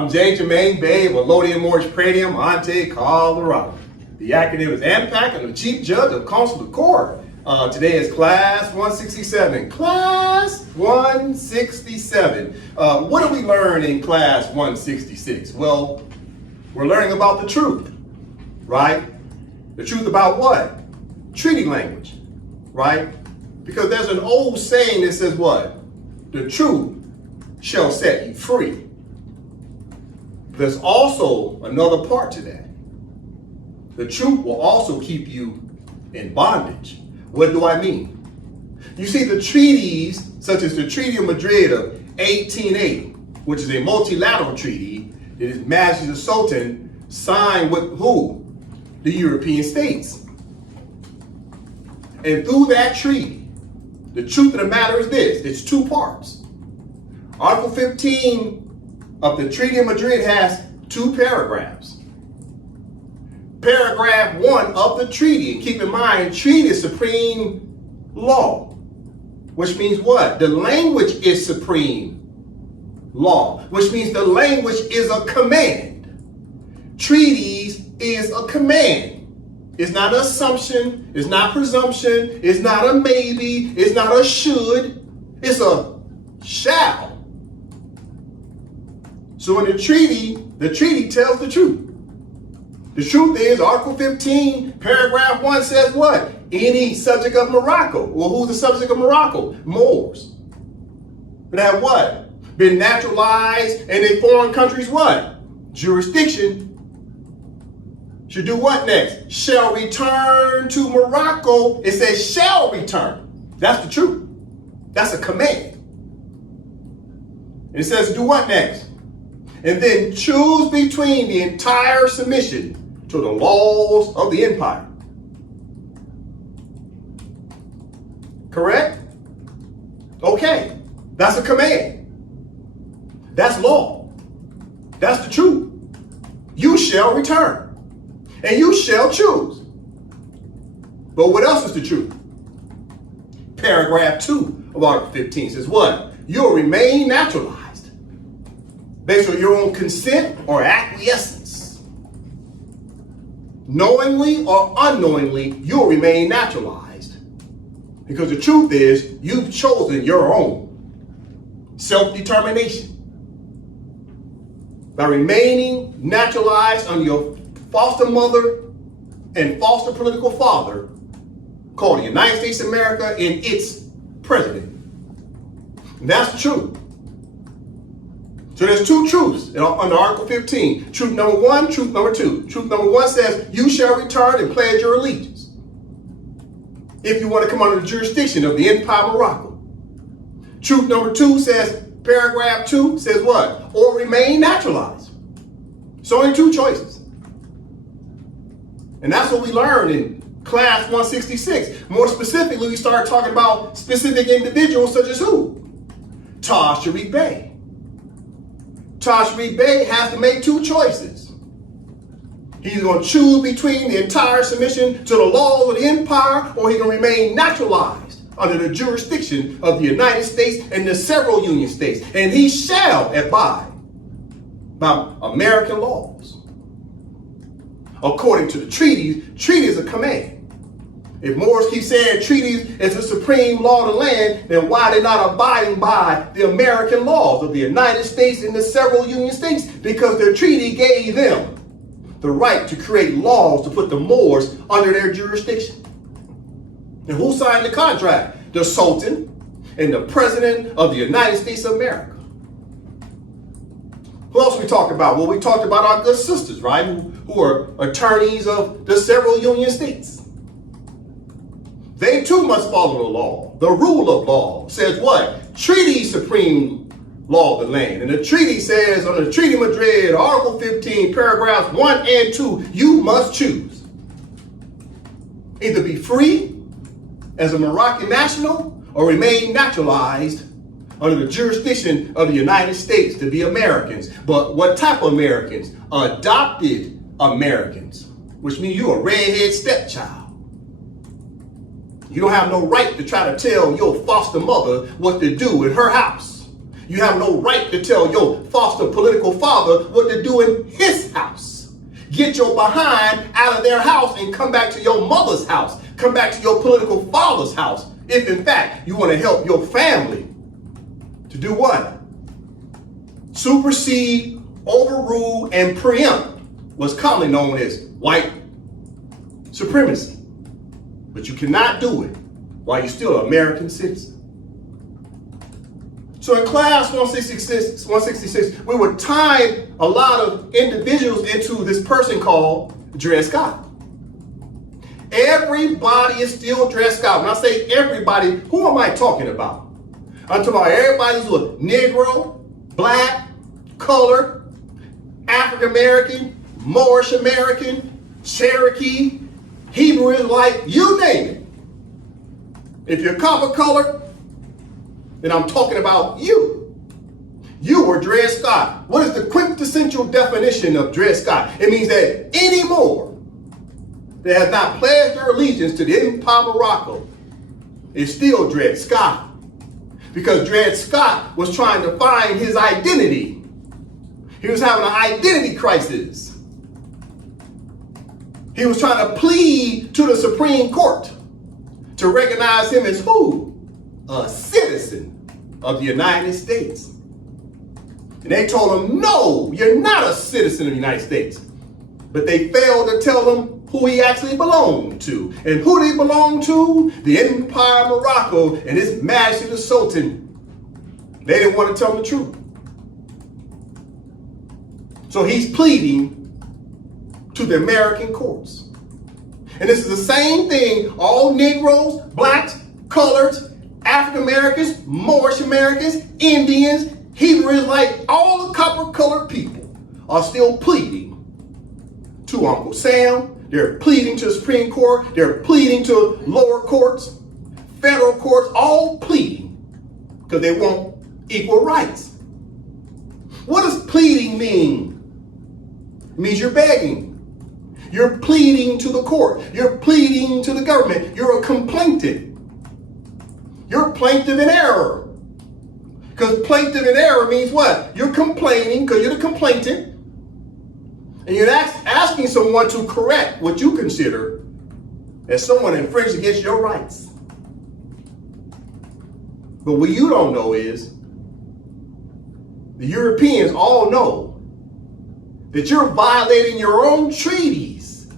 I'm J. Jermaine Bay of Elodium Morris Pradium, Monte, Colorado. The acronym is AMPAC. I'm the Chief Judge of Consular Court. Today is Class 167. Class 167. What do we learn in Class 166? Well, we're learning about the truth, right? The truth about what? Treaty language, right? Because there's an old saying that says what? The truth shall set you free. There's also another part to that. The truth will also keep you in bondage. What do I mean? You see, the treaties, such as the Treaty of Madrid of 1880, which is a multilateral treaty that His Majesty the Sultan signed with who? The European states. And through that treaty, the truth of the matter is this: it's two parts. Article 15 of the Treaty of Madrid has two paragraphs. Paragraph 1 of the treaty, and keep in mind, treaty is supreme law, which means what? The language is supreme law, which means the language is a command. Treaties is a command. It's not an assumption, it's not presumption, it's not a maybe, it's not a should, it's a shall. So in the treaty tells the truth. The truth is, Article 15, paragraph 1 says what? Any subject of Morocco. Well, who's the subject of Morocco? Moors. That have what? Been naturalized in a foreign country's what? Jurisdiction. Should do what next? Shall return to Morocco. It says shall return. That's the truth. That's a command. It says do what next? And then choose between the entire submission to the laws of the empire. Correct? Okay. That's a command. That's law. That's the truth. You shall return. And you shall choose. But what else is the truth? Paragraph 2 of Article 15 says what? You'll remain naturalized based on your own consent or acquiescence. Knowingly or unknowingly, you'll remain naturalized. Because the truth is, you've chosen your own self-determination. By remaining naturalized under your foster mother and foster political father, called the United States of America and its president. And that's the truth. So there's two truths under Article 15. Truth number 1, truth number 2. Truth number 1 says, you shall return and pledge your allegiance if you want to come under the jurisdiction of the Empire of Morocco. Truth number 2 says, paragraph 2 says what? Or remain naturalized. So only two choices. And that's what we learned in Class 166. More specifically, we started talking about specific individuals such as who? Taj Sharif Bey. Taj Sharif Bey has to make two choices. He's going to choose between the entire submission to the laws of the empire, or he's going to remain naturalized under the jurisdiction of the United States and the several union states. And he shall abide by American laws. According to the treaties, treaties are a command. If Moors keep saying treaties is the supreme law of the land, then why are they not abiding by the American laws of the United States and the several union states? Because the treaty gave them the right to create laws to put the Moors under their jurisdiction. And who signed the contract? The Sultan and the President of the United States of America. Who else we talked about? Well, we talked about our good sisters, right? Who are attorneys of the several union states. They too must follow the law. The rule of law says what? Treaty supreme law of the land. And the treaty says on the Treaty of Madrid, Article 15, paragraphs 1 and 2, you must choose. Either be free as a Moroccan national or remain naturalized under the jurisdiction of the United States to be Americans. But what type of Americans? Adopted Americans, which means you're a redhead stepchild. You don't have no right to try to tell your foster mother what to do in her house. You have no right to tell your foster political father what to do in his house. Get your behind out of their house and come back to your mother's house. Come back to your political father's house. If in fact you want to help your family to do what? Supersede, overrule, and preempt what's commonly known as white supremacy. But you cannot do it while you're still an American citizen. So in class 166, we would tie a lot of individuals into this person called Dred Scott. Everybody is still Dred Scott. When I say everybody, who am I talking about? I'm talking about everybody who's a Negro, Black, Colored, African American, Moorish American, Cherokee, Hebrew Israelite, you name it. If you're copper colored, then I'm talking about you. You were Dred Scott. What is the quintessential definition of Dred Scott? It means that any Moor that has not pledged their allegiance to the Empire of Morocco is still Dred Scott. Because Dred Scott was trying to find his identity. He was having an identity crisis. He was trying to plead to the Supreme Court to recognize him as who? A citizen of the United States. And they told him, no, you're not a citizen of the United States. But they failed to tell him who he actually belonged to. And who did he belong to? The Empire of Morocco and His Majesty the Sultan. They didn't want to tell him the truth. So he's pleading to the American courts. And this is the same thing all Negroes, Blacks, Coloreds, African Americans, Moorish Americans, Indians, Hebrew Israelites, all the copper colored people are still pleading to Uncle Sam. They're pleading to the Supreme Court. They're pleading to lower courts, federal courts, all pleading because they want equal rights. What does pleading mean? It means you're begging. You're pleading to the court. You're pleading to the government. You're a complainant. You're plaintiff in error. Because plaintiff in error means what? You're complaining because you're the complainant. And you're asking someone to correct what you consider as someone infringed against your rights. But what you don't know is the Europeans all know that you're violating your own treaties.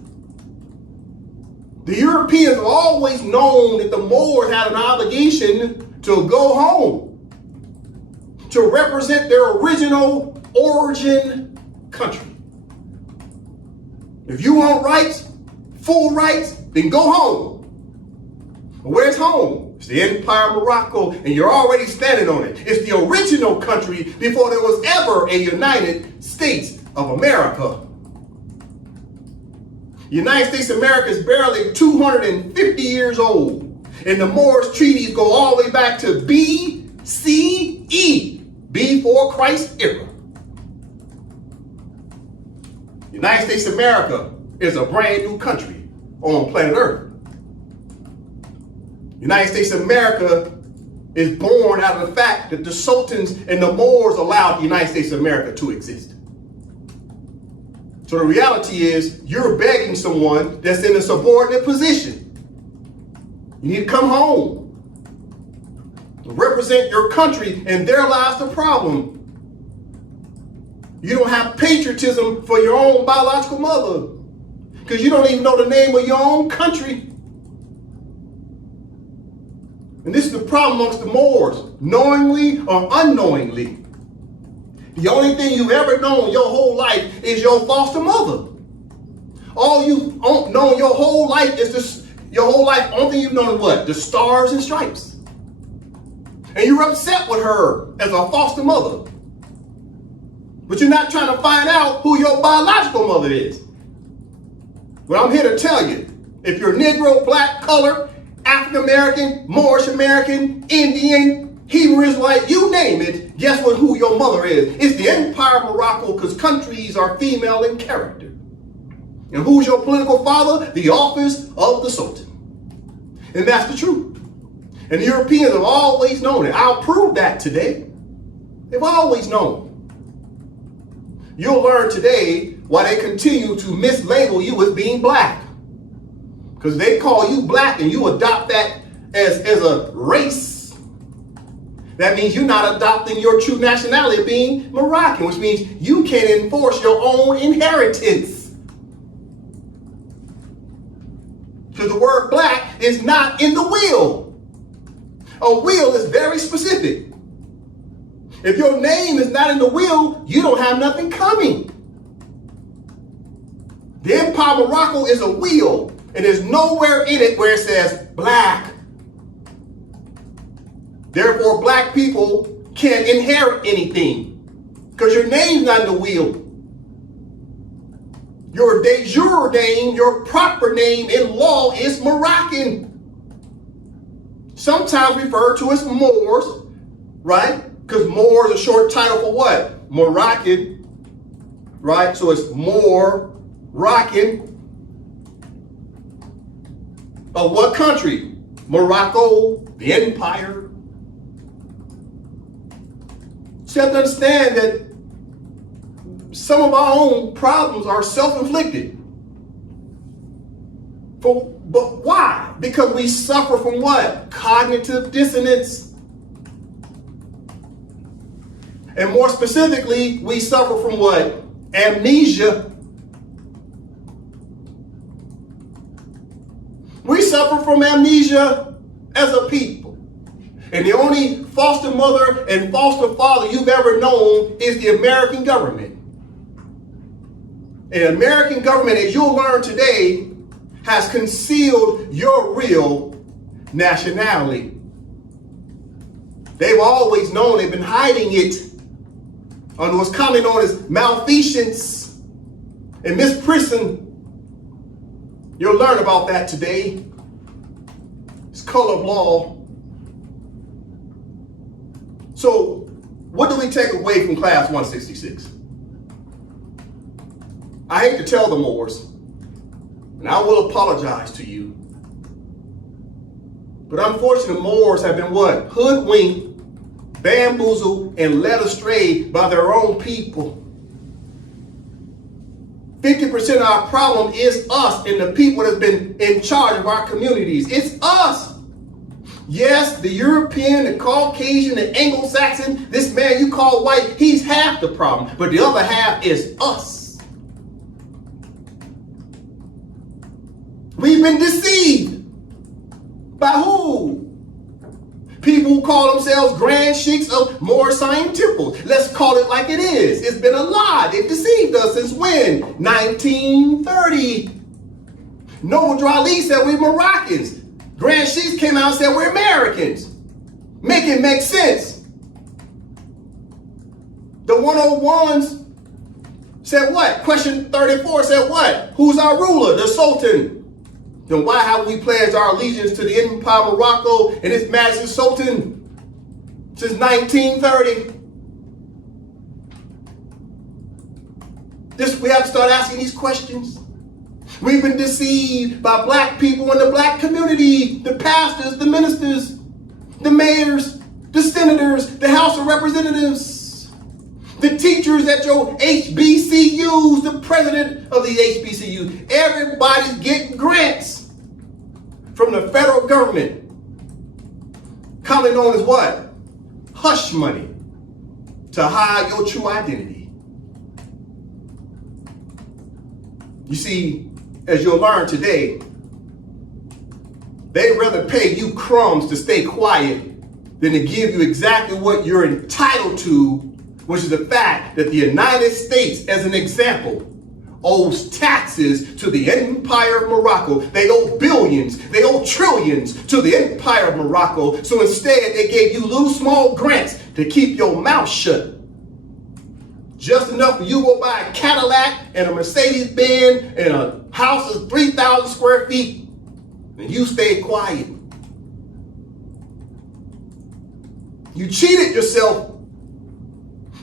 The Europeans have always known that the Moors had an obligation to go home, to represent their original origin country. If you want rights, full rights, then go home. But where's home? It's the Empire of Morocco, and you're already standing on it. It's the original country before there was ever a United States of America. The United States of America is barely 250 years old, and the Moorish treaties go all the way back to BCE, before Christ era. The United States of America is a brand new country on planet Earth. The United States of America is born out of the fact that the sultans and the Moors allowed the United States of America to exist. So the reality is you're begging someone that's in a subordinate position. You need to come home, represent your country, and there lies the problem. You don't have patriotism for your own biological mother because you don't even know the name of your own country. And this is the problem amongst the Moors, knowingly or unknowingly. The only thing you've ever known your whole life is your foster mother. All you've known your whole life is this. Your whole life, only thing you've known is what? The stars and stripes. And you're upset with her as a foster mother. But you're not trying to find out who your biological mother is. Well, I'm here to tell you, if you're Negro, Black, Colored, African American, Moorish American, Indian, Hebrew Israelite, you name it, guess what? Who your mother is? It's the Empire of Morocco, because countries are female in character. And who's your political father? The office of the Sultan. And that's the truth. And the Europeans have always known it. I'll prove that today. They've always known. You'll learn today why they continue to mislabel you as being black. Because they call you black and you adopt that as a race. That means you're not adopting your true nationality of being Moroccan, which means you can't enforce your own inheritance. Because the word black is not in the will. A will is very specific. If your name is not in the will, you don't have nothing coming. The Empire of Morocco is a will, and there's nowhere in it where it says black. Therefore, black people can't inherit anything because your name's not in the will. Your de jure name, your proper name in law is Moroccan. Sometimes referred to as Moors, right? Because Moor is a short title for what? Moroccan, right? So it's Moroccan. Of what country? Morocco, the empire. So you have to understand that some of our own problems are self-inflicted. But why? Because we suffer from what? Cognitive dissonance. And more specifically, we suffer from what? Amnesia. We suffer from amnesia as a people. And the only foster mother and foster father you've ever known is the American government. And American government, as you'll learn today, has concealed your real nationality. They've always known, they've been hiding it under what's commonly known as malfeasance and misprision. You'll learn about that today. It's color of law. So, what do we take away from class 166? I hate to tell the Moors, and I will apologize to you, but unfortunately, Moors have been what? Hoodwinked, bamboozled, and led astray by their own people. 50% of our problem is us and the people that's been in charge of our communities. It's us. Yes, the European, the Caucasian, the Anglo-Saxon, this man you call white, he's half the problem, but the other half is us. We've been deceived. By who? People who call themselves grand sheiks of Moroccan temples. Let's call it like it is. It's been a lie. They've deceived us since when? 1930. Noble Drali said we're Moroccans. Grand sheiks came out and said we're Americans. Make it make sense. The 101s said what? Question 34 said what? Who's our ruler? The Sultan. Then why have we pledged our allegiance to the Empire of Morocco and its Majesty Sultan since 1930? We have to start asking these questions. We've been deceived by black people in the black community, the pastors, the ministers, the mayors, the senators, the House of Representatives, the teachers at your HBCUs, the president of the HBCU. Everybody's getting grants from the federal government, commonly known as what? Hush money, to hide your true identity. You see, as you'll learn today, they'd rather pay you crumbs to stay quiet than to give you exactly what you're entitled to, which is the fact that the United States, as an example, owes taxes to the Empire of Morocco. They owe billions, they owe trillions to the Empire of Morocco. So instead, they gave you little small grants to keep your mouth shut. Just enough for you to go buy a Cadillac and a Mercedes-Benz and a house of 3,000 square feet, and you stay quiet. You cheated yourself.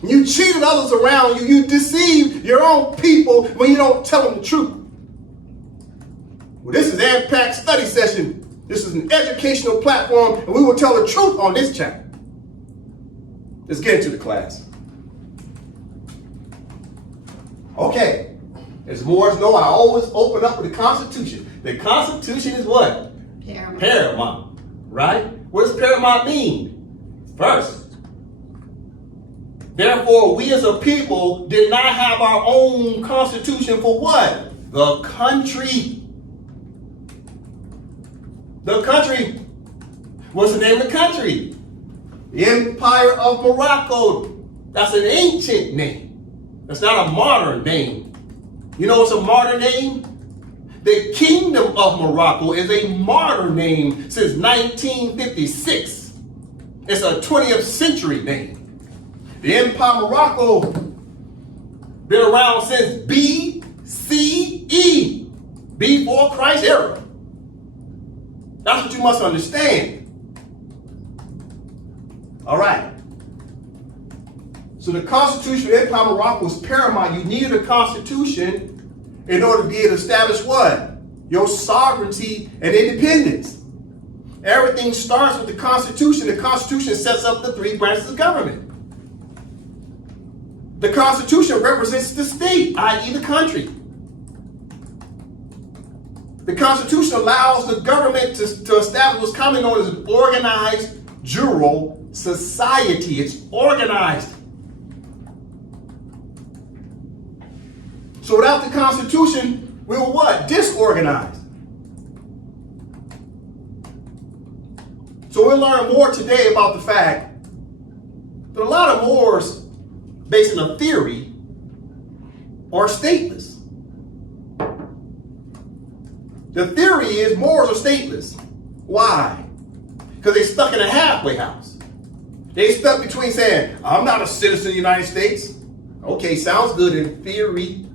You cheated others around you. You deceived your own people when you don't tell them the truth. Well, this is AMPAC study session. This is an educational platform, and we will tell the truth on this channel. Let's get into the class. Okay, as Moors know, I always open up with the Constitution. The Constitution is what? Paramount, right? What does paramount mean? First. Therefore, we as a people did not have our own constitution for what? The country. The country. What's the name of the country? The Empire of Morocco. That's an ancient name. That's not a modern name. You know what's a modern name? The Kingdom of Morocco is a modern name since 1956. It's a 20th century name. The Empire of Morocco been around since BCE, before Christ era. That's what you must understand. All right. So the Constitution of the Empire of Morocco was paramount. You needed a constitution in order to be able to establish what? Your sovereignty and independence. Everything starts with the Constitution. The Constitution sets up the three branches of government. The Constitution represents the state, i.e. the country. The Constitution allows the government to establish what's commonly known as an organized jural society. It's organized. So without the Constitution, we were what? Disorganized. So we'll learn more today about the fact that a lot of Moors, based on a theory, are stateless. The theory is Moors are stateless. Why? Because they're stuck in a halfway house. They stuck between saying, I'm not a citizen of the United States. Okay, sounds good in theory.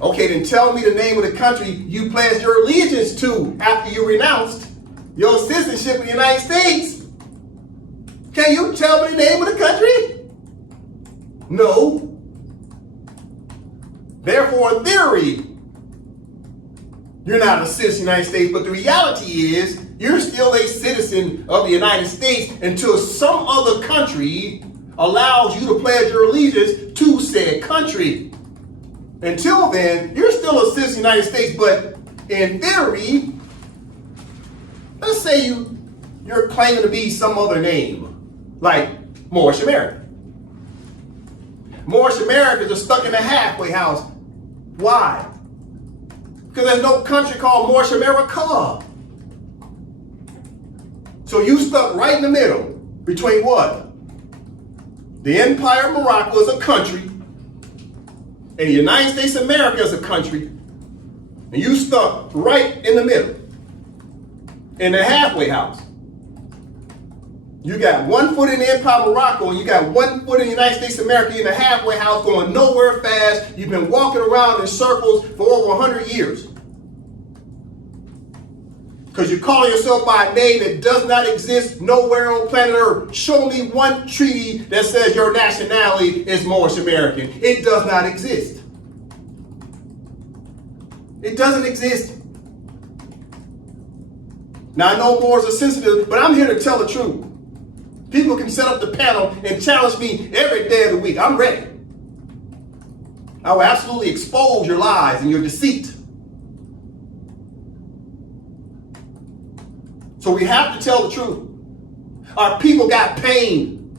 Okay, then tell me the name of the country you pledged your allegiance to after you renounced your citizenship in the United States. Can you tell me the name of the country? No. Therefore, in theory, you're not a citizen of the United States, but the reality is you're still a citizen of the United States until some other country allows you to pledge your allegiance to said country. Until then, you're still a citizen of the United States, but in theory, let's say you're claiming to be some other name, like Moorish American. Moorish Americans are stuck in a halfway house. Why? Because there's no country called Moorish America. So you stuck right in the middle between what? The Empire of Morocco is a country, and the United States of America is a country, and you stuck right in the middle, in the halfway house. You got 1 foot in the Empire of Morocco, and you got 1 foot in the United States of America in the halfway house, going nowhere fast. You've been walking around in circles for over 100 years. Because you call yourself by a name that does not exist nowhere on planet Earth. Show me one treaty that says your nationality is Moorish American. It does not exist. It doesn't exist. Now, I know Moors are sensitive, but I'm here to tell the truth. People can set up the panel and challenge me every day of the week. I'm ready. I will absolutely expose your lies and your deceit. So we have to tell the truth. Our people got pain.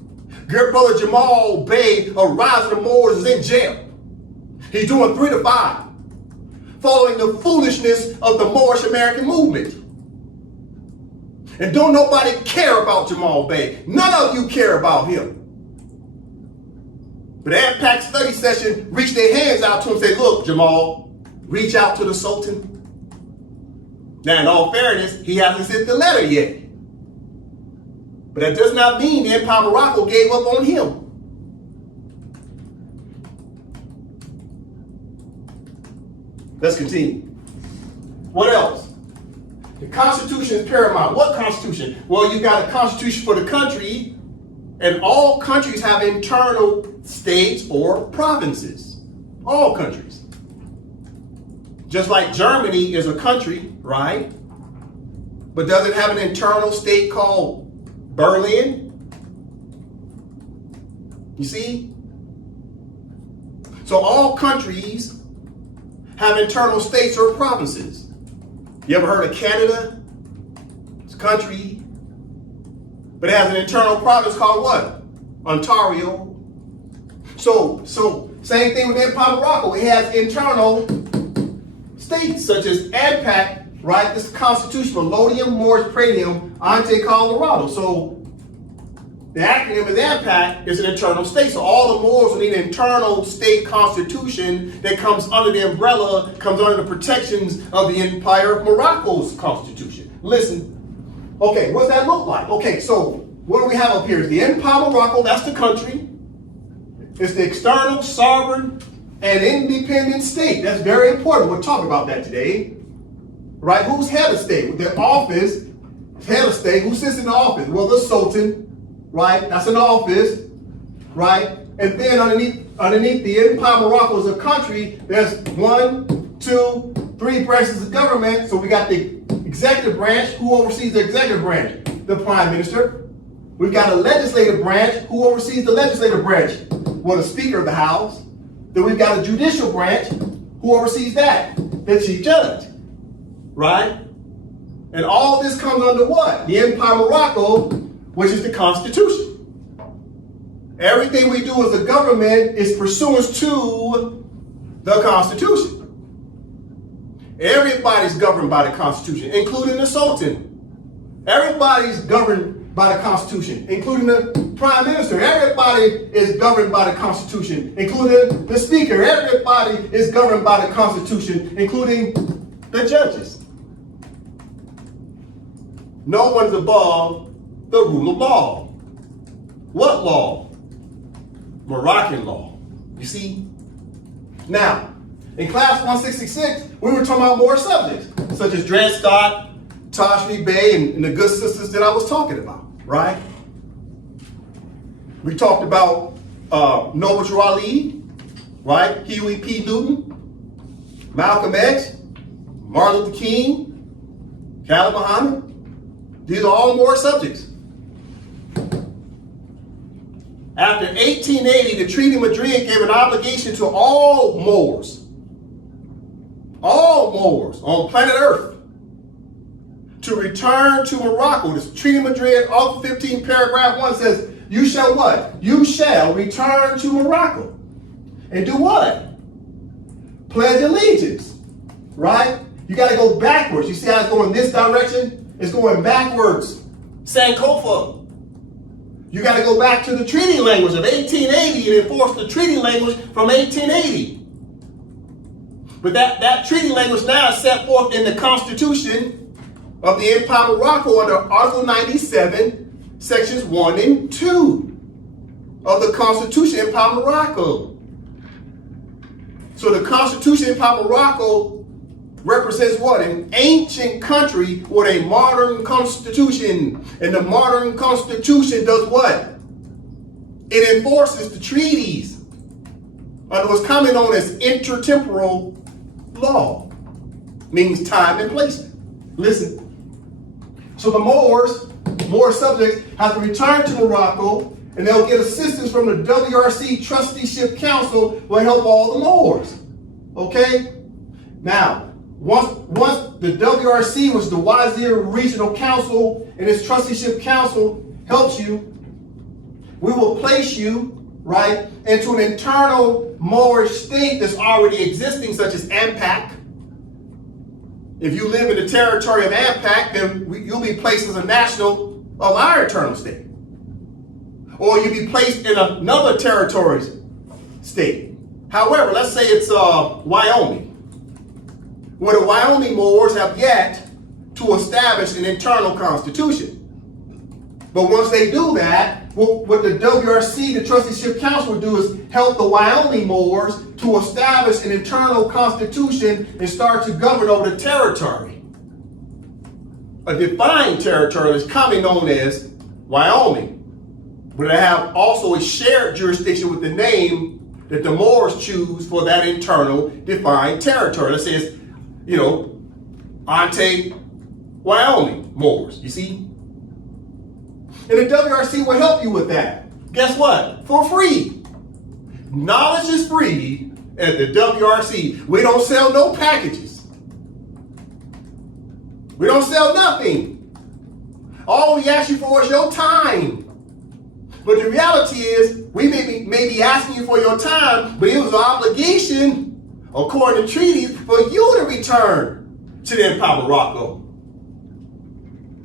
Good brother Jamal Bey of Rise of the Moors is in jail. He's doing 3 to 5, following the foolishness of the Moorish American movement. And don't nobody care about Jamal Bey. None of you care about him. But AMPAC study session reached their hands out to him and said, look, Jamal, reach out to the Sultan. Now, in all fairness, he hasn't sent the letter yet. But that does not mean the Empire of Morocco gave up on him. Let's continue. What else? The Constitution is paramount. What Constitution? Well, you got a Constitution for the country, and all countries have internal states or provinces. All countries. Just like Germany is a country, right? But does it have an internal state called Berlin? You see? So all countries have internal states or provinces. You ever heard of Canada? It's a country, but it has an internal province called what? Ontario. So same thing with Empire Morocco. It has internal states such as AMPAC, right? This is the Constitution for Lodium, Moors, Praetium, Ante, Colorado. So the acronym is AMPAC is an internal state. So all the Moors will need an internal state constitution that comes under the umbrella, comes under the protections of the Empire of Morocco's constitution. Listen. Okay, what's that look like? Okay, so what do we have up here? Is the Empire of Morocco, that's the country. It's the external, sovereign, and independent state. That's very important. We'll talk about that today. Right? Who's head of state? The office, head of state. Who sits in the office? Well, the Sultan. Right? That's an office. Right? And then underneath the Empire of Morocco is a country. There's 1, 2, 3 branches of government. So we got the executive branch. Who oversees the executive branch? The prime minister. We've got a legislative branch. Who oversees the legislative branch? Well, the Speaker of the House. Then we've got a judicial branch. Who oversees that? The Chief Judge. Right? And all this comes under what? The Empire of Morocco, which is the Constitution. Everything we do as a government is pursuant to the Constitution. Everybody's governed by the Constitution, including the Sultan. Everybody's governed by the Constitution, including the Prime Minister. Everybody is governed by the Constitution, including the Speaker. Everybody is governed by the Constitution, including the judges. No one's above the rule of law. What law? Moroccan law. You see? Now, in class 166, we were talking about more subjects, such as Dred Scott, Tashmi Bey, and the good sisters that I was talking about, right? We talked about Noble Ali, right? Huey P. Newton, Malcolm X, Martin Luther King, Khalid Muhammad. These are all more subjects. After 1880, the Treaty of Madrid gave an obligation to all Moors on planet Earth, to return to Morocco. This Treaty of Madrid, Article 15, paragraph 1 says, you shall what? You shall return to Morocco. And do what? Pledge allegiance, right? You got to go backwards. You see how it's going this direction? It's going backwards. Sankofa. You got to go back to the treaty language of 1880 and enforce the treaty language from 1880. But that treaty language now is set forth in the Constitution of the Empire of Morocco under Article 97, Sections 1 and 2 of the Constitution of Empire of Morocco. So the Constitution of Empire of Morocco represents what? An ancient country with a modern constitution. And the modern constitution does what? It enforces the treaties under what's commonly known as intertemporal law. Means time and place. Listen. So the Moor subjects have to return to Morocco, and they'll get assistance from the WRC Trusteeship Council will help all the Moors. Okay? Now, once the WRC, which is the Wazir Regional Council, and its Trusteeship Council helps you, we will place you, right, into an internal Moorish state that's already existing, such as AMPAC. If you live in the territory of AMPAC, then you'll be placed as a national of our internal state. Or you'll be placed in another territory's state. However, let's say it's Wyoming, where the Wyoming Moors have yet to establish an internal constitution. But once they do that, what the WRC, the Trusteeship Council, will do is help the Wyoming Moors to establish an internal constitution and start to govern over the territory. A defined territory is commonly known as Wyoming, but they have also a shared jurisdiction with the name that the Moors choose for that internal defined territory. That says, Ante Wyoming Moors, you see? And the WRC will help you with that. Guess what? For free. Knowledge is free at the WRC. We don't sell no packages. We don't sell nothing. All we ask you for is your time. But the reality is, we may be asking you for your time, but it was an obligation, according to treaties, for you to return to the Empire of Morocco.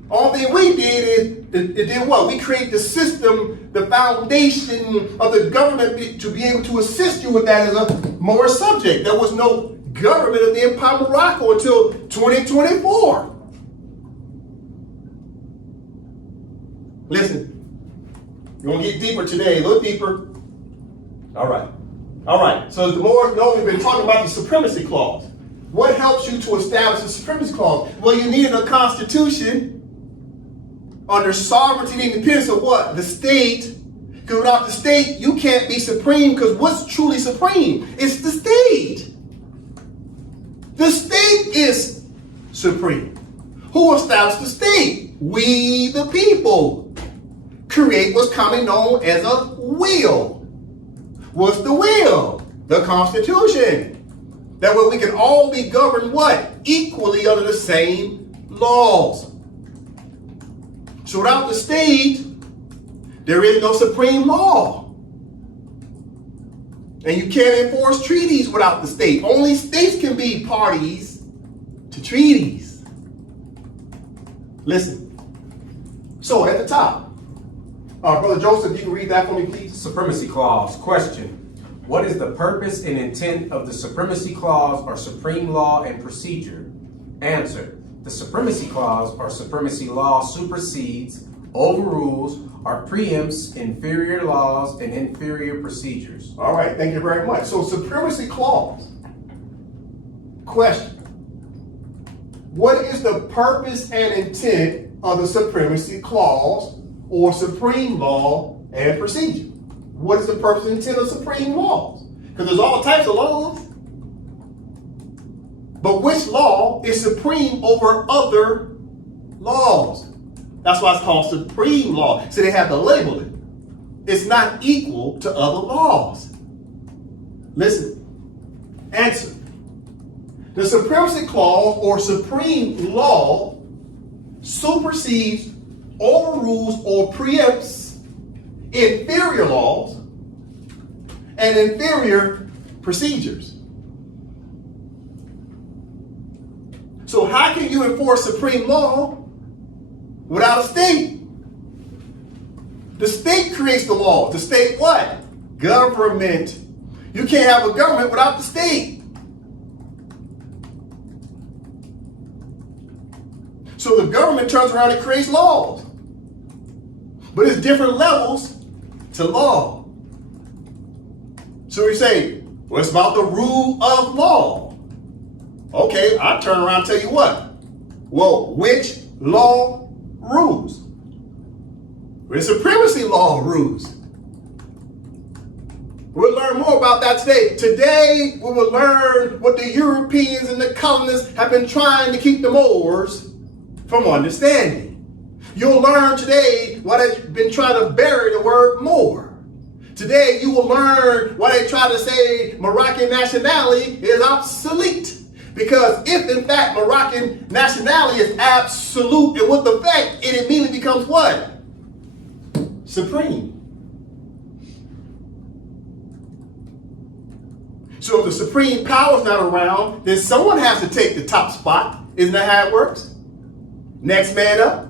All thing we did is, what? We created the system, the foundation of the government to be able to assist you with that as a more subject. There was no government of the Empire of Morocco until 2024. Listen, you're going to get deeper today, a little deeper. All right. So the more, we've been talking about the supremacy clause. What helps you to establish the supremacy clause? Well, you needed a constitution under sovereignty and independence of what? The state. Because without the state, you can't be supreme, because what's truly supreme? It's the state. The state is supreme. Who established the state? We, the people. Create what's commonly known as a will. What's the will? The Constitution. That way we can all be governed what? Equally under the same laws. So without the state, there is no supreme law. And you can't enforce treaties without the state. Only states can be parties to treaties. Listen. So at the top, Brother Joseph, you can read that for me, please. Supremacy clause. Question. What is the purpose and intent of the supremacy clause or supreme law and procedure? Answer. The supremacy clause or supremacy law supersedes, overrules, or preempts inferior laws and inferior procedures. All right, thank you very much. So supremacy clause. Question. What is the purpose and intent of the supremacy clause or supreme law and procedure? What is the purpose and intent of supreme laws? Because there's all types of laws. But which law is supreme over other laws? That's why it's called supreme law. So they have to label it. It's not equal to other laws. Listen. Answer. The supremacy clause or supreme law supersedes, overrules, or preempts inferior laws and inferior procedures. So how can you enforce supreme law without a state? The state creates the law. The state what? Government. You can't have a government without the state. So the government turns around and creates laws. But it's different levels to law. So we say, well, it's about the rule of law. Okay, I turn around and tell you what. Well, which law rules? The supremacy law rules. We'll learn more about that today. Today, we will learn what the Europeans and the colonists have been trying to keep the Moors from understanding. You'll learn today why they've been trying to bury the word Moor. Today, you will learn why they try to say Moroccan nationality is obsolete. Because if, in fact, Moroccan nationality is absolute and with effect, it immediately becomes what? Supreme. So if the supreme power is not around, then someone has to take the top spot. Isn't that how it works? Next man up.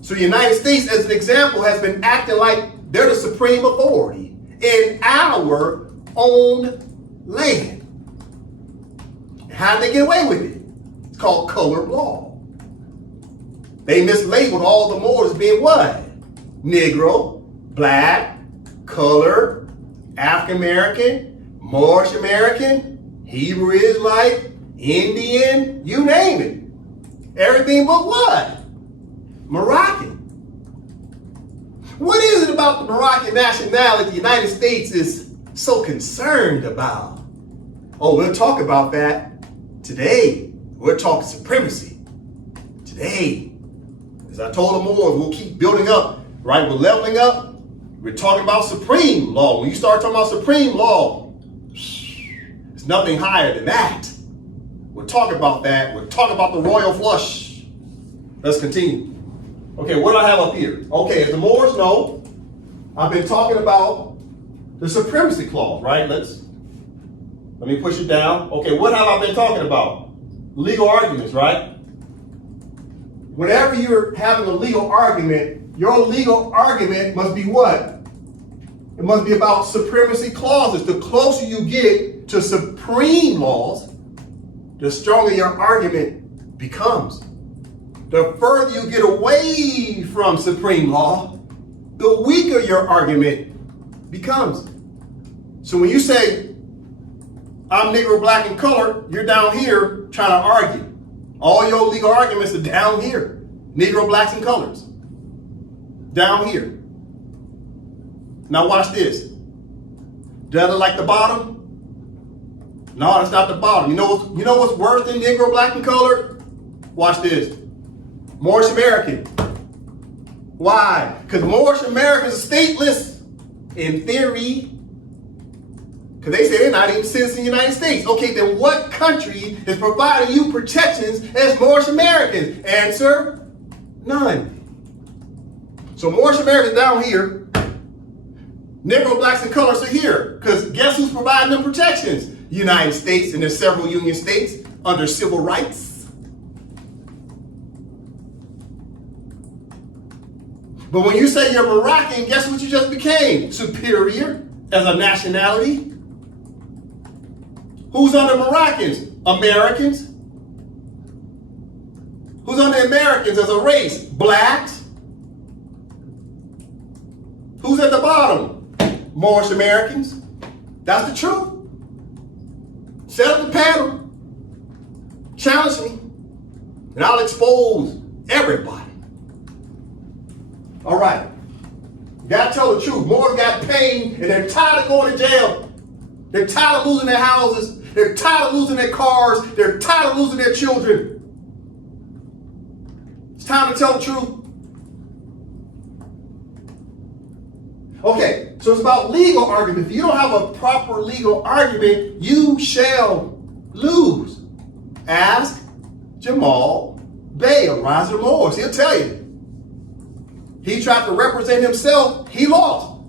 So the United States, as an example, has been acting like they're the supreme authority in our own land. How did they get away with it? It's called colored law. They mislabeled all the Moors as being what? Negro, black, colored, African American, Moorish American, Hebrew Israelite, Indian, you name it. Everything but what? Moroccan. What is it about the Moroccan nationality the United States is so concerned about? Oh, we'll talk about that today. We're talking supremacy. Today, as I told the Moors, we'll keep building up right? We're leveling up. We're talking about supreme law. When you start talking about supreme law, it's nothing higher than that. We'll talk about that. We'll talk about the royal flush. Let's continue. Okay, what do I have up here? Okay, as the Moors know, I've been talking about the supremacy clause, right? Let me push it down. Okay, what have I been talking about? Legal arguments, right? Whenever you're having a legal argument, your legal argument must be what? It must be about supremacy clauses. The closer you get to supreme laws, the stronger your argument becomes. The further you get away from supreme law, the weaker your argument becomes. So when you say, I'm Negro, black, and colored, you're down here trying to argue. All your legal arguments are down here. Negro, blacks, and coloreds. Down here. Now watch this. Does it like the bottom? No, that's not the bottom. You know what's worse than Negro, black, and colored? Watch this. Moorish American. Why? Because Moorish Americans are stateless in theory. Because they say they're not even citizens of the United States. Okay, then what country is providing you protections as Moorish Americans? Answer, none. So Moorish Americans down here, Negro, blacks, and colors are here. Because guess who's providing them protections? United States, and there's several Union states under civil rights. But when you say you're Moroccan, guess what you just became? Superior as a nationality. Who's under Moroccans? Americans. Who's under Americans as a race? Blacks. Who's at the bottom? Moorish Americans. That's the truth. Set up the panel. Challenge me. And I'll expose everybody. All right. You gotta tell the truth. Moors got pain and they're tired of going to jail. They're tired of losing their houses. They're tired of losing their cars. They're tired of losing their children. It's time to tell the truth. Okay, so it's about legal argument. If you don't have a proper legal argument, you shall lose. Ask Jamal Bey of Riser Moors. He'll tell you. He tried to represent himself. He lost.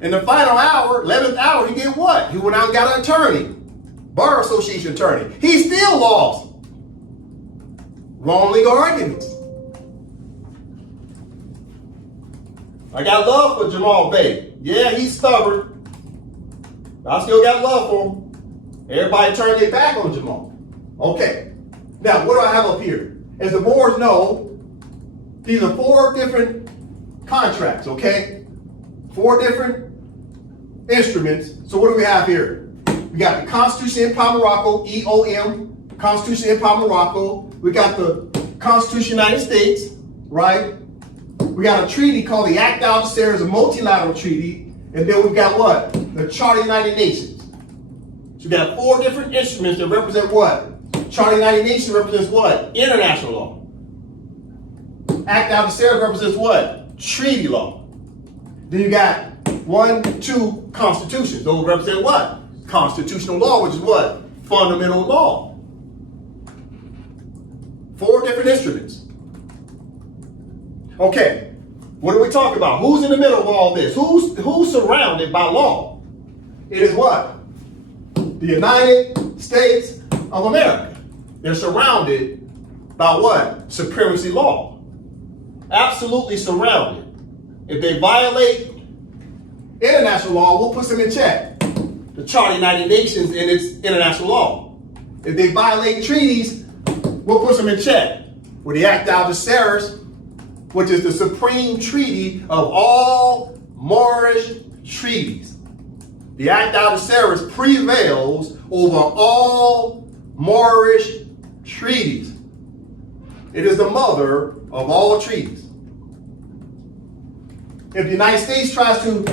In the final hour, 11th hour, he did what? He went out and got an attorney. Bar Association attorney. He still lost. Wrong legal arguments. I got love for Jamal Bey. Yeah, he's stubborn. But I still got love for him. Everybody turned their back on Jamal. Okay. Now, what do I have up here? As the Moors know, these are 4 different contracts, okay? 4 different instruments. So what do we have here? We got the Constitution Empire Morocco, EOM, Constitution Empire Morocco. We got the Constitution United States, right? We got a treaty called the Act of Algiers, a multilateral treaty. And then we've got what? The Charter of the United Nations. So we got 4 different instruments that represent what? Charter of the United Nations represents what? International law. Act of Algiers represents what? Treaty law. Then you got 1, 2 constitutions. Those represent what? Constitutional law, which is what? Fundamental law. 4 different instruments. Okay, what do we talk about? Who's in the middle of all this? Who's surrounded by law? It is what? The United States of America. They're surrounded by what? Supremacy law. Absolutely surrounded. If they violate international law, we'll put them in check. The Charter of the United Nations and its international law. If they violate treaties, we'll put them in check. With the Act of Algiers, which is the supreme treaty of all Moorish treaties. The Act of Algiers prevails over all Moorish treaties. It is the mother of all treaties. If the United States tries to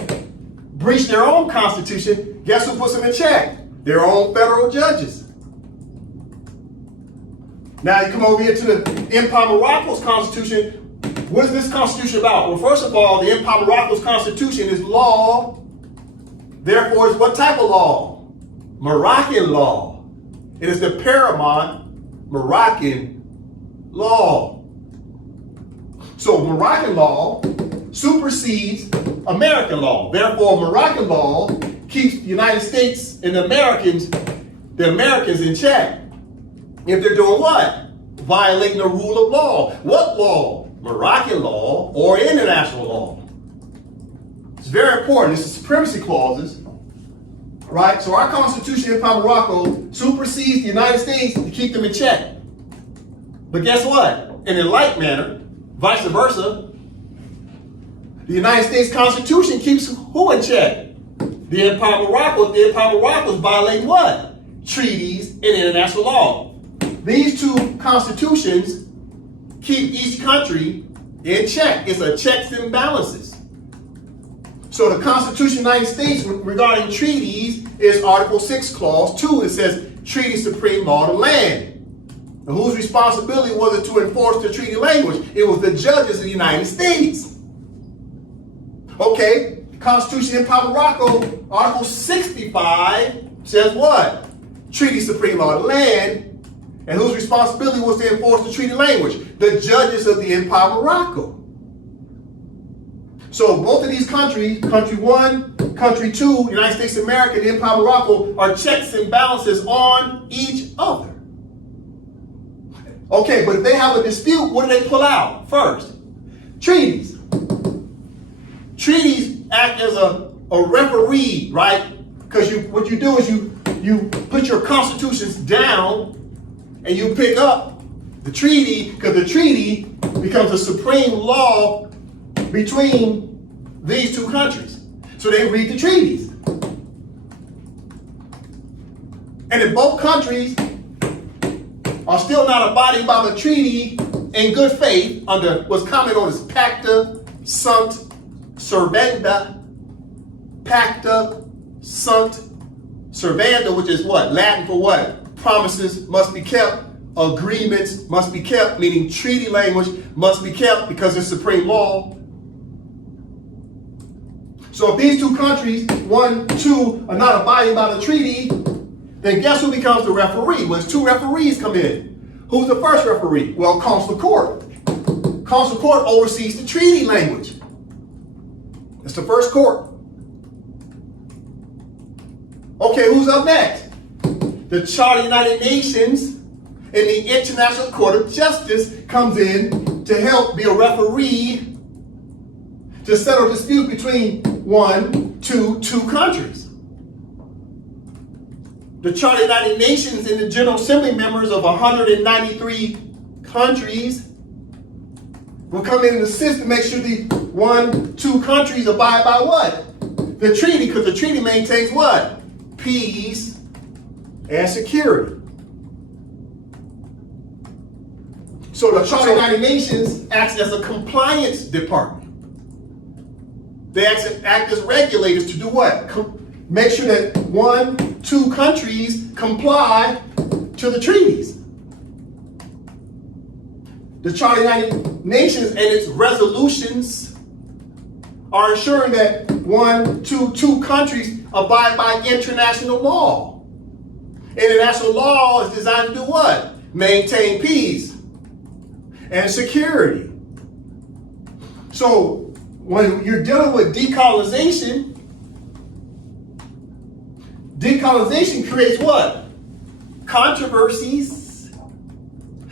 breach their own constitution, guess who puts them in check? Their own federal judges. Now you come over here to the Empire Morocco's constitution. What is this Constitution about? Well, first of all, the Empire of Morocco's Constitution is law. Therefore, it's what type of law? Moroccan law. It is the paramount Moroccan law. So Moroccan law supersedes American law. Therefore, Moroccan law keeps the United States and the Americans in check. If they're doing what? Violating the rule of law. What law? Moroccan law or international law. It's very important. It's the supremacy clauses, right? So our Constitution in Morocco supersedes the United States to keep them in check. But guess what? In a like manner, vice versa, the United States Constitution keeps who in check? The Empire of Morocco. The Empire of Morocco is violating what? Treaties and international law. These two constitutions keep each country in check. It's a checks and balances. So the Constitution of the United States regarding treaties is Article 6, Clause 2. It says, treaty supreme law of the land. And whose responsibility was it to enforce the treaty language? It was the judges of the United States. Okay, the Constitution in Morocco, Article 65 says what? Treaty supreme law of the land. And whose responsibility was to enforce the treaty language? The judges of the Empire of Morocco. So both of these countries, country one, country two, United States of America, and the Empire of Morocco, are checks and balances on each other. Okay, but if they have a dispute, what do they pull out first? Treaties. Treaties act as a referee, right? Because what you do is you put your constitutions down and you pick up the treaty, because the treaty becomes a supreme law between these two countries. So they read the treaties. And if both countries are still not abiding by the treaty in good faith under what's commonly known as pacta sunt servanda, pacta sunt servanda, which is what? Latin for what? Promises must be kept, agreements must be kept, meaning treaty language must be kept because it's supreme law. So if these two countries, one, two, are not abiding by the treaty, then guess who becomes the referee? Well, two referees come in. Who's the first referee? Well, Consular Court. Consular Court oversees the treaty language. It's the first court. Okay, who's up next? The Charter of the United Nations and the International Court of Justice comes in to help be a referee to settle disputes between two countries. The Charter of the United Nations and the General Assembly members of 193 countries will come in and assist to make sure the two countries abide by what? The treaty, because the treaty maintains what? Peace and security. So the Charter of the United Nations acts as a compliance department. They act as regulators to do what? Make sure that two countries comply to the treaties. The Charter of the United Nations and its resolutions are ensuring that two countries abide by international law. International law is designed to do what? Maintain peace and security. So when you're dealing with decolonization creates what? Controversies.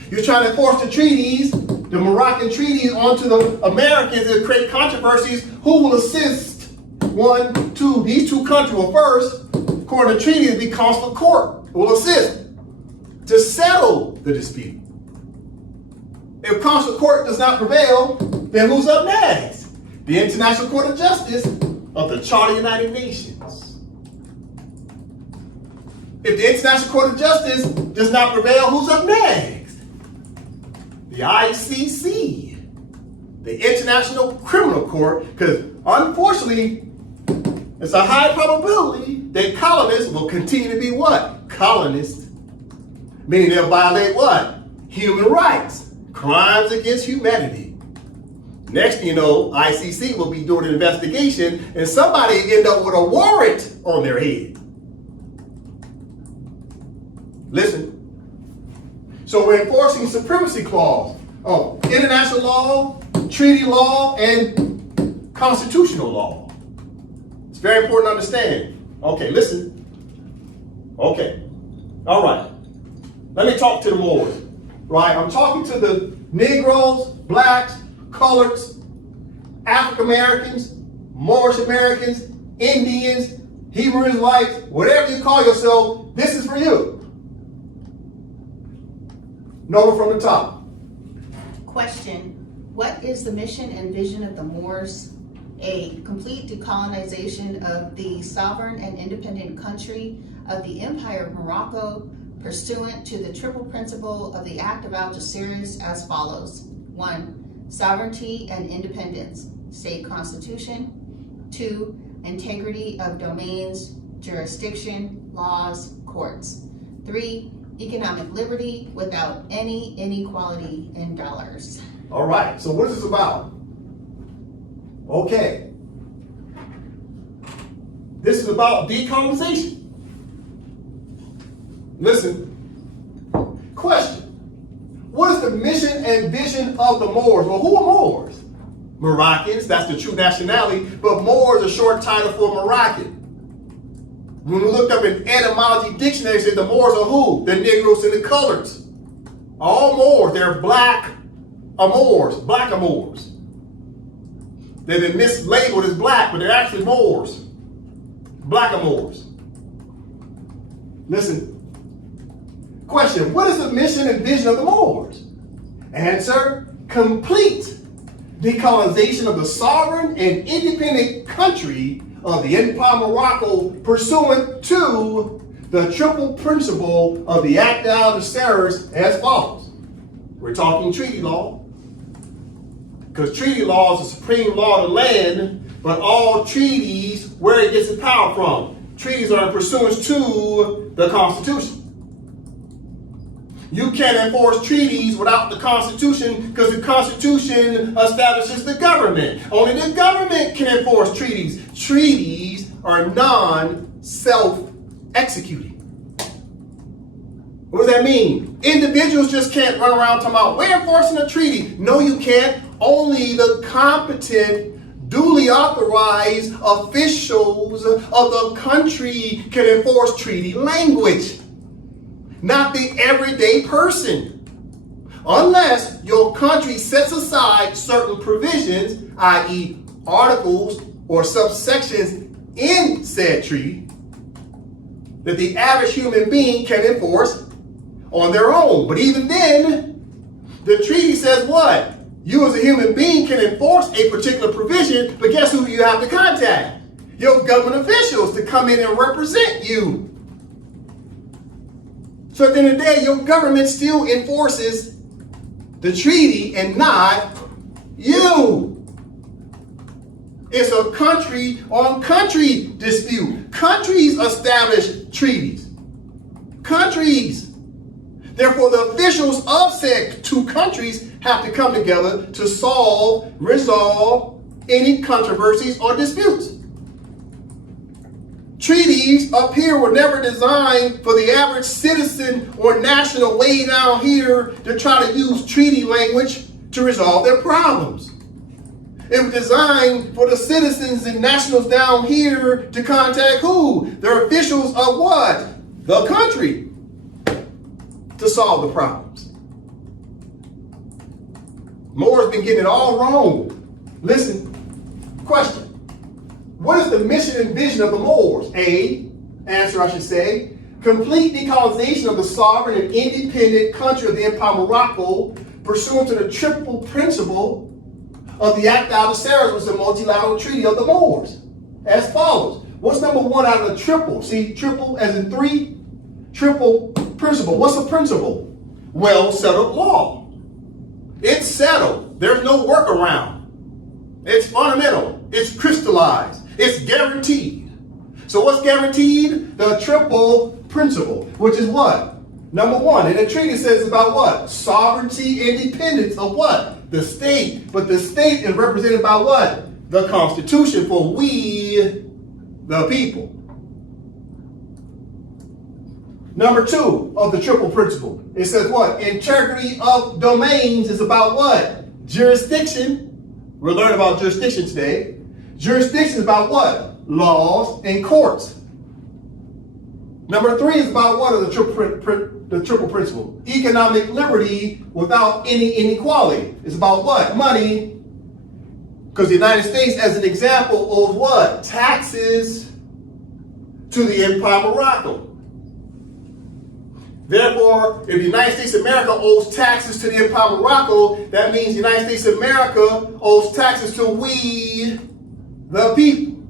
You're trying to force the treaties, the Moroccan treaties, onto the Americans and create controversies. Who will assist? These two countries will first, according to treaties, be Consular Court will assist to settle the dispute. If Consular Court does not prevail, then who's up next? The International Court of Justice of the Charter of the United Nations. If the International Court of Justice does not prevail, who's up next? The ICC, the International Criminal Court, because unfortunately, it's a high probability that colonists will continue to be what? Colonists. Meaning they'll violate what? Human rights. Crimes against humanity. Next thing you know, ICC will be doing an investigation and somebody end up with a warrant on their head. Listen. So we're enforcing supremacy clause of international law, treaty law, and constitutional law. It's very important to understand. Okay, listen. Okay. All right. Let me talk to the Moors. Right? I'm talking to the Negroes, blacks, coloreds, African Americans, Moorish Americans, Indians, Hebrew Israelites, whatever you call yourself, this is for you. Number from the top. Question: what is the mission and vision of the Moors? A. Complete decolonization of the sovereign and independent country of the Empire of Morocco, pursuant to the triple principle of the Act of Algeciras as follows. 1. Sovereignty and independence, state constitution. 2. Integrity of domains, jurisdiction, laws, courts. 3. Economic liberty without any inequality in dollars. All right, so what is this about? Okay. This is about decolonization. Listen. Question. What is the mission and vision of the Moors? Well, who are Moors? Moroccans, that's the true nationality, but Moor is a short title for Moroccan. When we looked up in etymology dictionary, it said the Moors are who? The Negroes and the coloreds. All Moors, they're black Moors, black Moors. They've been mislabeled as black, but they're actually Moors. Black Moors. Listen. Question, what is the mission and vision of the Moors? Answer, complete decolonization of the sovereign and independent country of the Empire of Morocco pursuant to the triple principle of the Act of Algeciras as follows. We're talking treaty law, because treaty law is the supreme law of the land, but all treaties, where it gets its power from. Treaties are in pursuance to the Constitution. You can't enforce treaties without the Constitution because the Constitution establishes the government. Only the government can enforce treaties. Treaties are non-self-executing. What does that mean? Individuals just can't run around talking about, we're enforcing a treaty. No, you can't. Only the competent, duly authorized officials of the country can enforce treaty language. Not the everyday person. Unless your country sets aside certain provisions, i.e. articles or subsections in said treaty, that the average human being can enforce on their own. But even then, the treaty says what? You as a human being can enforce a particular provision, but guess who you have to contact? Your government officials to come in and represent you. So at the end of the day, your government still enforces the treaty and not you. It's a country on country dispute. Countries establish treaties. Countries. Therefore, the officials of said two countries have to come together to resolve any controversies or disputes. Treaties up here were never designed for the average citizen or national way down here to try to use treaty language to resolve their problems. It was designed for the citizens and nationals down here to contact who? Their officials of what? The country, to solve the problems. Moore's been getting it all wrong. Listen, question. What is the mission and vision of the Moors? Answer I should say, complete decolonization of the sovereign and independent country of the Empire of Morocco pursuant to the triple principle of the Act of Algeciras, was a multilateral treaty of the Moors. As follows. What's number one out of the triple? See, triple as in three, triple principle. What's the principle? Well settled law. It's settled. There's no workaround. It's fundamental. It's crystallized. It's guaranteed. So what's guaranteed? The triple principle, which is what? Number one. And the treaty says about what? Sovereignty, independence of what? The state. But the state is represented by what? The Constitution, for we the people. Number 2 of the triple principle. It says what? Integrity of domains is about what? Jurisdiction. We'll learn about jurisdiction today. Jurisdiction is about what? Laws and courts. Number 3 is about what of the triple principle? Economic liberty without any inequality. It's about what? Money. Because the United States, as an example, owes what? Taxes to the Empire of Morocco. Therefore, if the United States of America owes taxes to the Empire of Morocco, that means the United States of America owes taxes to we the people.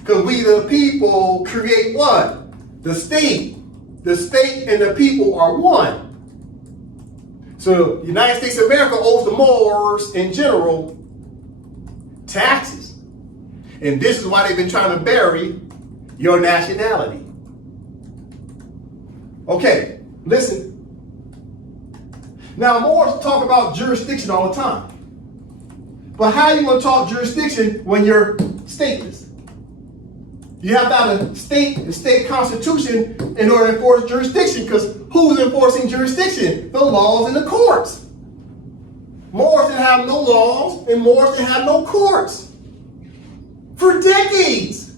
Because we the people create what? The state. The state and the people are one. So the United States of America owes the Moors in general taxes. And this is why they've been trying to bury your nationality. Okay, listen. Now, Moors talk about jurisdiction all the time. But how are you going to talk jurisdiction when you're stateless? You have to have a state constitution in order to enforce jurisdiction, because who's enforcing jurisdiction? The laws and the courts. Moors didn't have no laws, and Moors didn't have no courts for decades.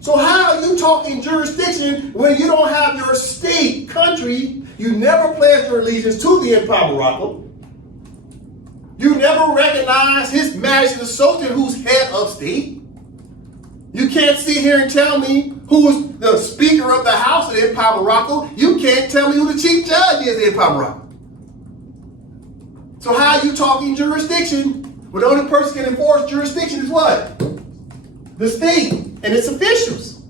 So how are you talking jurisdiction when you don't have your state, country? You never pledged your allegiance to the Empire of Morocco. You never recognize His Majesty the Sultan, who's head of state. You can't sit here and tell me who is the Speaker of the House of the Empire of Morocco. You can't tell me who the Chief Judge is of the Empire of Morocco. So how are you talking jurisdiction when the only person can enforce jurisdiction is what? The state and its officials.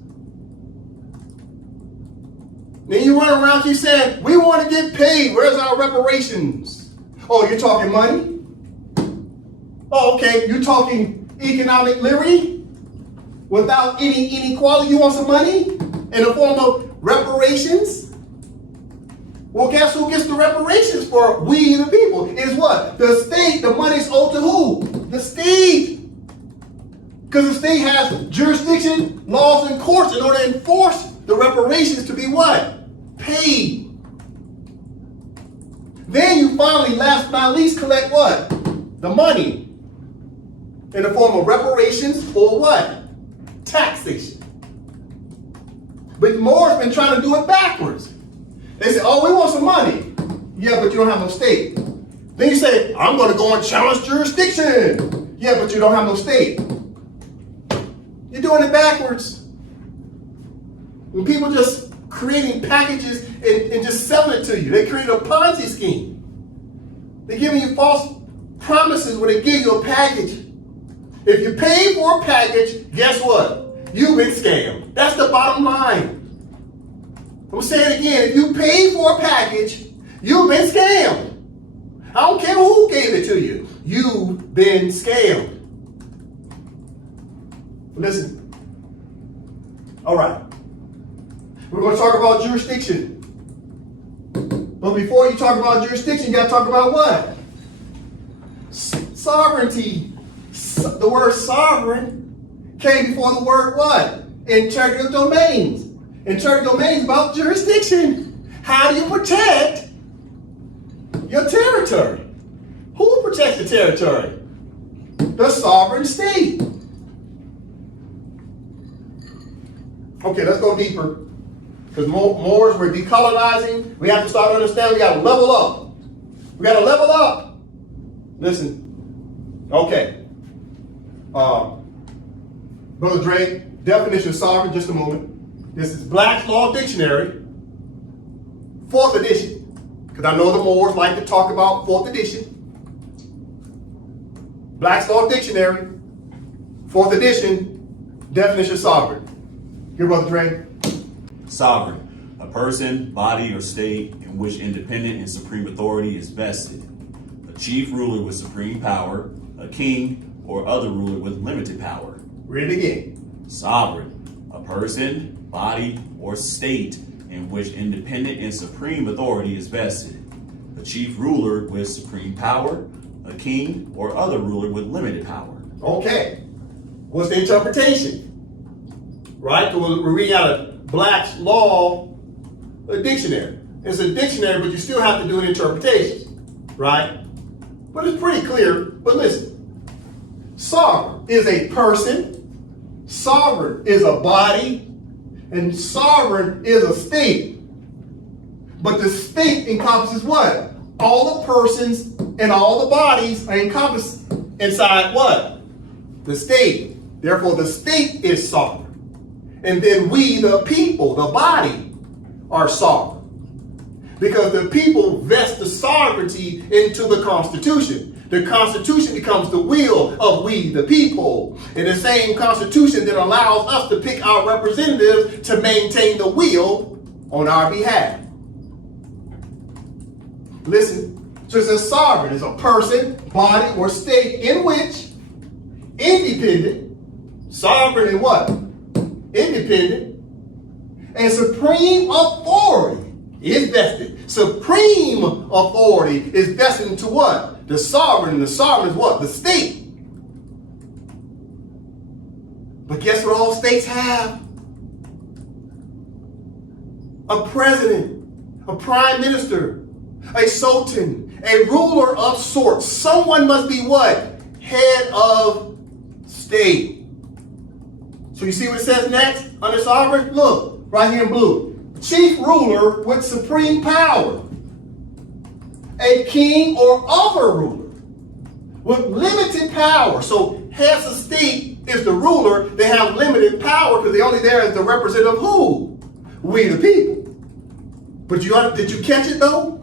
Then you run around keep saying, we want to get paid. Where's our reparations? Oh, you're talking money? Oh, okay. You're talking economic liberty? Without any inequality, you want some money in the form of reparations? Well, guess who gets the reparations for we the people? Is what? The state. The money's owed to who? The state. Because the state has jurisdiction, laws, and courts in order to enforce the reparations to be what? Paid. Then you finally, last but not least, collect what? The money in the form of reparations or what? Taxation. But Moors been trying to do it backwards. They say, oh, we want some money. Yeah, but you don't have no state. Then you say, I'm going to go and challenge jurisdiction. Yeah, but you don't have no state. You're doing it backwards. When people just creating packages and just selling it to you. They create a Ponzi scheme. They're giving you false promises when they give you a package. If you pay for a package, guess what? You've been scammed. That's the bottom line. I'm saying it again. If you pay for a package, you've been scammed. I don't care who gave it to you. You've been scammed. Listen. All right. We're going to talk about jurisdiction. But before you talk about jurisdiction, you got to talk about what? Sovereignty. The word sovereign came before the word what? Integrity of domains. Integrity of domains is about jurisdiction. How do you protect your territory? Who protects the territory? The sovereign state. Okay, let's go deeper. Because Moors were decolonizing. We have to start understanding we got to level up. We got to level up. Listen. Okay. Brother Dre, definition of sovereign, just a moment. This is Black's Law Dictionary, 4th edition. Because I know the Moors like to talk about 4th edition. Black's Law Dictionary, 4th edition, definition of sovereign. Here, Brother Dre. Sovereign, a person, body, or state in which independent and supreme authority is vested. A chief ruler with supreme power, a king, or other ruler with limited power. Read it again. Sovereign, a person, body, or state in which independent and supreme authority is vested. a chief ruler with supreme power, a king, or other ruler with limited power. Okay. What's the interpretation? Right? We're reading out of Black's Law, a dictionary. It's a dictionary, but you still have to do an interpretation. Right? But it's pretty clear. But listen. Sovereign is a person. Sovereign is a body. And sovereign is a state. But the state encompasses what? All the persons and all the bodies are encompassed inside what? The state. Therefore, the state is sovereign. And then we, the people, the body, are sovereign. Because the people vest the sovereignty into the Constitution. The Constitution becomes the will of we, the people. And the same Constitution that allows us to pick our representatives to maintain the will on our behalf. Listen. So it says sovereign is a person, body, or state in which independent, sovereign and what? Independent, and supreme authority is vested. Supreme authority is vested into what? The sovereign, and the sovereign is what? The state. But guess what all states have? A president, a prime minister, a sultan, a ruler of sorts. Someone must be what? Head of state. So you see what it says next under sovereign? Look, right here in blue. Chief ruler with supreme power. A king or other ruler with limited power. So heads of state is the ruler. They have limited power because they're only there as the representative of who? We the people. But did you catch it though?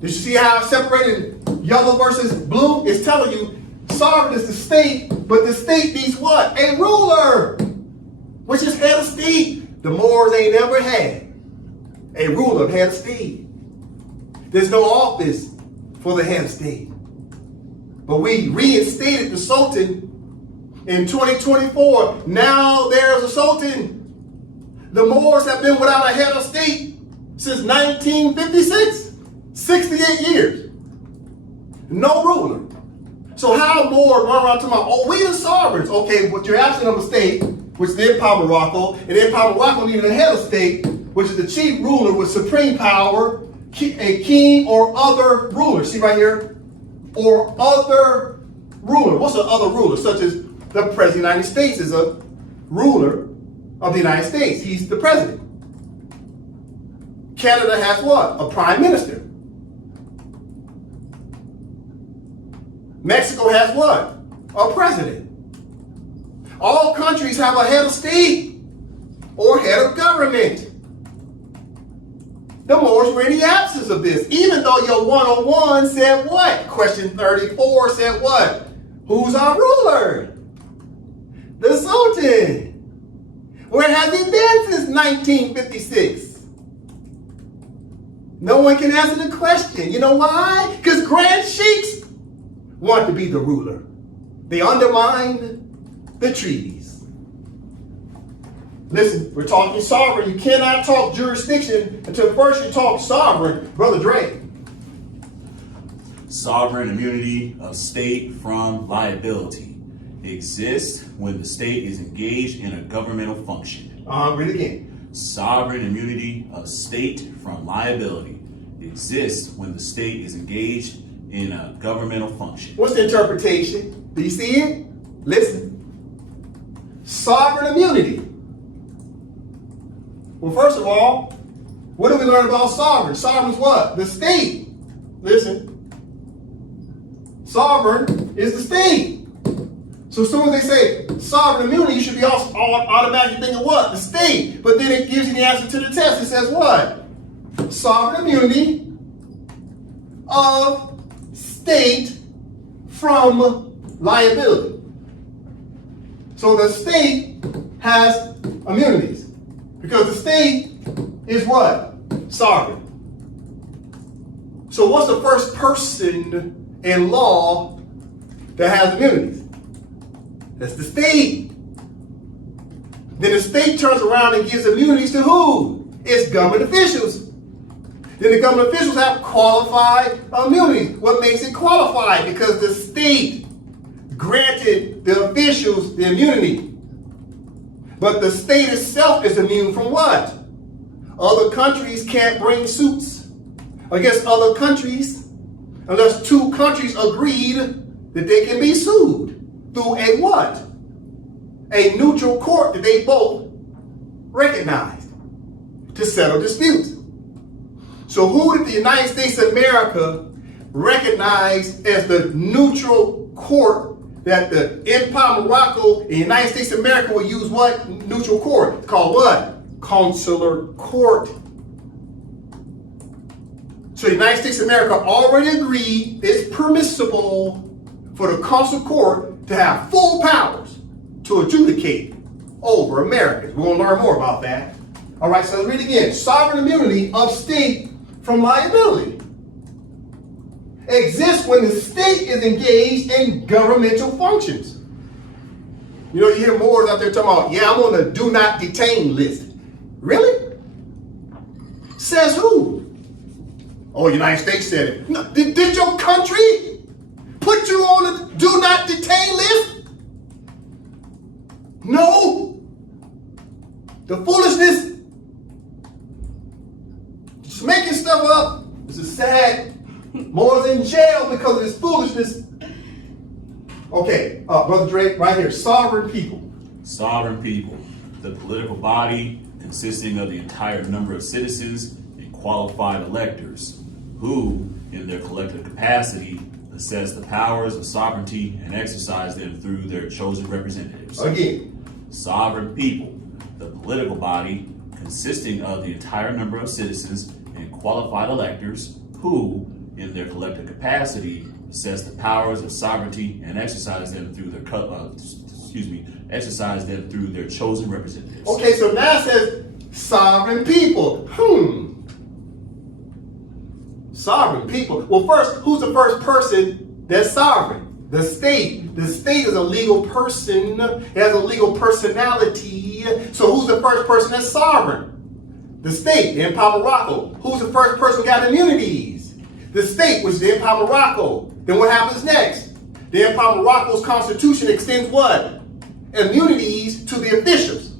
Did you see how it's separating yellow versus blue? It's telling you sovereign is the state, but the state needs what? A ruler, which is head of state. The Moors ain't never had a ruler, head of state. There's no office for the head of state. But we reinstated the Sultan in 2024. Now there's a Sultan. The Moors have been without a head of state since 1956. 68 years. No ruler. So how Moors run around talking about, oh, we the sovereigns. Okay, but you're absent of a state, which is the Empire of Morocco, and the Empire of Morocco needed a head of state, which is the chief ruler with supreme power, a king or other ruler. See right here? Or other ruler. What's an other ruler? Such as the President of the United States is a ruler of the United States. He's the president. Canada has what? A prime minister. Mexico has what? A president. All countries have a head of state or head of government. The Moors were in the absence of this, even though your 101 said what? Question 34 said what? Who's our ruler? The Sultan. Where has he been since 1956? No one can answer the question. You know why? Because Grand Sheiks want to be the ruler. They undermine the treaties. Listen, we're talking sovereign. You cannot talk jurisdiction until first you talk sovereign. Brother Dre. Sovereign immunity of state from liability exists when the state is engaged in a governmental function. Read it again. Sovereign immunity of state from liability exists when the state is engaged in a governmental function. What's the interpretation? Do you see it? Listen. Sovereign immunity. Well, first of all, what do we learn about sovereign? Sovereign is what? The state. Listen. Sovereign is the state. So as soon as they say sovereign immunity, you should be automatically thinking what? The state. But then it gives you the answer to the test. It says what? Sovereign immunity of state from liability. So the state has immunities because the state is what? Sovereign. So what's the first person in law that has immunities? That's the state. Then the state turns around and gives immunities to who? It's government officials. Then the government officials have qualified immunity. What makes it qualified? Because the state granted the officials the immunity. But the state itself is immune from what? Other countries can't bring suits against other countries unless two countries agreed that they can be sued through a what? A neutral court that they both recognized to settle disputes. So who did the United States of America recognize as the neutral court that the Empire of Morocco and the United States of America will use? What neutral court? It's called what? Consular court. So the United States of America already agreed it's permissible for the consular court to have full powers to adjudicate over Americans. We're going to learn more about that. All right, so let's read again. Sovereign immunity of state from liability exists when the state is engaged in governmental functions. You know, you hear Moors out there talking about, yeah, I'm on the do not detain list. Really? Says who? Oh, United States said it. No, did your country put you on the do not detain list? No. The foolishness, just making stuff up. This is sad. Moors in jail because of this foolishness. Okay, Brother Drake, right here. Sovereign people. Sovereign people, the political body consisting of the entire number of citizens and qualified electors who, in their collective capacity, assess the powers of sovereignty and exercise them through their chosen representatives. Again. Sovereign people, the political body consisting of the entire number of citizens and qualified electors who, in their collective capacity, assess the powers of sovereignty and exercise them through their chosen representatives. Okay, so now it says sovereign people. Sovereign people. Well, first, who's the first person that's sovereign? The state. The state is a legal person. It has a legal personality. So who's the first person that's sovereign? The state, the Empire of Morocco. Who's the first person who got immunities? The state, which is the Empire of Morocco. Then what happens next? The Empire of Morocco's constitution extends what? Immunities to the officials.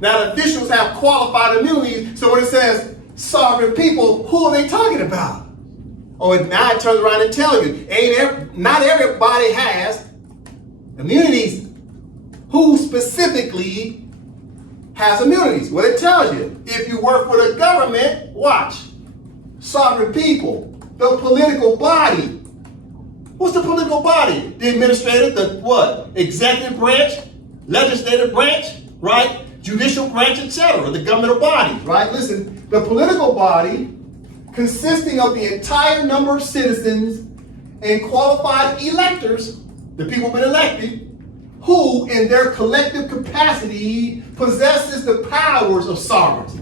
Now the officials have qualified immunities, so when it says sovereign people, who are they talking about? Oh, and now it turns around and tells you, not everybody has immunities. Who specifically has immunities? Well, it tells you, if you work for the government, watch. Sovereign people, the political body. What's the political body? The administrative, the what? Executive branch, legislative branch, right? Judicial branch, etc. The governmental body, right? Listen, the political body consisting of the entire number of citizens and qualified electors, the people who've been elected, who in their collective capacity possesses the powers of sovereignty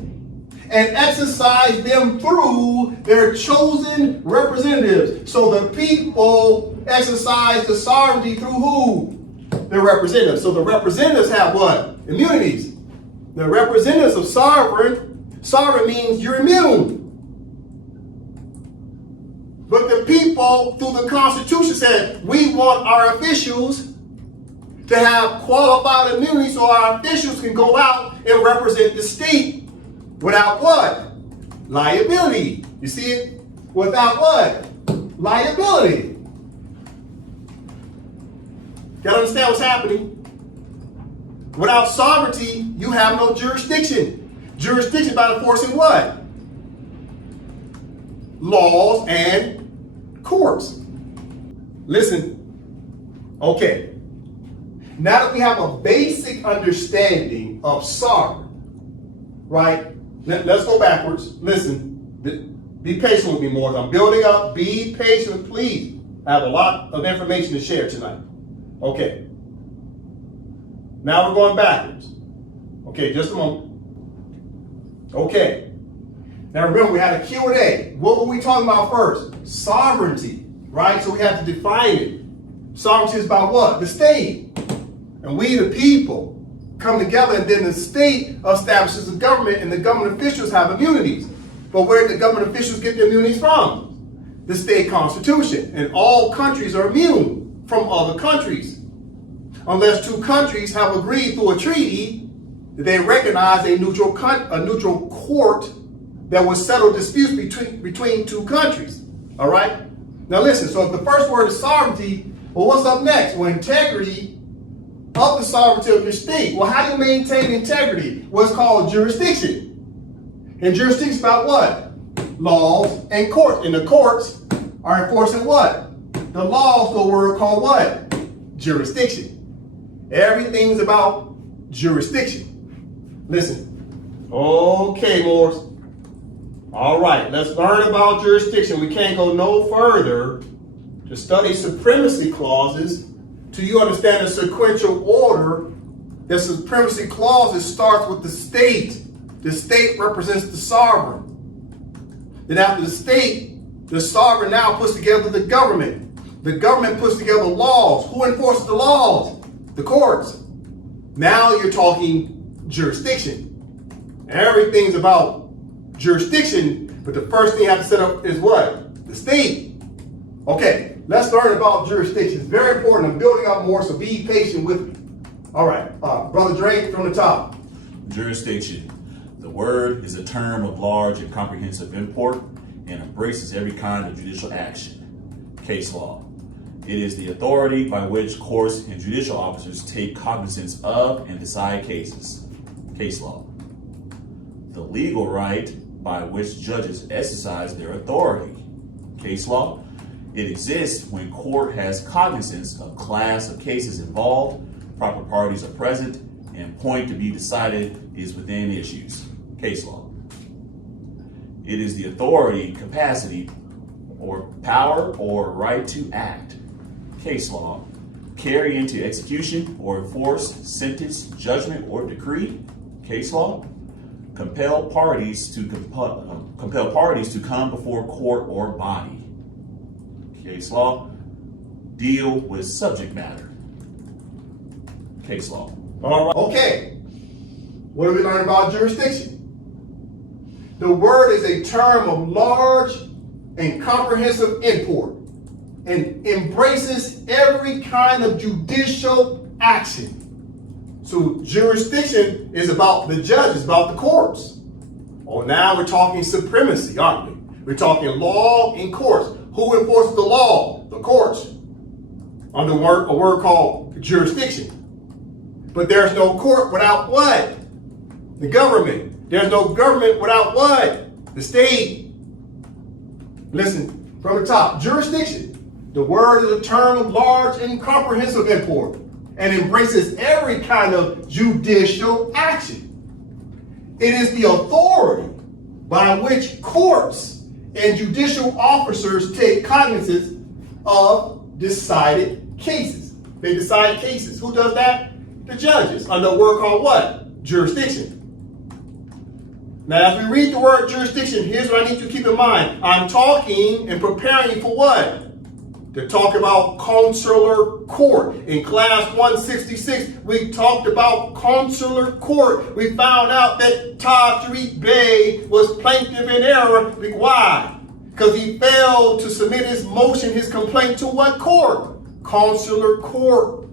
and exercise them through their chosen representatives. So the people exercise the sovereignty through who? Their representatives. So the representatives have what? Immunities. The representatives of sovereign means you're immune. But the people, through the Constitution, said, we want our officials to have qualified immunity so our officials can go out and represent the state without what? Liability. You see it? Without what? Liability. You gotta understand what's happening. Without sovereignty, you have no jurisdiction. Jurisdiction by enforcing what? Laws and courts. Listen. Okay. Now that we have a basic understanding of sovereign, right? Let's go backwards. Listen. Be patient with me, more. I'm building up. Be patient, please. I have a lot of information to share tonight. Okay. Now we're going backwards. Okay, just a moment. Okay. Now remember, we had a Q&A. What were we talking about first? Sovereignty, right? So we have to define it. Sovereignty is about what? The state. And we, the people, come together, and then the state establishes the government, and the government officials have immunities. But where did the government officials get their immunities from? The state constitution. And all countries are immune from other countries, unless two countries have agreed through a treaty that they recognize a neutral court that will settle disputes between two countries. All right? Now listen, so if the first word is sovereignty, well, what's up next? Well, integrity of the sovereignty of your state. Well, how do you maintain integrity? What's called jurisdiction. And jurisdiction is about what? Laws and courts. And the courts are enforcing what? The laws, the word called what? Jurisdiction. Everything's about jurisdiction. Listen. Okay, Morris. All right, let's learn about jurisdiction. We can't go no further to study supremacy clauses till you understand the sequential order. The supremacy clauses starts with the state. The state represents the sovereign. Then after the state, the sovereign now puts together the government. The government puts together laws. Who enforces the laws? The courts. Now you're talking jurisdiction. Everything's about jurisdiction, but the first thing you have to set up is what? The state. Okay, let's learn about jurisdiction. It's very important. I'm building up more, so be patient with me. All right, Brother Drake from the top. Jurisdiction. The word is a term of large and comprehensive import and embraces every kind of judicial action. Case law. It is the authority by which courts and judicial officers take cognizance of and decide cases. Case law. The legal right by which judges exercise their authority. Case law. It exists when court has cognizance of class of cases involved, proper parties are present, and point to be decided is within issues. Case law. It is the authority, capacity, or power or right to act. Case law. Carry into execution or enforce sentence, judgment, or decree. Case law. Compel parties to come before court or body. Case law. Deal with subject matter. Case law. All right. Okay. What do we learn about jurisdiction? The word is a term of large and comprehensive import and embraces every kind of judicial action. So jurisdiction is about the judges, about the courts. Oh, now we're talking supremacy, aren't we? We're talking law and courts. Who enforces the law? The courts. Under a word called jurisdiction. But there's no court without what? The government. There's no government without what? The state. Listen, from the top. Jurisdiction. The word is a term of large and comprehensive import and embraces every kind of judicial action. It is the authority by which courts and judicial officers take cognizance of decided cases. They decide cases. Who does that? The judges, under a word called what? Jurisdiction. Now, as we read the word jurisdiction, here's what I need you to keep in mind. I'm talking and preparing you for what? To talk about consular court. In class 166, we talked about consular court. We found out that Tariq Bey was plaintiff in error. Why? Because he failed to submit his motion, his complaint to what court? Consular court.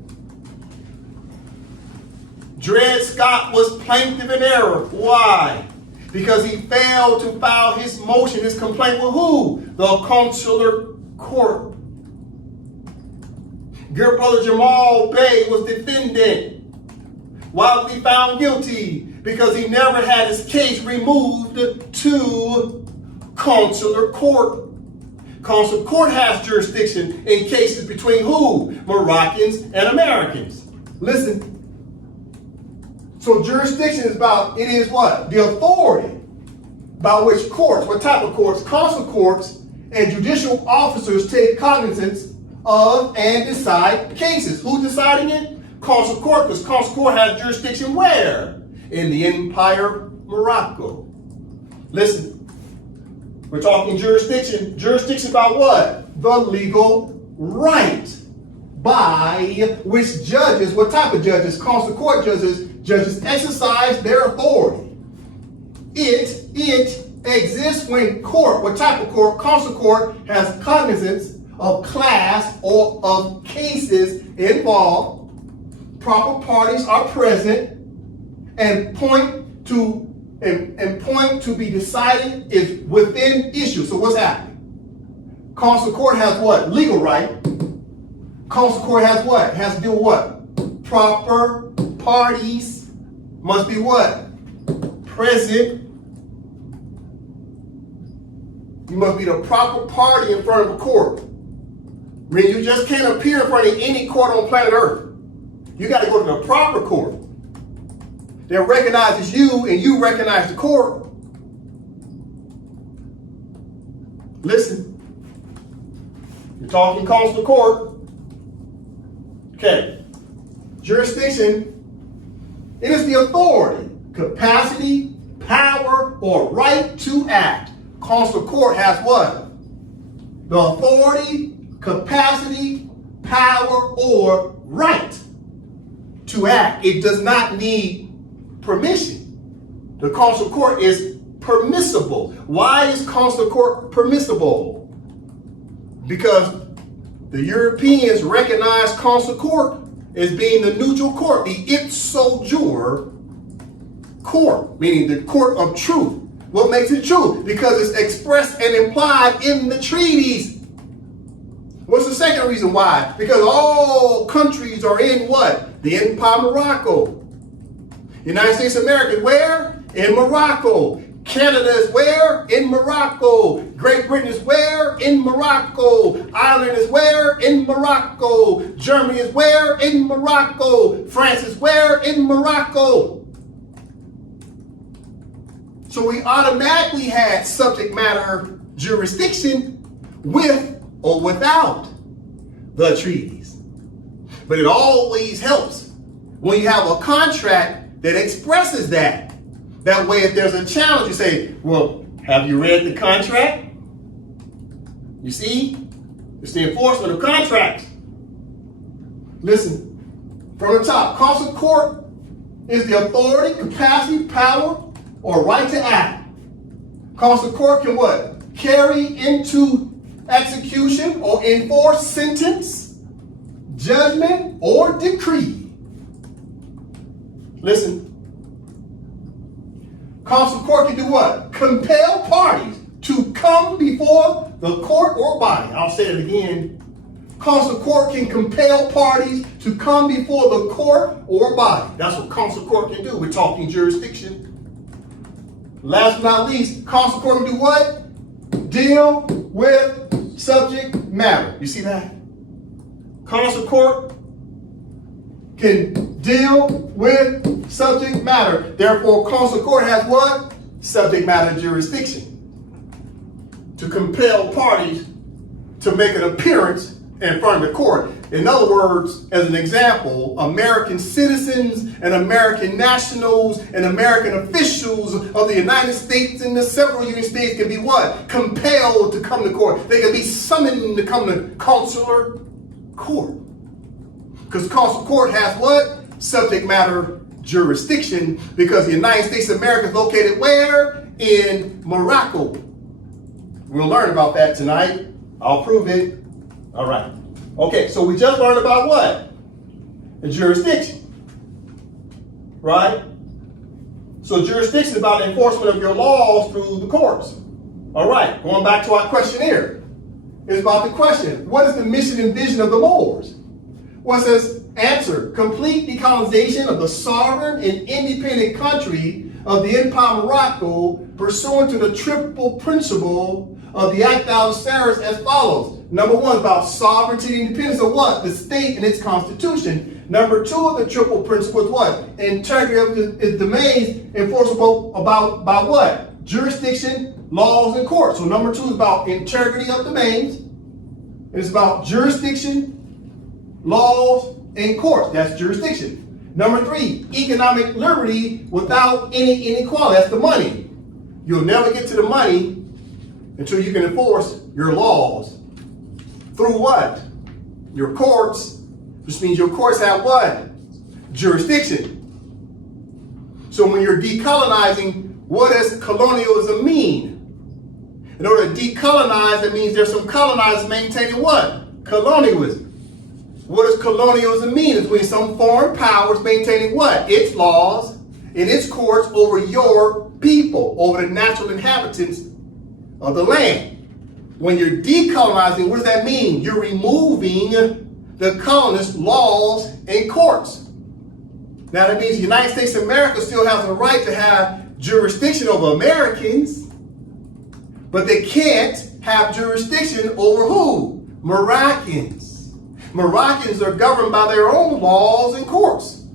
Dred Scott was plaintiff in error. Why? Because he failed to file his motion, his complaint with who? The consular court. Your brother Jamal Bey was defendant. Why was he found guilty? Because he never had his case removed to consular court. Consular court has jurisdiction in cases between who? Moroccans and Americans. Listen. So jurisdiction is about, it is what? The authority by which courts, what type of courts? Consular courts and judicial officers take cognizance of and decide cases. Who's deciding it? Consular court, because consular court has jurisdiction where? In the Empire Morocco. Listen, we're talking jurisdiction. Jurisdiction about what? The legal right by which judges, what type of judges? Consular court judges exercise their authority. It exists when court, what type of court? Consular court has cognizance of class or of cases involved. Proper parties are present and point to be decided is within issue. So what's happening? Consular court has what? Legal right. Consular court has what? Has to do with what? Proper parties must be what? Present. You must be the proper party in front of a court. I mean, you just can't appear in front of any court on planet Earth. You got to go to the proper court that recognizes you and you recognize the court. Listen, you're talking consular court. Okay. Jurisdiction, it is the authority, capacity, power, or right to act. Consular court has what? The authority, capacity, power, or right to act. It does not need permission. The consular court is permissible. Why is consular court permissible? Because the Europeans recognize consular court as being the neutral court, the ipso jure court, meaning the court of truth. What makes it true? Because it's expressed and implied in the treaties. What's the second reason why? Because all countries are in what? The Empire Morocco. United States of America, where? In Morocco. Canada is where? In Morocco. Great Britain is where? In Morocco. Ireland is where? In Morocco. Germany is where? In Morocco. France is where? In Morocco. So we automatically had subject matter jurisdiction with or without the treaties. But it always helps when you have a contract that expresses that. That way, if there's a challenge, you say, well, have you read the contract? You see, it's the enforcement of contracts. Listen, from the top, consular court is the authority, capacity, power, or right to act. Consular court can what? Carry into execution or enforce sentence, judgment, or decree. Listen. Consular court can do what? Compel parties to come before the court or body. I'll say it again. Consular court can compel parties to come before the court or body. That's what consular court can do. We're talking jurisdiction. Last but not least, consular court can do what? Deal with subject matter. You see that? Consular court can deal with subject matter. Therefore, consular court has what? Subject matter jurisdiction. To compel parties to make an appearance in front of the court. In other words, as an example, American citizens and American nationals and American officials of the United States and the several United States can be what? Compelled to come to court. They can be summoned to come to consular court. Because consular court has what? Subject matter jurisdiction, because the United States of America is located where? In Morocco. We'll learn about that tonight. I'll prove it. All right. Okay, so we just learned about what? The jurisdiction. Right? So jurisdiction is about the enforcement of your laws through the courts. All right, going back to our questionnaire. It's about the question, what is the mission and vision of the Moors? Well, it says, answer, complete decolonization of the sovereign and independent country of the Empire Morocco pursuant to the triple principle of the Act of Cyrus as follows. Number one, about sovereignty and independence of what? The state and its constitution. Number two of the triple principle is what? Integrity of its domains enforceable by what? Jurisdiction, laws, and courts. So number two is about integrity of domains. It's about jurisdiction, laws, and courts. That's jurisdiction. Number three, economic liberty without any inequality. That's the money. You'll never get to the money until you can enforce your laws. Through what? Your courts, which means your courts have what? Jurisdiction. So when you're decolonizing, what does colonialism mean? In order to decolonize, that means there's some colonizers maintaining what? Colonialism. What does colonialism mean? It's when some foreign power is maintaining what? Its laws and its courts over your people, over the natural inhabitants of the land. When you're decolonizing, what does that mean? You're removing the colonists' laws and courts. Now that means the United States of America still has the right to have jurisdiction over Americans, but they can't have jurisdiction over who? Moroccans. Moroccans are governed by their own laws and courts.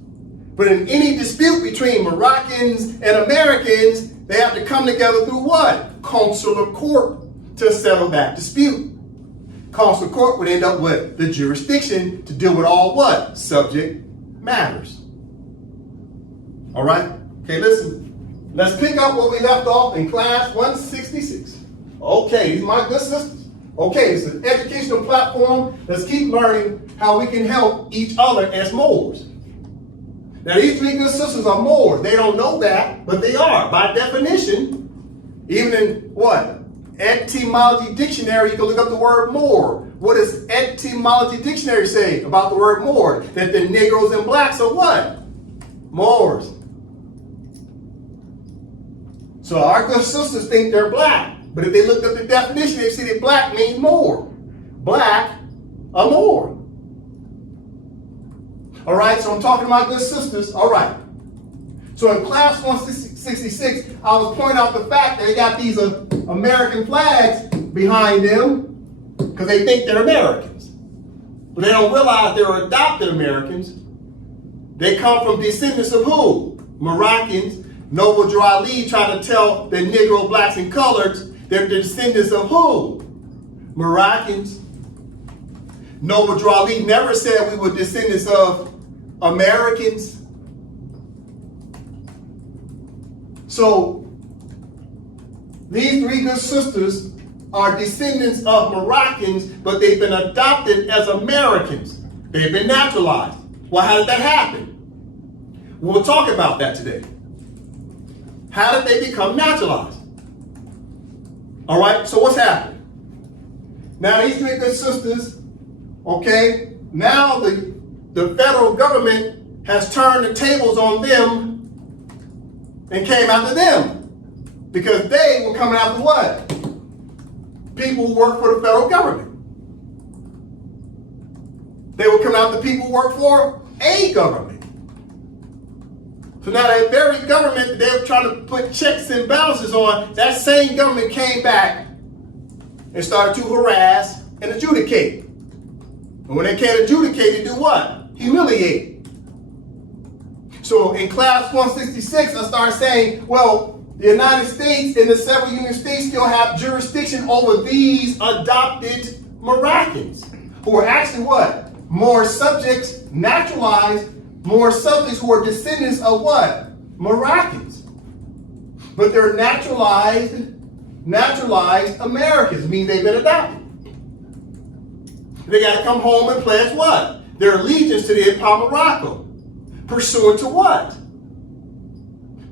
But in any dispute between Moroccans and Americans, they have to come together through what? Consular court to settle that dispute. Consular court would end up with the jurisdiction to deal with all what? Subject matters. All right? Okay, listen. Let's pick up where we left off in class 166. Okay, these are my good sisters. Okay, it's an educational platform. Let's keep learning how we can help each other as Moors. Now, these three good sisters are Moors. They don't know that, but they are. By definition, even in what? Etymology dictionary, you can look up the word Moor. What does etymology dictionary say about the word Moor? That the Negroes and blacks are what? Moors. So our good sisters think they're black. But if they looked up the definition, they see that black means Moor. Black, a Moor. All right, so I'm talking to my good sisters. All right. So in class 166, I was pointing out the fact that they got these American flags behind them because they think they're Americans. But they don't realize they're adopted Americans. They come from descendants of who? Moroccans. Noble Drew Ali tried to tell the Negro, blacks, and coloreds they're the descendants of who? Moroccans. Noble Drew Ali never said we were descendants of Americans. So these three good sisters are descendants of Moroccans, but they've been adopted as Americans. They've been naturalized. Well, how did that happen? We'll talk about that today. How did they become naturalized? All right, so what's happening? Now these three good sisters, okay, now the federal government has turned the tables on them and came after them because they were coming after what? People who work for the federal government. They were coming after people who work for a government. So now that very government that they were trying to put checks and balances on, that same government came back and started to harass and adjudicate. And when they can't adjudicate, they do what? Humiliate. So in class 166, I started saying, well, the United States and the several Union states still have jurisdiction over these adopted Moroccans, who are actually what? More subjects, naturalized, more subjects who are descendants of what? Moroccans. But they're naturalized Americans, meaning they've been adopted. They got to come home and pledge what? Their allegiance to the Empire of Morocco. Pursuant to what?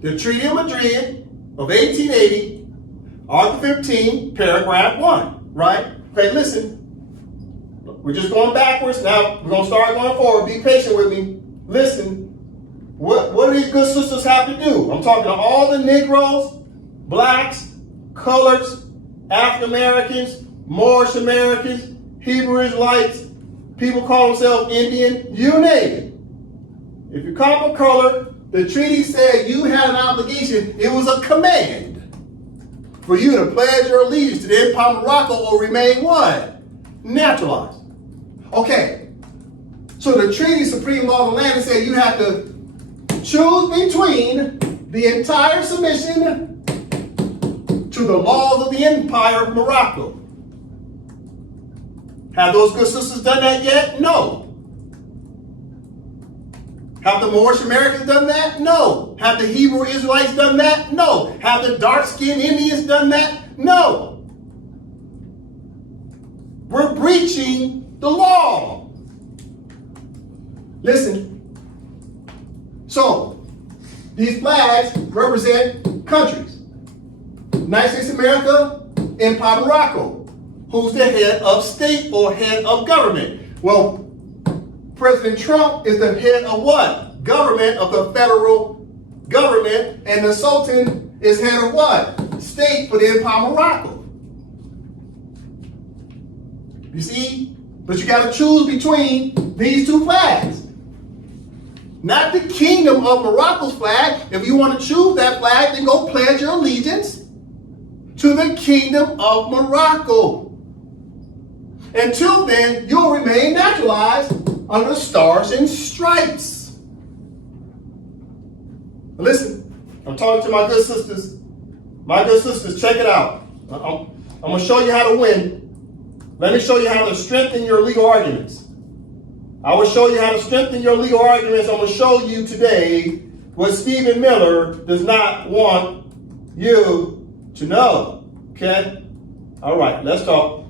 The Treaty of Madrid of 1880, Article 15, Paragraph 1, right? Okay, listen. We're just going backwards. Now we're going to start going forward. Be patient with me. Listen. What do these good sisters have to do? I'm talking to all the Negroes, blacks, coloreds, African Americans, Moorish Americans, Hebrew Israelites, people call themselves Indian, you name it. If you come from color, the treaty said you had an obligation. It was a command for you to pledge your allegiance to the Empire of Morocco or remain what? Naturalized. Okay. So the treaty, supreme law of the land, said you have to choose between the entire submission to the laws of the Empire of Morocco. Have those good sisters done that yet? No. Have the Moorish Americans done that? No. Have the Hebrew Israelites done that? No. Have the dark-skinned Indians done that? No. We're breaching the law. Listen. So, These flags represent countries. United States of America, Empire Morocco. Who's the head of state or head of government? Well, President Trump is the head of what? Government, of the federal government, and the Sultan is head of what? State for the Empire Morocco. You see? But you got to choose between these two flags. Not the Kingdom of Morocco's flag. If you want to choose that flag, then go pledge your allegiance to the Kingdom of Morocco. Until then, you'll remain naturalized under stars and stripes. Listen, I'm talking to my good sisters. My good sisters, check it out. I'm going to show you how to win. Let me show you how to strengthen your legal arguments. I will show you how to strengthen your legal arguments. I'm going to show you today what Stephen Miller does not want you to know. Okay? All right, let's talk.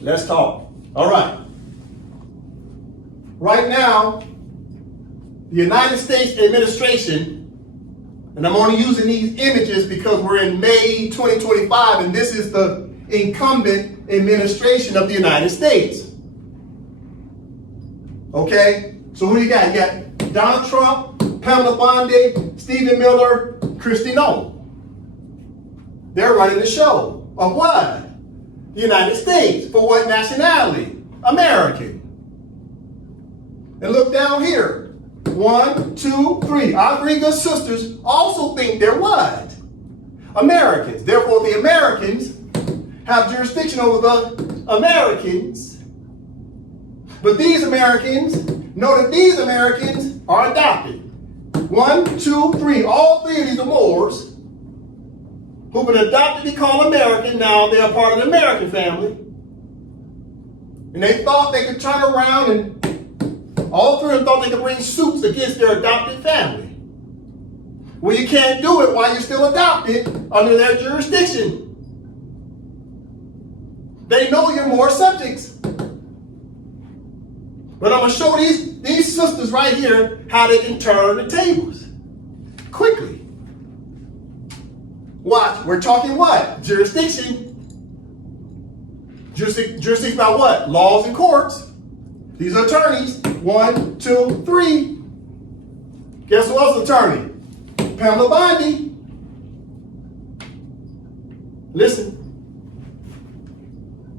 Let's talk. All right. Right now, the United States administration, and I'm only using these images because we're in May 2025, and this is the incumbent administration of the United States. Okay? So who do you got? You got Donald Trump, Pamela Bondi, Stephen Miller, Kristi Noem. They're running the show. Of what? The United States. For what nationality? American. And look down here. 1, 2, 3. Our three good sisters also think they're what? Americans. Therefore, the Americans have jurisdiction over the Americans. But these Americans know that these Americans are adopted. 1, 2, 3. All three of these are Moors who've been adopted to be called American. Now they're part of the American family. And they thought they could turn around and all three of them thought they could bring suits against their adopted family. Well, you can't do it while you're still adopted under their jurisdiction. They know you're more subjects. But I'm going to show these sisters right here how they can turn the tables quickly. Watch, we're talking what? Jurisdiction. Jurisdiction about what? Laws and courts. These are attorneys. 1, 2, 3. Guess who else is attorney? Pamela Bondi. Listen.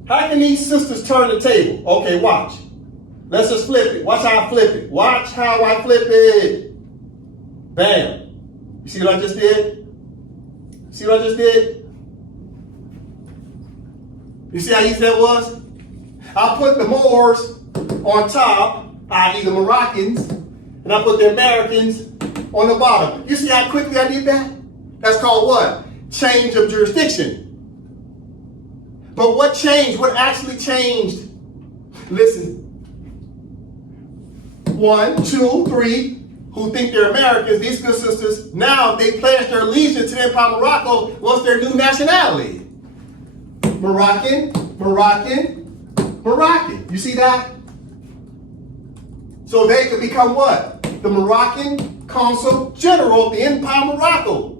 How can these sisters turn the table? Okay, watch. Let's just flip it. Watch how I flip it. Watch how I flip it. Bam. You see what I just did? See what I just did? You see how easy that was? I put the Moors on top, i.e. the Moroccans, and I put the Americans on the bottom. You see how quickly I did that? That's called what? Change of jurisdiction. But what changed? What actually changed? Listen. 1, 2, 3. Who think they're Americans, these good sisters, now they pledge their allegiance to the Empire Morocco. What's their new nationality? Moroccan, Moroccan, Moroccan. You see that? So they could become what? The Moroccan Consul General of the Empire Morocco.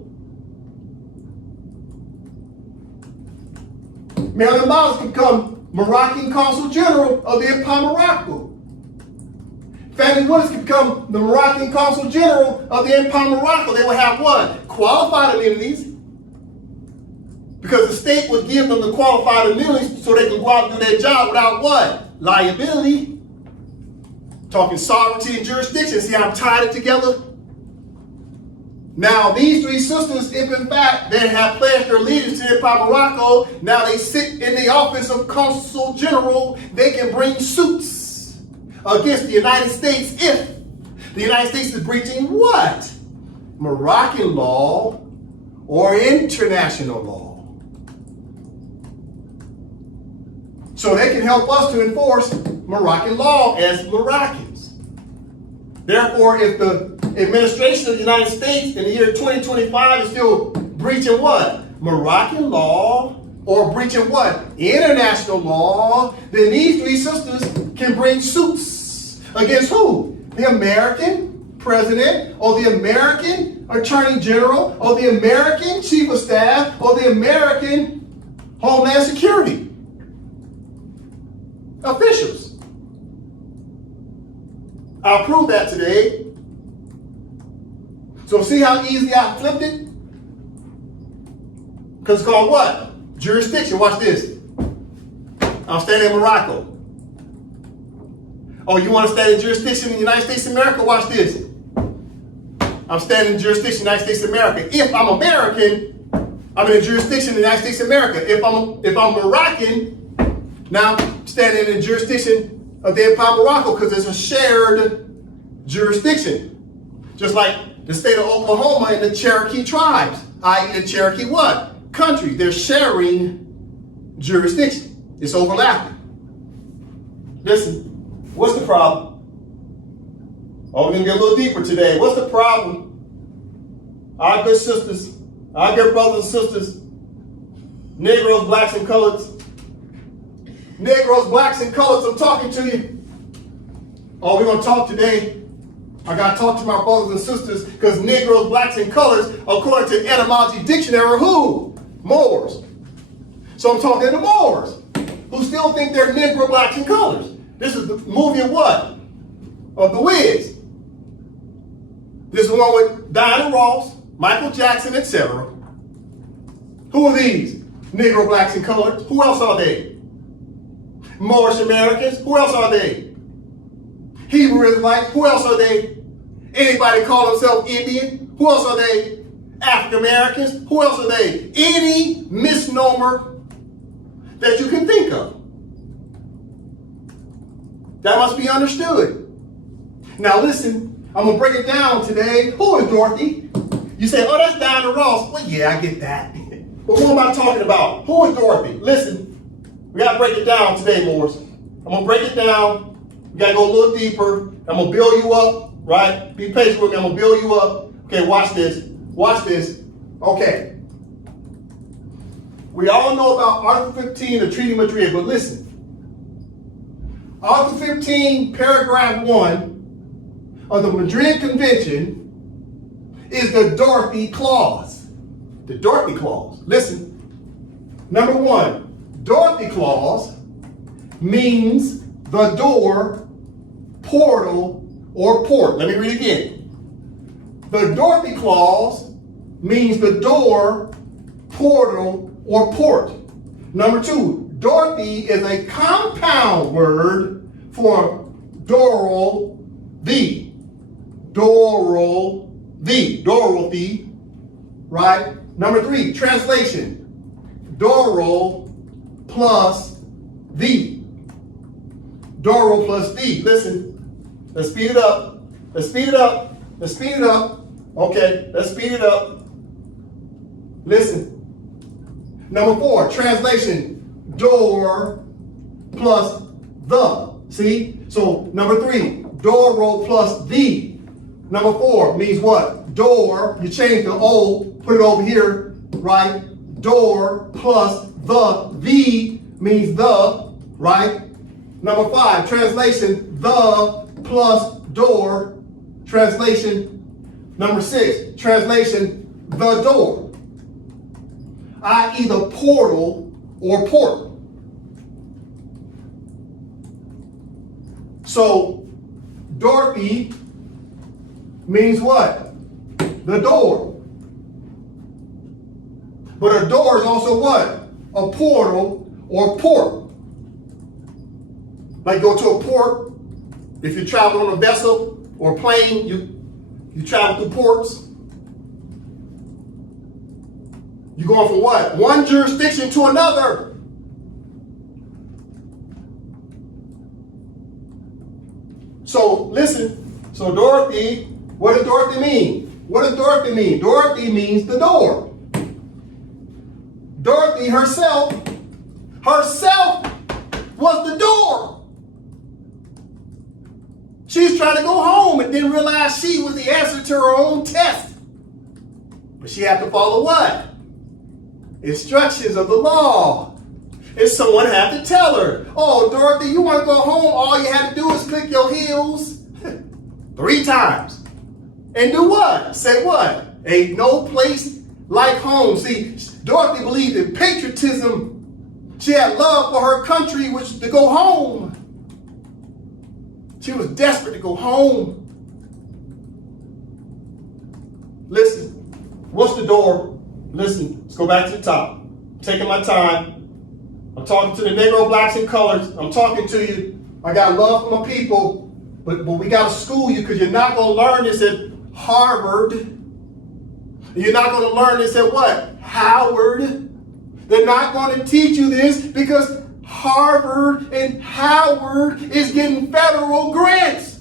Marilyn Miles could become Moroccan Consul General of the Empire Morocco. Fannie Willis could become the Moroccan Consul General of the Empire Morocco. They would have what? Qualified immunities. Because the state would give them the qualified immunities so they can go out and do their job without what? Liability. Talking sovereignty and jurisdiction. See how I've tied it together? Now, these three sisters, if in fact they have pledged their allegiance to the Empire Morocco, now they sit in the office of Consul General. They can bring suits against the United States if the United States is breaching what? Moroccan law or international law. So they can help us to enforce Moroccan law as Moroccans. Therefore, if the administration of the United States in the year 2025 is still breaching what? Moroccan law or breaching what? International law, then these three sisters can bring suits against who? The American president, or the American attorney general, or the American chief of staff, or the American homeland security officials. I'll prove that today. So see how easily I flipped it? Because it's called what? Jurisdiction. Watch this. I'm standing in Morocco. Oh, you want to stand in jurisdiction in the United States of America? Watch this. I'm standing in jurisdiction in the United States of America. If I'm American, I'm in a jurisdiction in the United States of America. If I'm Moroccan, now I'm standing in the jurisdiction of the Empire of Morocco because it's a shared jurisdiction. Just like the state of Oklahoma and the Cherokee tribes, i.e. the Cherokee what? Country. They're sharing jurisdiction. It's overlapping. Listen, what's the problem? Oh, we're going to get a little deeper today. What's the problem? Our good sisters, our good brothers and sisters, Negroes, blacks, and coloreds. Negroes, blacks, and coloreds, I'm talking to you. Oh, we're going to talk today. I got to talk to my brothers and sisters because Negroes, blacks, and coloreds, according to etymology dictionary, are who? Moors. So I'm talking to Moors who still think they're Negro, blacks, and coloreds. This is the movie of what? Of The Wiz. This is the one with Diana Ross, Michael Jackson, etc. Who are these? Negro, blacks, and coloreds. Who else are they? Moorish Americans. Who else are they? Hebrew Israelites. Who else are they? Anybody call themselves Indian? Who else are they? African Americans. Who else are they? Any misnomer that you can think of. That must be understood. Now listen, I'm going to break it down today. Who is Dorothy? You say, oh, that's Diana Ross. Well, yeah, I get that. But who am I talking about? Who is Dorothy? Listen, we got to break it down today, Moors. I'm going to break it down. We got to go a little deeper. I'm going to build you up, right? Be patient with me. I'm going to build you up. Okay, watch this. Watch this. Okay. We all know about Article 15 of the Treaty of Madrid, but listen. Article 15, paragraph 1 of the Madrid Convention is the Dorothy Clause. The Dorothy Clause. Listen. Number 1, Dorothy Clause means the door, portal, or port. Let me read again. The Dorothy Clause means the door, portal, or port. Number 2, Dorothy is a compound word for Dorothy. Dorothy, right? Number 3, translation. Doro plus thee. Doro plus thee. Listen, let's speed it up. Let's speed it up. Let's speed it up. Okay, let's speed it up. Listen. Number 4, translation. Door plus the. See? So number 3, Doro plus the. Number 4 means what? Door. You change the O, put it over here, right? Door plus the. The means the, right? Number 5, translation. The plus door. Translation. Number 6, translation. The door. I.e. the portal or port. So, Dorothy means what? The door. But a door is also what? A portal or port. Like go to a port. If you travel on a vessel or plane, you travel through ports. You're going from what? One jurisdiction to another. So listen, so Dorothy, what does Dorothy mean? What does Dorothy mean? Dorothy means the door. Dorothy herself was the door. She's trying to go home and didn't realize she was the answer to her own test. But she had to follow what? Instructions of the law. And someone had to tell her, oh, Dorothy, you want to go home? All you had to do is click your heels 3 times. And do what? Say what? Ain't no place like home. See, Dorothy believed in patriotism. She had love for her country, which to go home. She was desperate to go home. Listen, what's the door? Listen, let's go back to the top. I'm taking my time. I'm talking to the Negro, blacks, and colors. I'm talking to you. I got love for my people, but we got to school you because you're not going to learn this at Harvard. You're not going to learn this at what? Howard. They're not going to teach you this because Harvard and Howard is getting federal grants.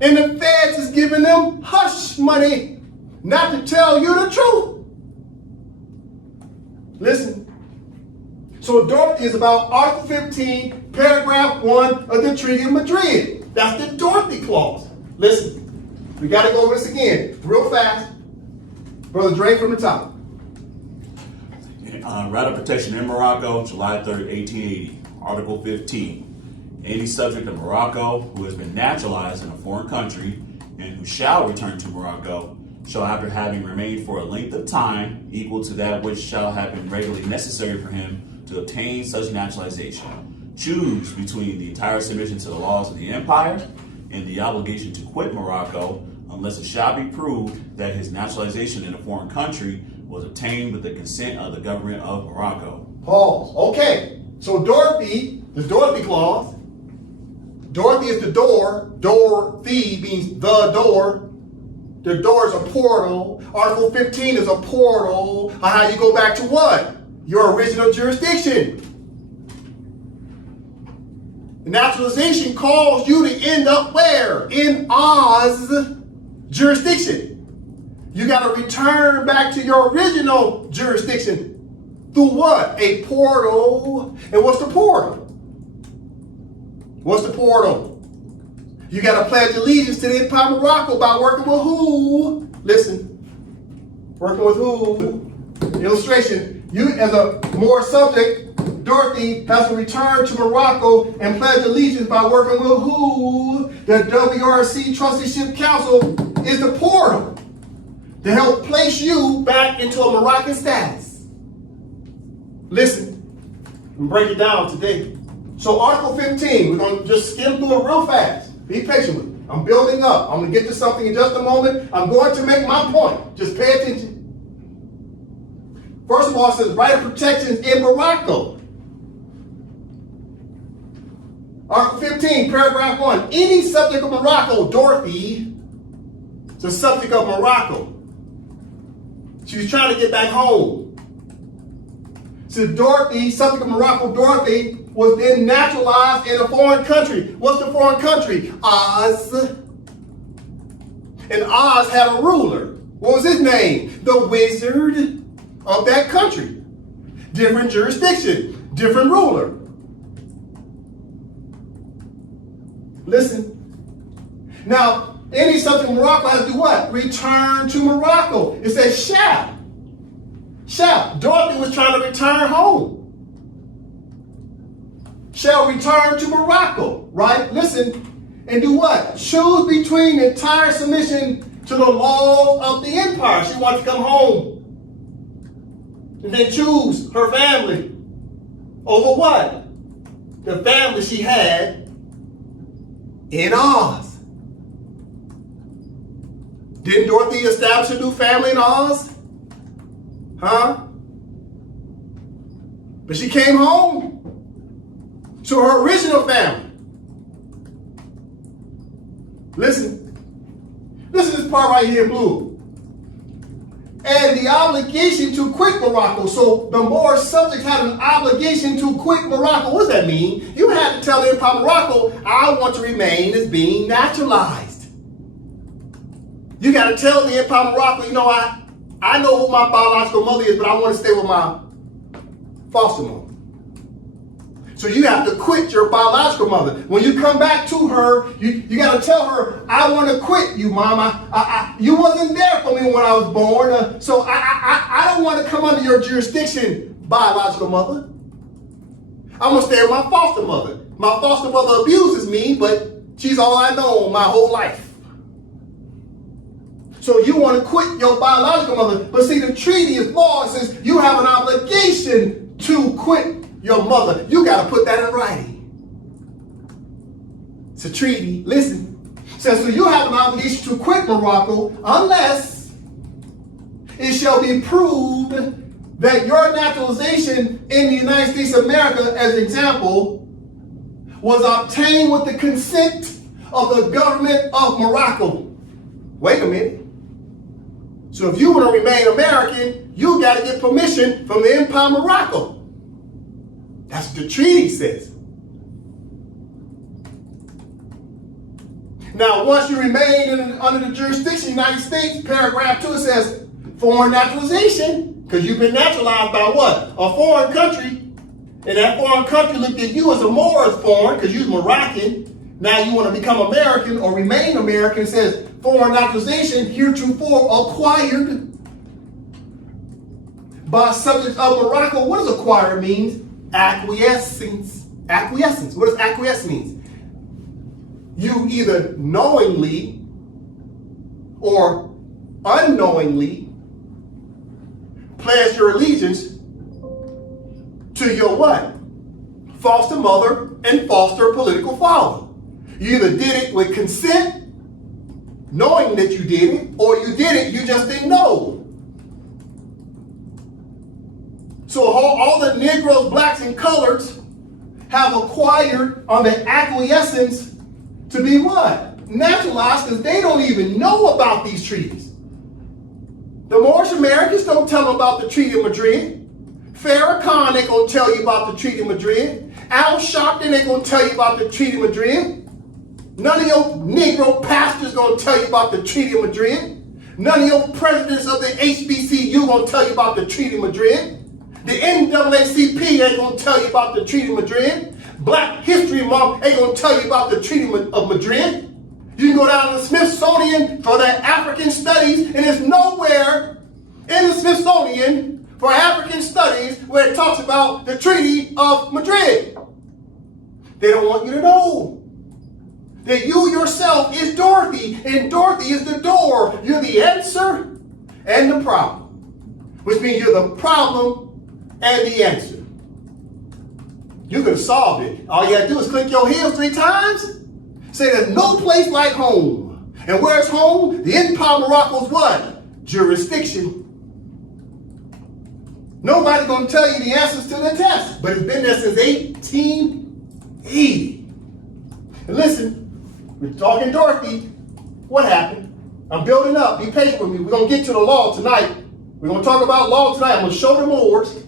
And the feds is giving them hush money not to tell you the truth. Listen. So Dorothy is about Article 15, paragraph 1 of the Treaty of Madrid. That's the Dorothy Clause. Listen, we got to go over this again real fast. Brother Dre from the top. Right of protection in Morocco, July 3rd, 1880. Article 15. Any subject of Morocco who has been naturalized in a foreign country and who shall return to Morocco shall, after having remained for a length of time equal to that which shall have been regularly necessary for him to obtain such naturalization, choose between the entire submission to the laws of the empire and the obligation to quit Morocco, unless it shall be proved that his naturalization in a foreign country was obtained with the consent of the government of Morocco. Pause. Okay. So Dorothy, the Dorothy Clause. Dorothy is the door. Dorothy means the door. The door is a portal. Article 15 is a portal on how you go back to what? Your original jurisdiction. Naturalization calls you to end up where? In Oz jurisdiction. You got to return back to your original jurisdiction through what? A portal. And what's the portal? What's the portal? You got to pledge allegiance to the Empire of Morocco by working with who? Listen. Working with who? Illustration. You, as a Moor subject, Dorothy has to return to Morocco and pledge allegiance by working with who? The WRC Trusteeship Council is the portal to help place you back into a Moroccan status. Listen, and break it down today. So Article 15, we're going to just skim through it real fast. Be patient with me. I'm building up. I'm going to get to something in just a moment. I'm going to make my point. Just pay attention. First of all, it says right of protection in Morocco. Article 15, paragraph 1. Any subject of Morocco, Dorothy, is a subject of Morocco. She was trying to get back home. So Dorothy, subject of Morocco, Dorothy, was then naturalized in a foreign country. What's the foreign country? Oz. And Oz had a ruler. What was his name? The Wizard of that country. Different jurisdiction, different ruler. Listen. Now, any subject of Morocco has to do what? Return to Morocco. It says shall. Shall. Dorothy was trying to return home. Shall return to Morocco, right? Listen, and do what? Choose between entire submission to the laws of the empire. She wants to come home. And then choose her family over what? The family she had in Oz. Didn't Dorothy establish a new family in Oz? Huh? But she came home to her original family. Listen. This is this part right here in blue. And the obligation to quit Morocco. So the Moor subject had an obligation to quit Morocco. What does that mean? You had to tell the Empire of Morocco, I want to remain as being naturalized. You got to tell the Empire of Morocco, you know, I know who my biological mother is, but I want to stay with my foster mother. So you have to quit your biological mother. When you come back to her, you got to tell her, I want to quit you, Mom. You wasn't there for me when I was born, so I don't want to come under your jurisdiction, biological mother. I'm going to stay with my foster mother. My foster mother abuses me, but she's all I know my whole life. So you want to quit your biological mother. But see, the treaty is law. It says you have an obligation to quit your mother. You got to put that in writing. It's a treaty. Listen. It says, so you have an obligation to quit Morocco unless it shall be proved that your naturalization in the United States of America, as an example, was obtained with the consent of the government of Morocco. Wait a minute. So if you want to remain American, you got to get permission from the Empire of Morocco. That's what the treaty says. Now, once you remain under the jurisdiction of the United States, paragraph 2, it says foreign naturalization, because you've been naturalized by what? A foreign country. And that foreign country looked at you as a more as foreign, because you're Moroccan. Now you want to become American or remain American. It says foreign naturalization heretofore acquired by subjects of Morocco. What does acquire mean? Acquiescence. Acquiescence. What does acquiesce mean? You either knowingly or unknowingly pledge your allegiance to your what? Foster mother and foster political father. You either did it with consent, knowing that you did it, or you did it, you just didn't know. So all the Negroes, blacks, and coloreds have acquired on the acquiescence to be what? Naturalized, because they don't even know about these treaties. The Moroccan Americans don't tell them about the Treaty of Madrid. Farrakhan ain't gonna tell you about the Treaty of Madrid. Al Sharpton ain't gonna tell you about the Treaty of Madrid. None of your Negro pastors gonna tell you about the Treaty of Madrid. None of your presidents of the HBCU gonna tell you about the Treaty of Madrid. The NAACP ain't gonna tell you about the Treaty of Madrid. Black History Month ain't gonna tell you about the Treaty of Madrid. You can go down to the Smithsonian for the African Studies, and there's nowhere in the Smithsonian for African Studies where it talks about the Treaty of Madrid. They don't want you to know that you yourself is Dorothy, and Dorothy is the door. You're the answer and the problem, which means you're the problem and the answer. You could have solved it. All you gotta do is click your heels 3 times. Say there's no place like home. And where's home? The Empire of Morocco's what? Jurisdiction. Nobody's gonna tell you the answers to the test, but it's been there since 1880. And listen, we're talking Dorothy. What happened? I'm building up. Be patient with me. We're gonna get to the law tonight. We're gonna talk about law tonight. I'm gonna show the Moors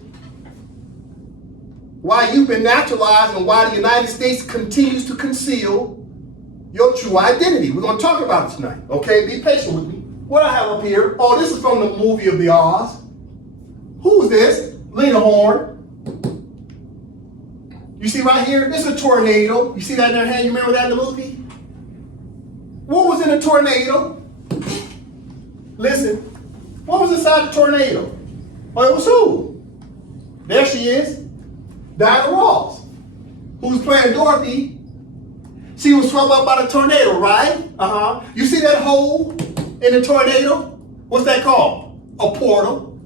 why you've been naturalized and why the United States continues to conceal your true identity. We're going to talk about it tonight, okay? Be patient with me. What I have up here, oh, this is from the movie of the Oz. Who's this? Lena Horne. You see right here? This is a tornado. You see that in their hand? You remember that in the movie? What was in a tornado? Listen, what was inside the tornado? Oh, it was who? There she is. Diana Ross, who's playing Dorothy. She was swept up by the tornado, right? You see that hole in the tornado? What's that called? A portal.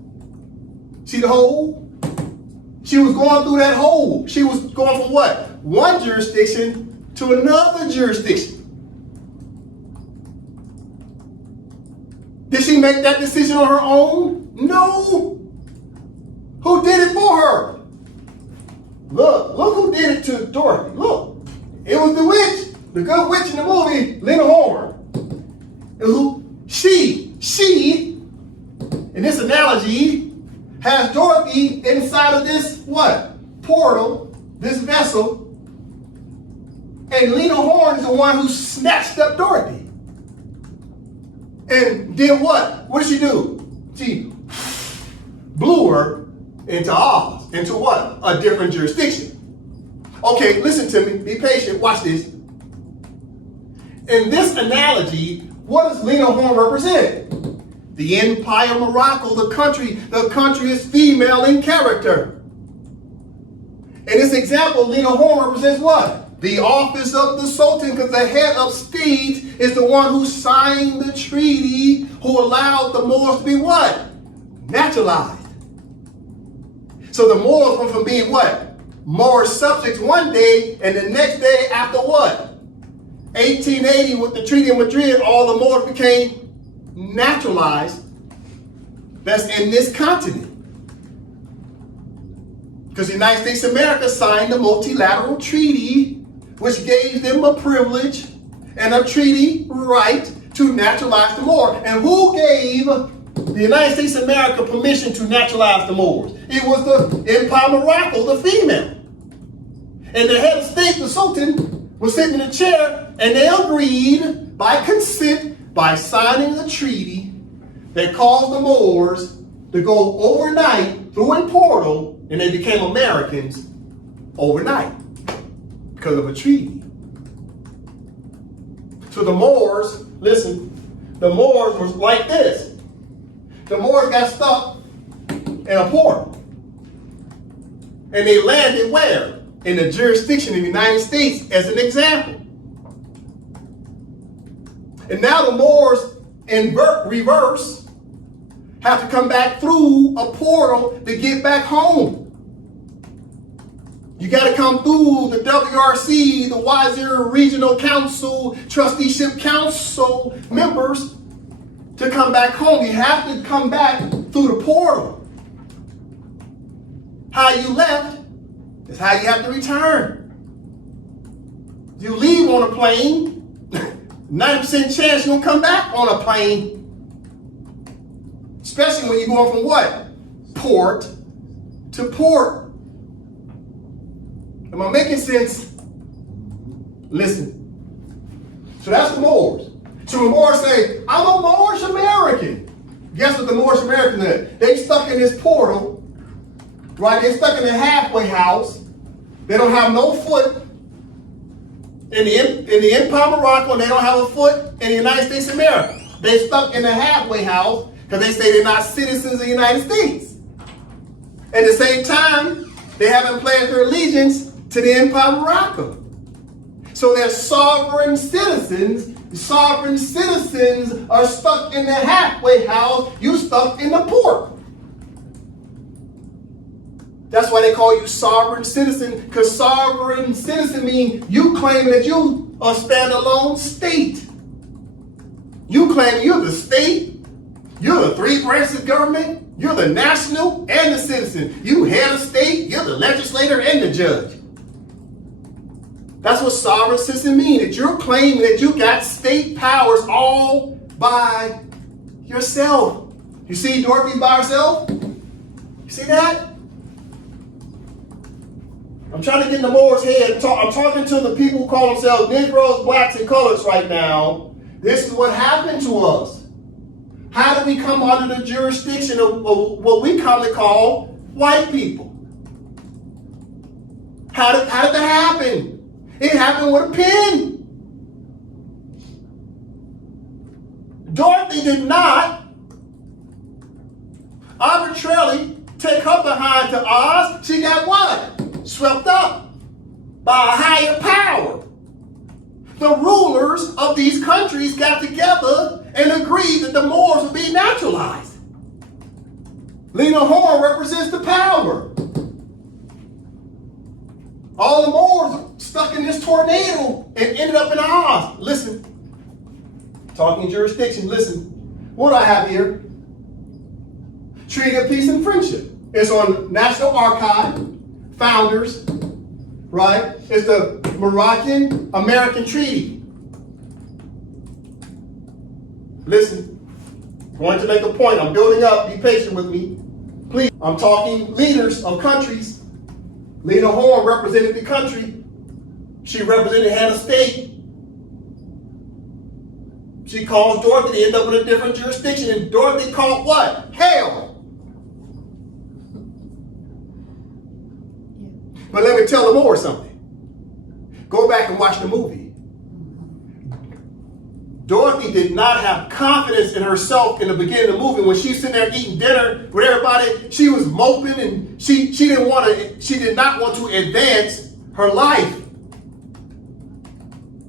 See the hole? She was going through that hole. She was going from what? One jurisdiction to another jurisdiction. Did she make that decision on her own? No. Who did it for her? Look who did it to Dorothy. Look, it was the witch, the good witch in the movie, Lena Horne. She, in this analogy, has Dorothy inside of this, what? Portal, this vessel. And Lena Horne is the one who snatched up Dorothy. And did what? What did she do? She blew her into Oz. Into what? A different jurisdiction. Okay, listen to me. Be patient. Watch this. In this analogy, what does Lena Horne represent? The Empire of Morocco, the country. The country is female in character. In this example, Lena Horne represents what? The office of the Sultan, because the head of state is the one who signed the treaty, who allowed the Moors to be what? Naturalized. So the Moors went from being what? Moor subjects one day, and the next day after what? 1880 with the Treaty of Madrid, all the Moors became naturalized. That's in this continent. Because the United States of America signed a multilateral treaty which gave them a privilege and a treaty right to naturalize the Moors. And who gave the United States of America permission to naturalize the Moors? It was the Empire Morocco, the female. And the head of state, the Sultan, was sitting in a chair, and they agreed by consent, by signing a treaty that caused the Moors to go overnight through a portal, and they became Americans overnight because of a treaty. So the Moors, listen, the Moors was like this. The Moors got stuck in a portal. And they landed where? In the jurisdiction of the United States, as an example. And now the Moors, in reverse, have to come back through a portal to get back home. You got to come through the WRC, the Wazir Regional Council, Trusteeship Council members to come back home. You have to come back through the portal. How you left is how you have to return. You leave on a plane, 90% chance you'll come back on a plane. Especially when you're going from what? Port to port. Am I making sense? Listen. So that's the Moors. So the Moors say, I'm a Moorish American. Guess what the Moorish Americans did? They stuck in this portal, right? They stuck in a halfway house. They don't have no foot in the Empire Morocco, and they don't have a foot in the United States of America. They stuck in a halfway house because they say they're not citizens of the United States. At the same time, they haven't pledged their allegiance to the Empire Morocco. So they're sovereign citizens. Sovereign citizens are stuck in the halfway house. You stuck in the port. That's why they call you sovereign citizen, because sovereign citizen means you claim that you are a standalone state. You claim you're the state, you're the three branches of government, you're the national and the citizen. You head of state, you're the legislator and the judge. That's what sovereign citizen means, that you're claiming that you got state powers all by yourself. You see Dorothy by herself? You see that? I'm trying to get in the Moors' head. I'm talking to the people who call themselves Negroes, blacks, and colors right now. This is what happened to us. How did we come under the jurisdiction of what we commonly call white people? How did that happen? It happened with a pen. Dorothy did not arbitrarily take her behind to Oz. She got what? Swept up by a higher power. The rulers of these countries got together and agreed that the Moors would be naturalized. Lena Horne represents the power. All the Moors stuck in this tornado and ended up in Oz. Listen, talking jurisdiction, listen. What do I have here? Treaty of Peace and Friendship. It's on National Archive, Founders, right? It's the Moroccan American Treaty. Listen, I'm going to make a point. I'm building up. Be patient with me. Please. I'm talking leaders of countries. Lena Horne represented the country. She represented head of state. She caused Dorothy to end up in a different jurisdiction, and Dorothy called what? Hell. But let me tell the Moors something. Go back and watch the movie. Dorothy did not have confidence in herself in the beginning of the movie. When she's sitting there eating dinner with everybody, she was moping, and she did not want to advance her life.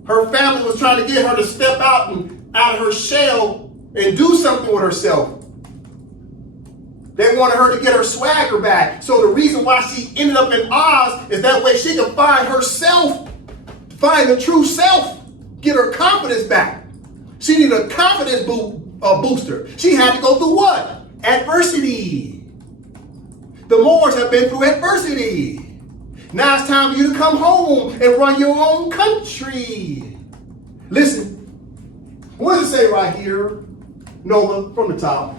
Her family was trying to get her to step out of her shell and do something with herself. They wanted her to get her swagger back. So the reason why she ended up in Oz is that way she could find herself, find the true self, get her confidence back. She needed a confidence booster. She had to go through what? Adversity. The Moors have been through adversity. Now it's time for you to come home and run your own country. Listen, what does it say right here, Nova, from the top?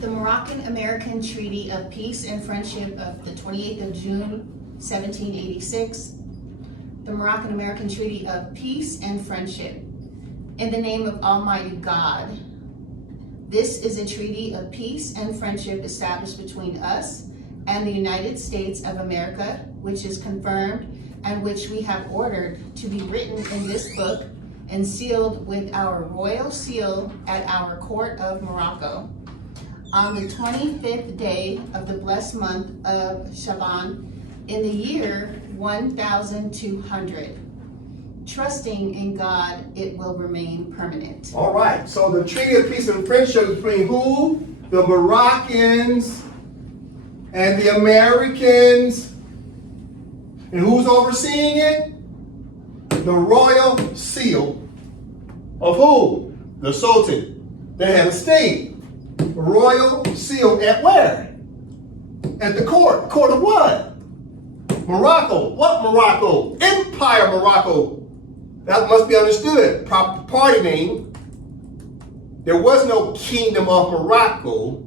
The Moroccan American Treaty of Peace and Friendship of the 28th of June, 1786. The Moroccan American Treaty of Peace and Friendship. In the name of Almighty God, this is a treaty of peace and friendship established between us and the United States of America, which is confirmed and which we have ordered to be written in this book and sealed with our royal seal at our court of Morocco on the 25th day of the blessed month of Shaban in the year 1200. Trusting in God, it will remain permanent. All right, so the Treaty of Peace and Friendship between who? The Moroccans and the Americans. And who's overseeing it? The royal seal of who? The Sultan. They had a state. Royal seal at where? At the court. Court of what? Morocco. What Morocco? Empire Morocco. That must be understood. Proper party name. There was no Kingdom of Morocco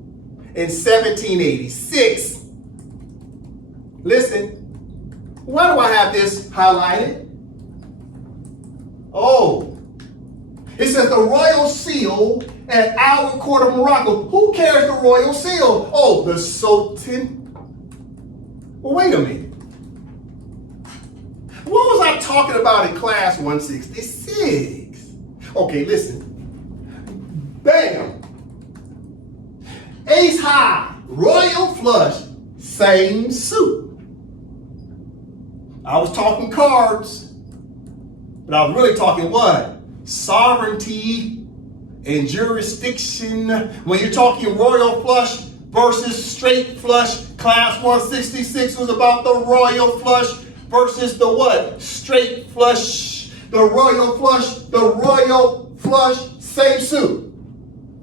in 1786. Listen, why do I have this highlighted? Oh, it says the royal seal at our court of Morocco. Who carries the royal seal? Oh, the Sultan. Well, wait a minute. What was I talking about in class 166? Okay, listen. Bam. Ace high, royal flush, same suit. I was talking cards, but I was really talking what? Sovereignty and jurisdiction. When you're talking royal flush versus straight flush, class 166 was about the royal flush versus the what? Straight flush. The royal flush, same suit.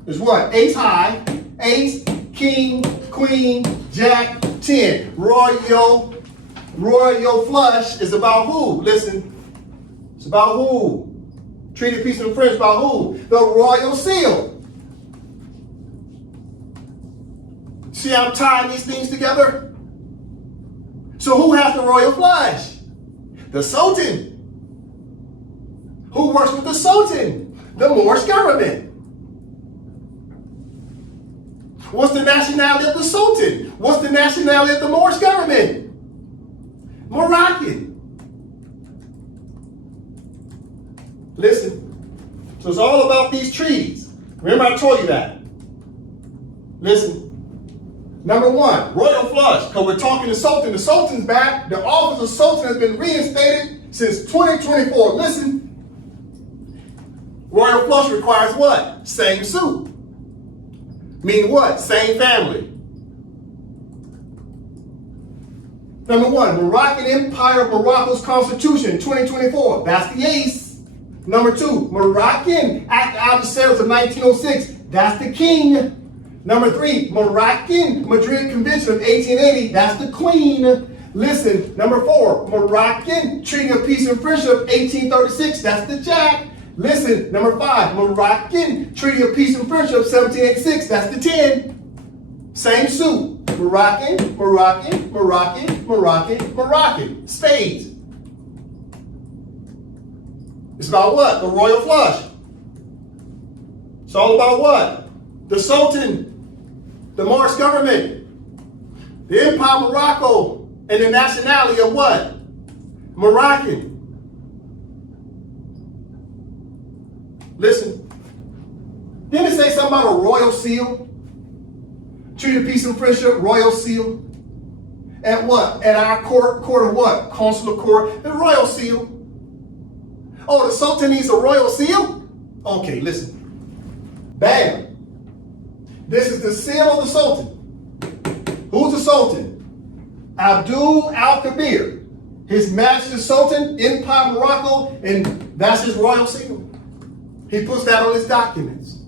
Is what? Ace high, ace, king, queen, jack, 10. Royal flush is about who? Listen, it's about who? Treaty of Peace and Friendship about who? The royal seal. See how I'm tying these things together? So who has the royal flush? The Sultan. Who works with the Sultan? The Moorish government. What's the nationality of the Sultan? What's the nationality of the Moorish government? Moroccan. Listen, so it's all about these treaties. Remember I told you that. Listen, number one, royal flush, because we're talking to Sultan. The Sultan's back. The office of Sultan has been reinstated since 2024. Listen, royal flush requires what? Same suit. Meaning what? Same family. Number one, Moroccan Empire of Morocco's Constitution, 2024. That's the ace. Number two, Moroccan Act Adversaries of 1906. That's the king. Number three, Moroccan Madrid Convention of 1880. That's the queen. Listen, number four, Moroccan Treaty of Peace and Friendship of 1836. That's the jack. Listen, number five, Moroccan Treaty of Peace and Friendship of 1786. That's the 10. Same suit. Moroccan. Spades. It's about what? The royal flush. It's all about what? The Sultan, the Moorish government, the Empire of Morocco, and the nationality of what? Moroccan. Listen, didn't it say something about a royal seal? Treaty of Peace and Friendship, royal seal. At what? At our court of what? Consular court, the royal seal. Oh, the Sultan needs a royal seal? Okay, listen. Bam. This is the seal of the Sultan. Who's the Sultan? Abdul Al-Kabir. His Majesty Sultan, Empire Morocco, and that's his royal seal. He puts that on his documents.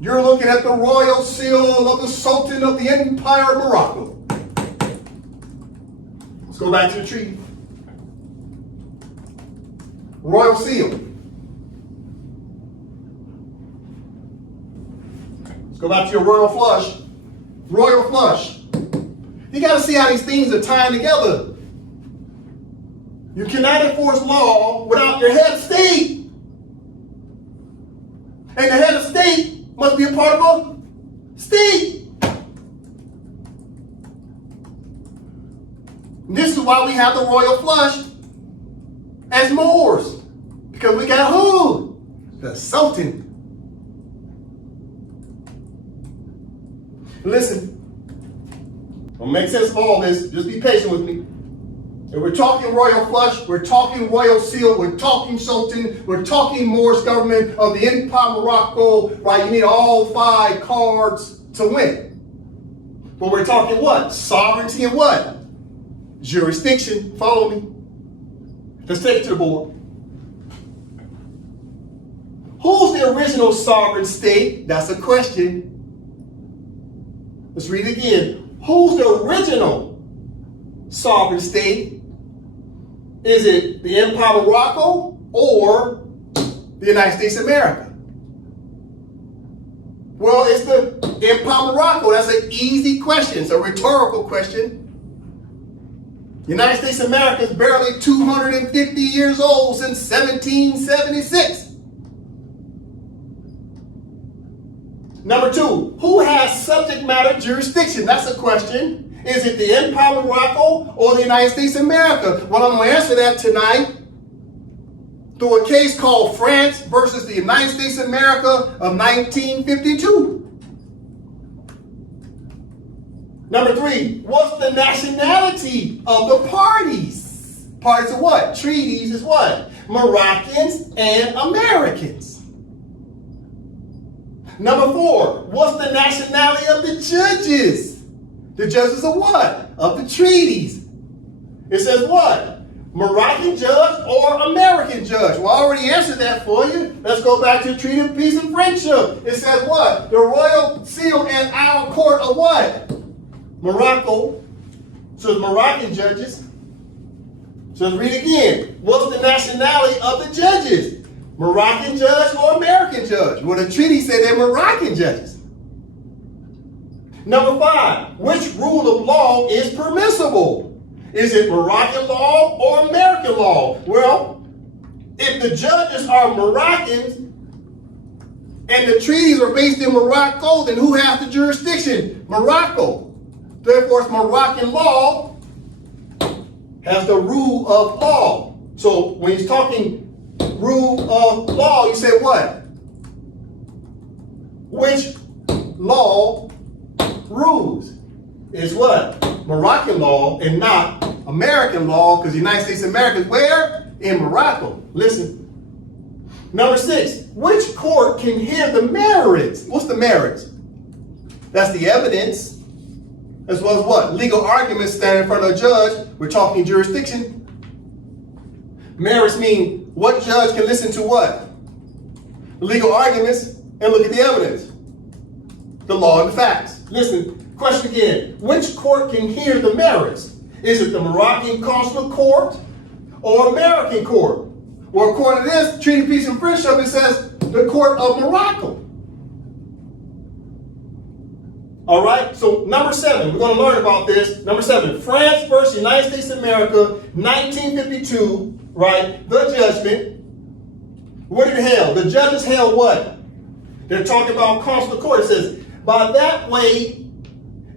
You're looking at the royal seal of the Sultan of the Empire of Morocco. Let's go back to the treaty. Royal seal. Let's go back to your royal flush. Royal flush. You got to see how these things are tying together. You cannot enforce law without your head of state. And the head of state must be a part of a state. And this is why we have the royal flush as Moors. Because we got who? The Sultan. Listen, it'll make sense of all this. Just be patient with me. If we're talking royal flush, we're talking royal seal, we're talking Sultan, we're talking Moorish government of the Empire of Morocco, right? You need all 5 cards to win. But we're talking what? Sovereignty and what? Jurisdiction. Follow me. Let's take it to the board. Who's the original sovereign state? That's a question. Let's read it again. Who's the original sovereign state? Is it the Empire of Morocco or the United States of America? Well, it's the Empire of Morocco. That's an easy question. It's a rhetorical question. The United States of America is barely 250 years old since 1776. Number 2, who has subject matter jurisdiction? That's a question. Is it the Empire of Morocco or the United States of America? Well, I'm going to answer that tonight through a case called France versus the United States of America of 1952. Number 3, what's the nationality of the parties? Parties of what? Treaties is what? Moroccans and Americans. Number 4, what's the nationality of the judges? The judges of what? Of the treaties. It says what? Moroccan judge or American judge? Well, I already answered that for you. Let's go back to the Treaty of Peace and Friendship. It says what? The royal seal and our court of what? Morocco. So it's Moroccan judges. So let's read again. What's the nationality of the judges? Moroccan judge or American judge? Well, the treaty said they're Moroccan judges. Number 5, which rule of law is permissible? Is it Moroccan law or American law? Well, if the judges are Moroccans and the treaties are based in Morocco, then who has the jurisdiction? Morocco. Therefore, it's Moroccan law has the rule of law. So when he's talking rule of law, you say what? Which law rules? Is what? Moroccan law and not American law, because the United States of America is where? In Morocco. Listen. Number 6, which court can hear the merits? What's the merits? That's the evidence, as well as what? Legal arguments standing in front of a judge. We're talking jurisdiction. Merits mean what judge can listen to what? Legal arguments and look at the evidence. The law and the facts. Listen, question again. Which court can hear the merits? Is it the Moroccan Consular Court or American Court? Well, according to this, Treaty of Peace and Friendship, it says the Court of Morocco. All right, so number 7, we're going to learn about this. Number 7, France versus United States of America, 1952, right? The judgment. What did it held? The judges held what? They're talking about consular court. It says, by that way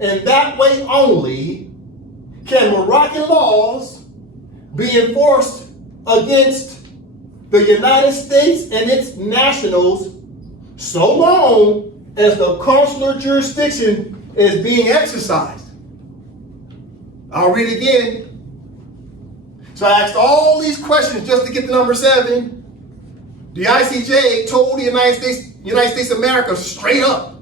and that way only can Moroccan laws be enforced against the United States and its nationals so long as the consular jurisdiction is being exercised. I'll read again. So I asked all these questions just to get to number 7. The ICJ told the United States of America straight up.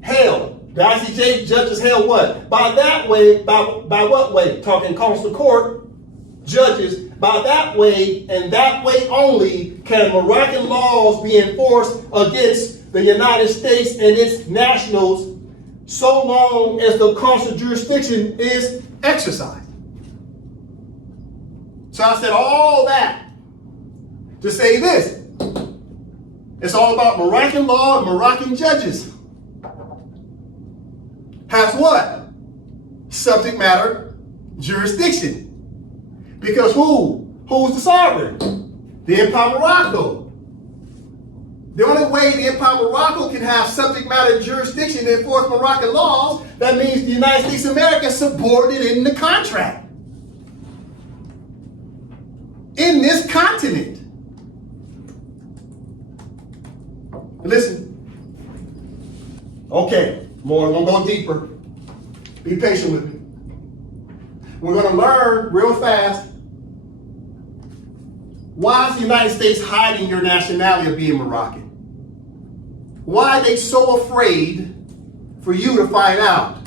Hell, the ICJ judges held what? By that way, by what way? Talking consular court, judges, by that way and that way only can Moroccan laws be enforced against the United States and its nationals so long as the consular jurisdiction is exercised. So I said all that to say this. It's all about Moroccan law and Moroccan judges. Has what? Subject matter jurisdiction. Because who's the sovereign? The Empire of Morocco. The only way the Empire of Morocco can have subject matter jurisdiction to enforce Moroccan laws, that means the United States of America is subordinate in the contract. In this continent. Listen. Okay, more. We're going to go deeper. Be patient with me. We're going to learn real fast. Why is the United States hiding your nationality of being Moroccan? Why are they so afraid for you to find out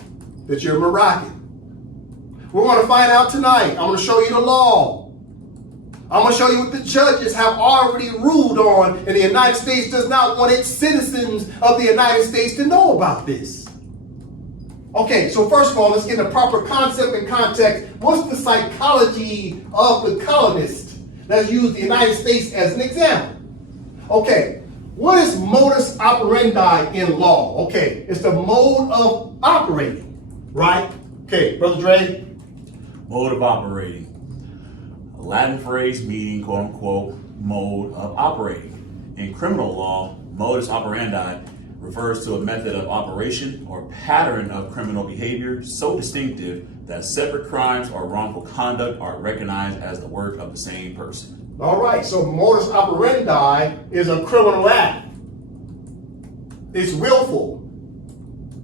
that you're Moroccan? We're going to find out tonight. I'm going to show you the law. I'm going to show you what the judges have already ruled on, and the United States does not want its citizens of the United States to know about this. Okay, so first of all, let's get the proper concept and context. What's the psychology of the colonist? Let's use the United States as an example. Okay, what is modus operandi in law? Okay, it's the mode of operating, right? Okay, Brother Dre. Mode of operating. A Latin phrase meaning, quote unquote, mode of operating. In criminal law, modus operandi refers to a method of operation or pattern of criminal behavior so distinctive that separate crimes or wrongful conduct are recognized as the work of the same person. All right, so modus operandi is a criminal act. It's willful.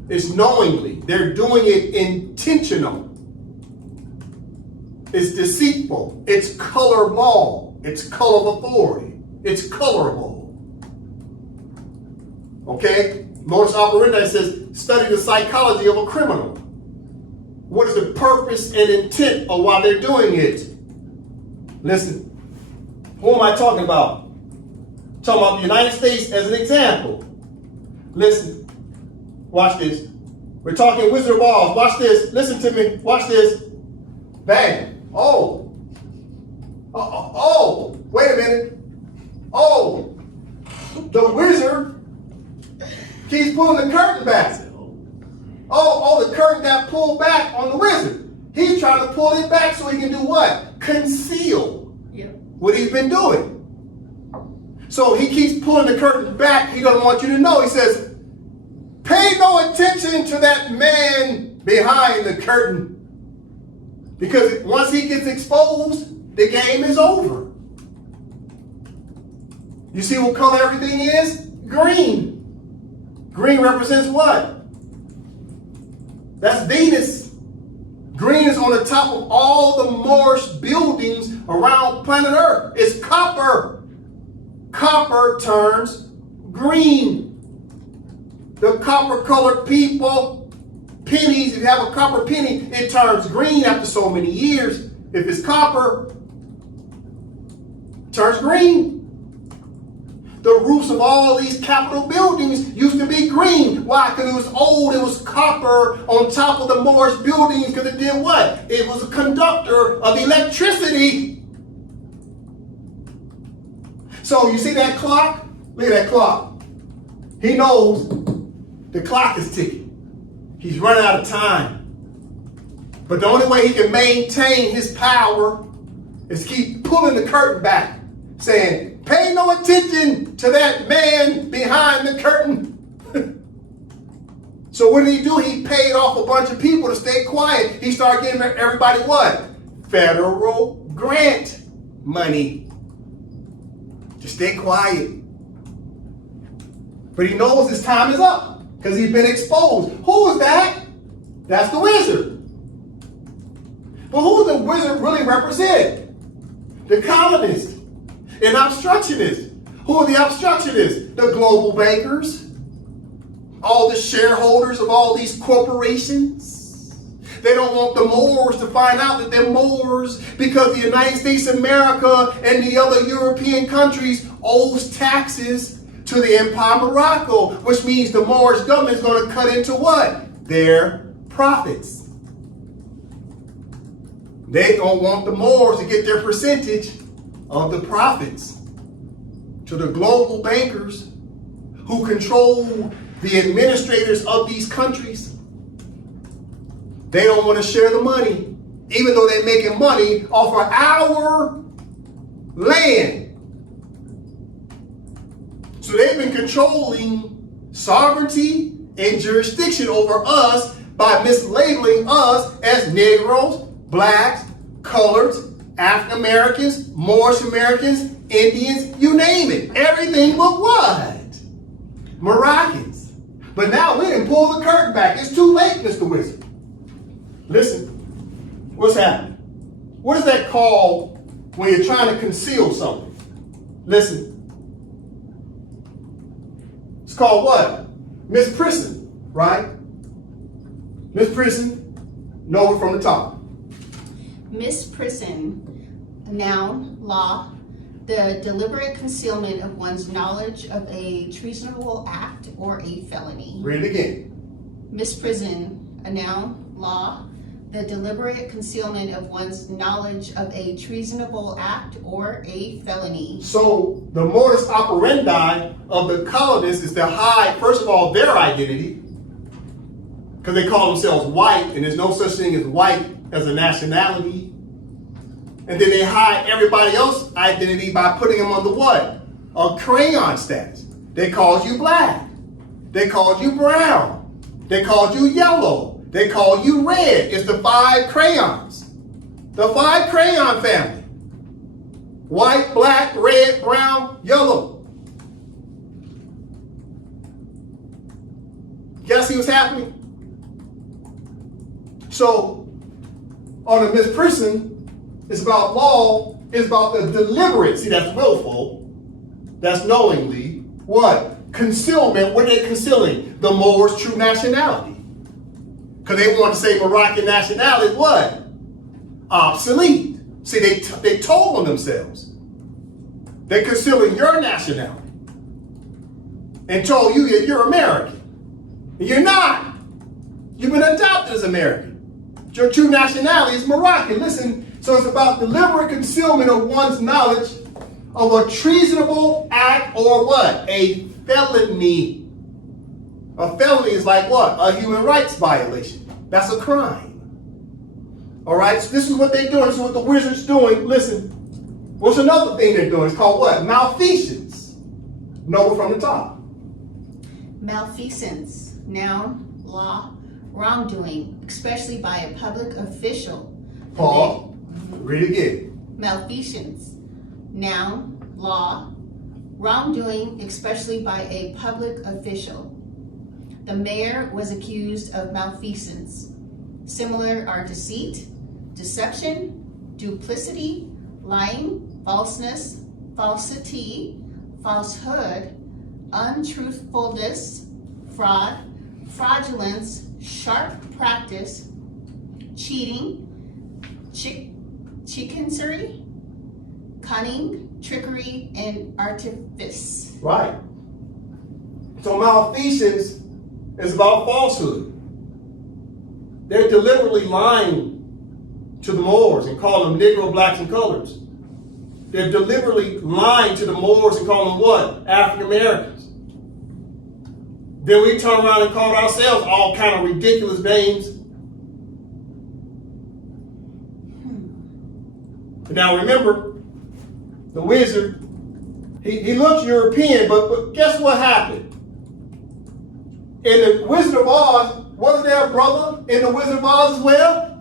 It's knowingly. They're doing it intentional. It's deceitful. It's colorable. It's color of authority. It's colorable. Okay? Modus operandi says study the psychology of a criminal. What is the purpose and intent of why they're doing it? Listen. Who am I talking about? I'm talking about the United States as an example. Listen. Watch this. We're talking Wizard of Oz. Watch this. Listen to me. Watch this. Bang. Oh. Oh. Wait a minute. Oh. The wizard keeps pulling the curtain back. Oh, the curtain got pulled back on the wizard. He's trying to pull it back so he can do what? Conceal what he's been doing. So he keeps pulling the curtain back. He doesn't want you to know. He says, pay no attention to that man behind the curtain. Because once he gets exposed, the game is over. You see what color everything is? Green. Green represents what? That's Venus. Green is on the top of all the Moorish buildings around planet Earth. It's copper. Copper turns green. The copper-colored people, pennies, if you have a copper penny, it turns green after so many years. If it's copper, it turns green. The roofs of all these Capitol buildings used to be green. Why? Because it was old. It was copper on top of the Moorish buildings because it did what? It was a conductor of electricity. So you see that clock? Look at that clock. He knows the clock is ticking. He's running out of time. But the only way he can maintain his power is keep pulling the curtain back, saying, pay no attention to that man behind the curtain. So what did he do? He paid off a bunch of people to stay quiet. He started giving everybody what? Federal grant money to stay quiet. But he knows his time is up because he's been exposed. Who is that? That's the wizard. But who does the wizard really represent? The colonists and obstructionists. Who are the obstructionists? The global bankers, all the shareholders of all these corporations. They don't want the Moors to find out that they're Moors because the United States of America and the other European countries owes taxes to the Empire Morocco, which means the Moorish government is going to cut into what? Their profits. They don't want the Moors to get their percentage of the profits. To the global bankers who control the administrators of these countries, they don't want to share the money, even though they're making money off of our land. So they've been controlling sovereignty and jurisdiction over us by mislabeling us as Negroes, blacks, coloreds, African Americans, Moorish Americans, Indians, you name it. Everything but what? Moroccans. But now we didn't pull the curtain back. It's too late, Mr. Wizard. Listen, what's happening? What is that called when you're trying to conceal something? Listen. It's called what? Misprision, right? Misprision, know it from the top. Misprision, noun, law, the deliberate concealment of one's knowledge of a treasonable act or a felony. Read it again. Misprision, a noun, law, the deliberate concealment of one's knowledge of a treasonable act or a felony. So the modus operandi of the colonists is to hide, first of all, their identity, because they call themselves white, and there's no such thing as white as a nationality. And then they hide everybody else's identity by putting them under what? A crayon status. They called you black. They called you brown. They called you yellow. They call you red. It's the 5 crayons. The 5 crayon family. White, black, red, brown, yellow. You guys see what's happening? So, on the misprision, it's about law, it's about the deliberate, see that's willful, that's knowingly, what? Concealment, what are they concealing? The Moors' true nationality. Because they want to say Moroccan nationality is what? Obsolete. See, they told on themselves. They're concealing your nationality. And told you that you're American. And you're not. You've been adopted as American. Your true nationality is Moroccan. Listen, so it's about deliberate concealment of one's knowledge of a treasonable act or what? A felony. A felony is like what? A human rights violation. That's a crime. All right, so this is what they're doing. This is what the wizard's doing. Listen, what's another thing they're doing? It's called what? Malfeasance. Know it from the top. Malfeasance, noun, law, wrongdoing, especially by a public official. Pause. Read it again. Malfeasance, noun, law, wrongdoing, especially by a public official. The mayor was accused of malfeasance. Similar are deceit, deception, duplicity, lying, falseness, falsity, falsehood, untruthfulness, fraud, fraudulence, sharp practice, cheating, chicanery, cunning, trickery, and artifice. Right. So malfeasance is about falsehood. They're deliberately lying to the Moors and calling them Negro, blacks, and colors. They're deliberately lying to the Moors and calling them what? African Americans. Then we turn around and call ourselves all kind of ridiculous names. Now remember, the wizard, he looks European, but guess what happened? In the Wizard of Oz, wasn't there a brother in the Wizard of Oz as well?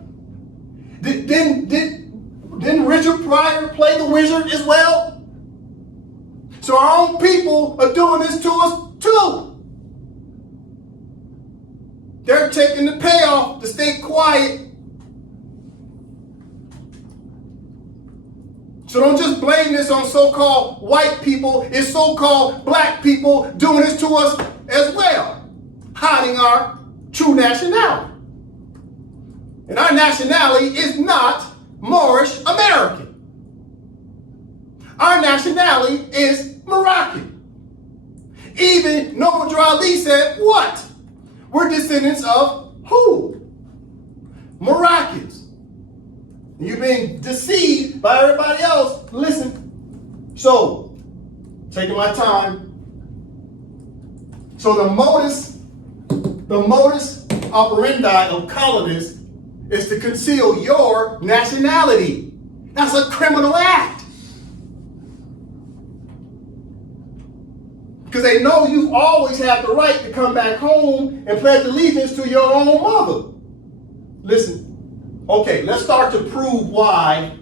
Didn't Richard Pryor play the wizard as well? So our own people are doing this to us too. They're taking the payoff to stay quiet So don't just blame this on so-called white people. It's so-called black people doing this to us as well, hiding our true nationality. And our nationality is not Moorish American. Our nationality is Moroccan. Even Noble Drew Ali said, what? We're descendants of who? Moroccans. You're being deceived by everybody else. Listen. So, taking my time. So the modus operandi of colonists is to conceal your nationality. That's a criminal act. Because they know you've always had the right to come back home and pledge allegiance to your own mother. Listen. Okay, let's start to prove why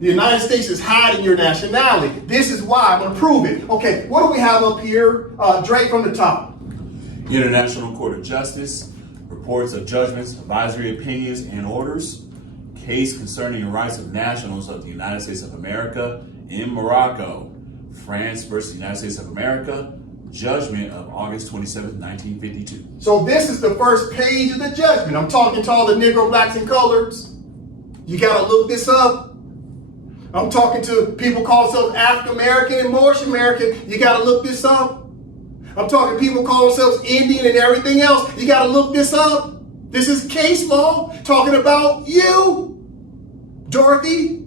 the United States is hiding your nationality. This is why. I'm going to prove it. Okay, what do we have up here? Dre from the top. International Court of Justice, reports of judgments, advisory opinions, and orders. Case concerning the rights of nationals of the United States of America in Morocco. France versus the United States of America. Judgment of August 27, 1952. So this is the first page of the judgment. I'm talking to all the Negro, blacks, and coloreds. You got to look this up. I'm talking to people call themselves African American and Moorish American. You got to look this up. I'm talking to people call themselves Indian and everything else. You got to look this up. This is case law talking about you, Dorothy.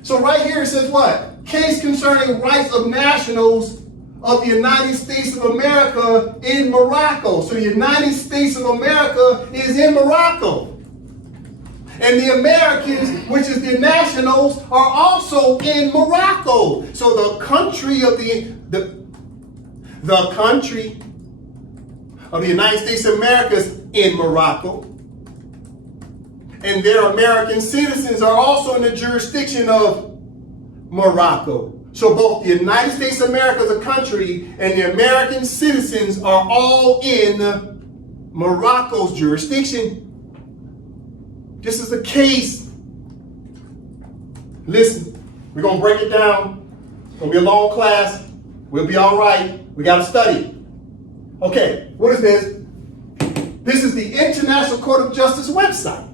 So right here it says what? Case concerning rights of nationals of the United States of America in Morocco. So the United States of America is in Morocco. And the Americans, which is the nationals, are also in Morocco. So the country of the country of the United States of America is in Morocco. And their American citizens are also in the jurisdiction of Morocco. So both the United States of America as a country and the American citizens are all in Morocco's jurisdiction. This is a case. Listen, we're going to break it down. It's going to be a long class. We'll be all right. We got to study. Okay, what is this? This is the International Court of Justice website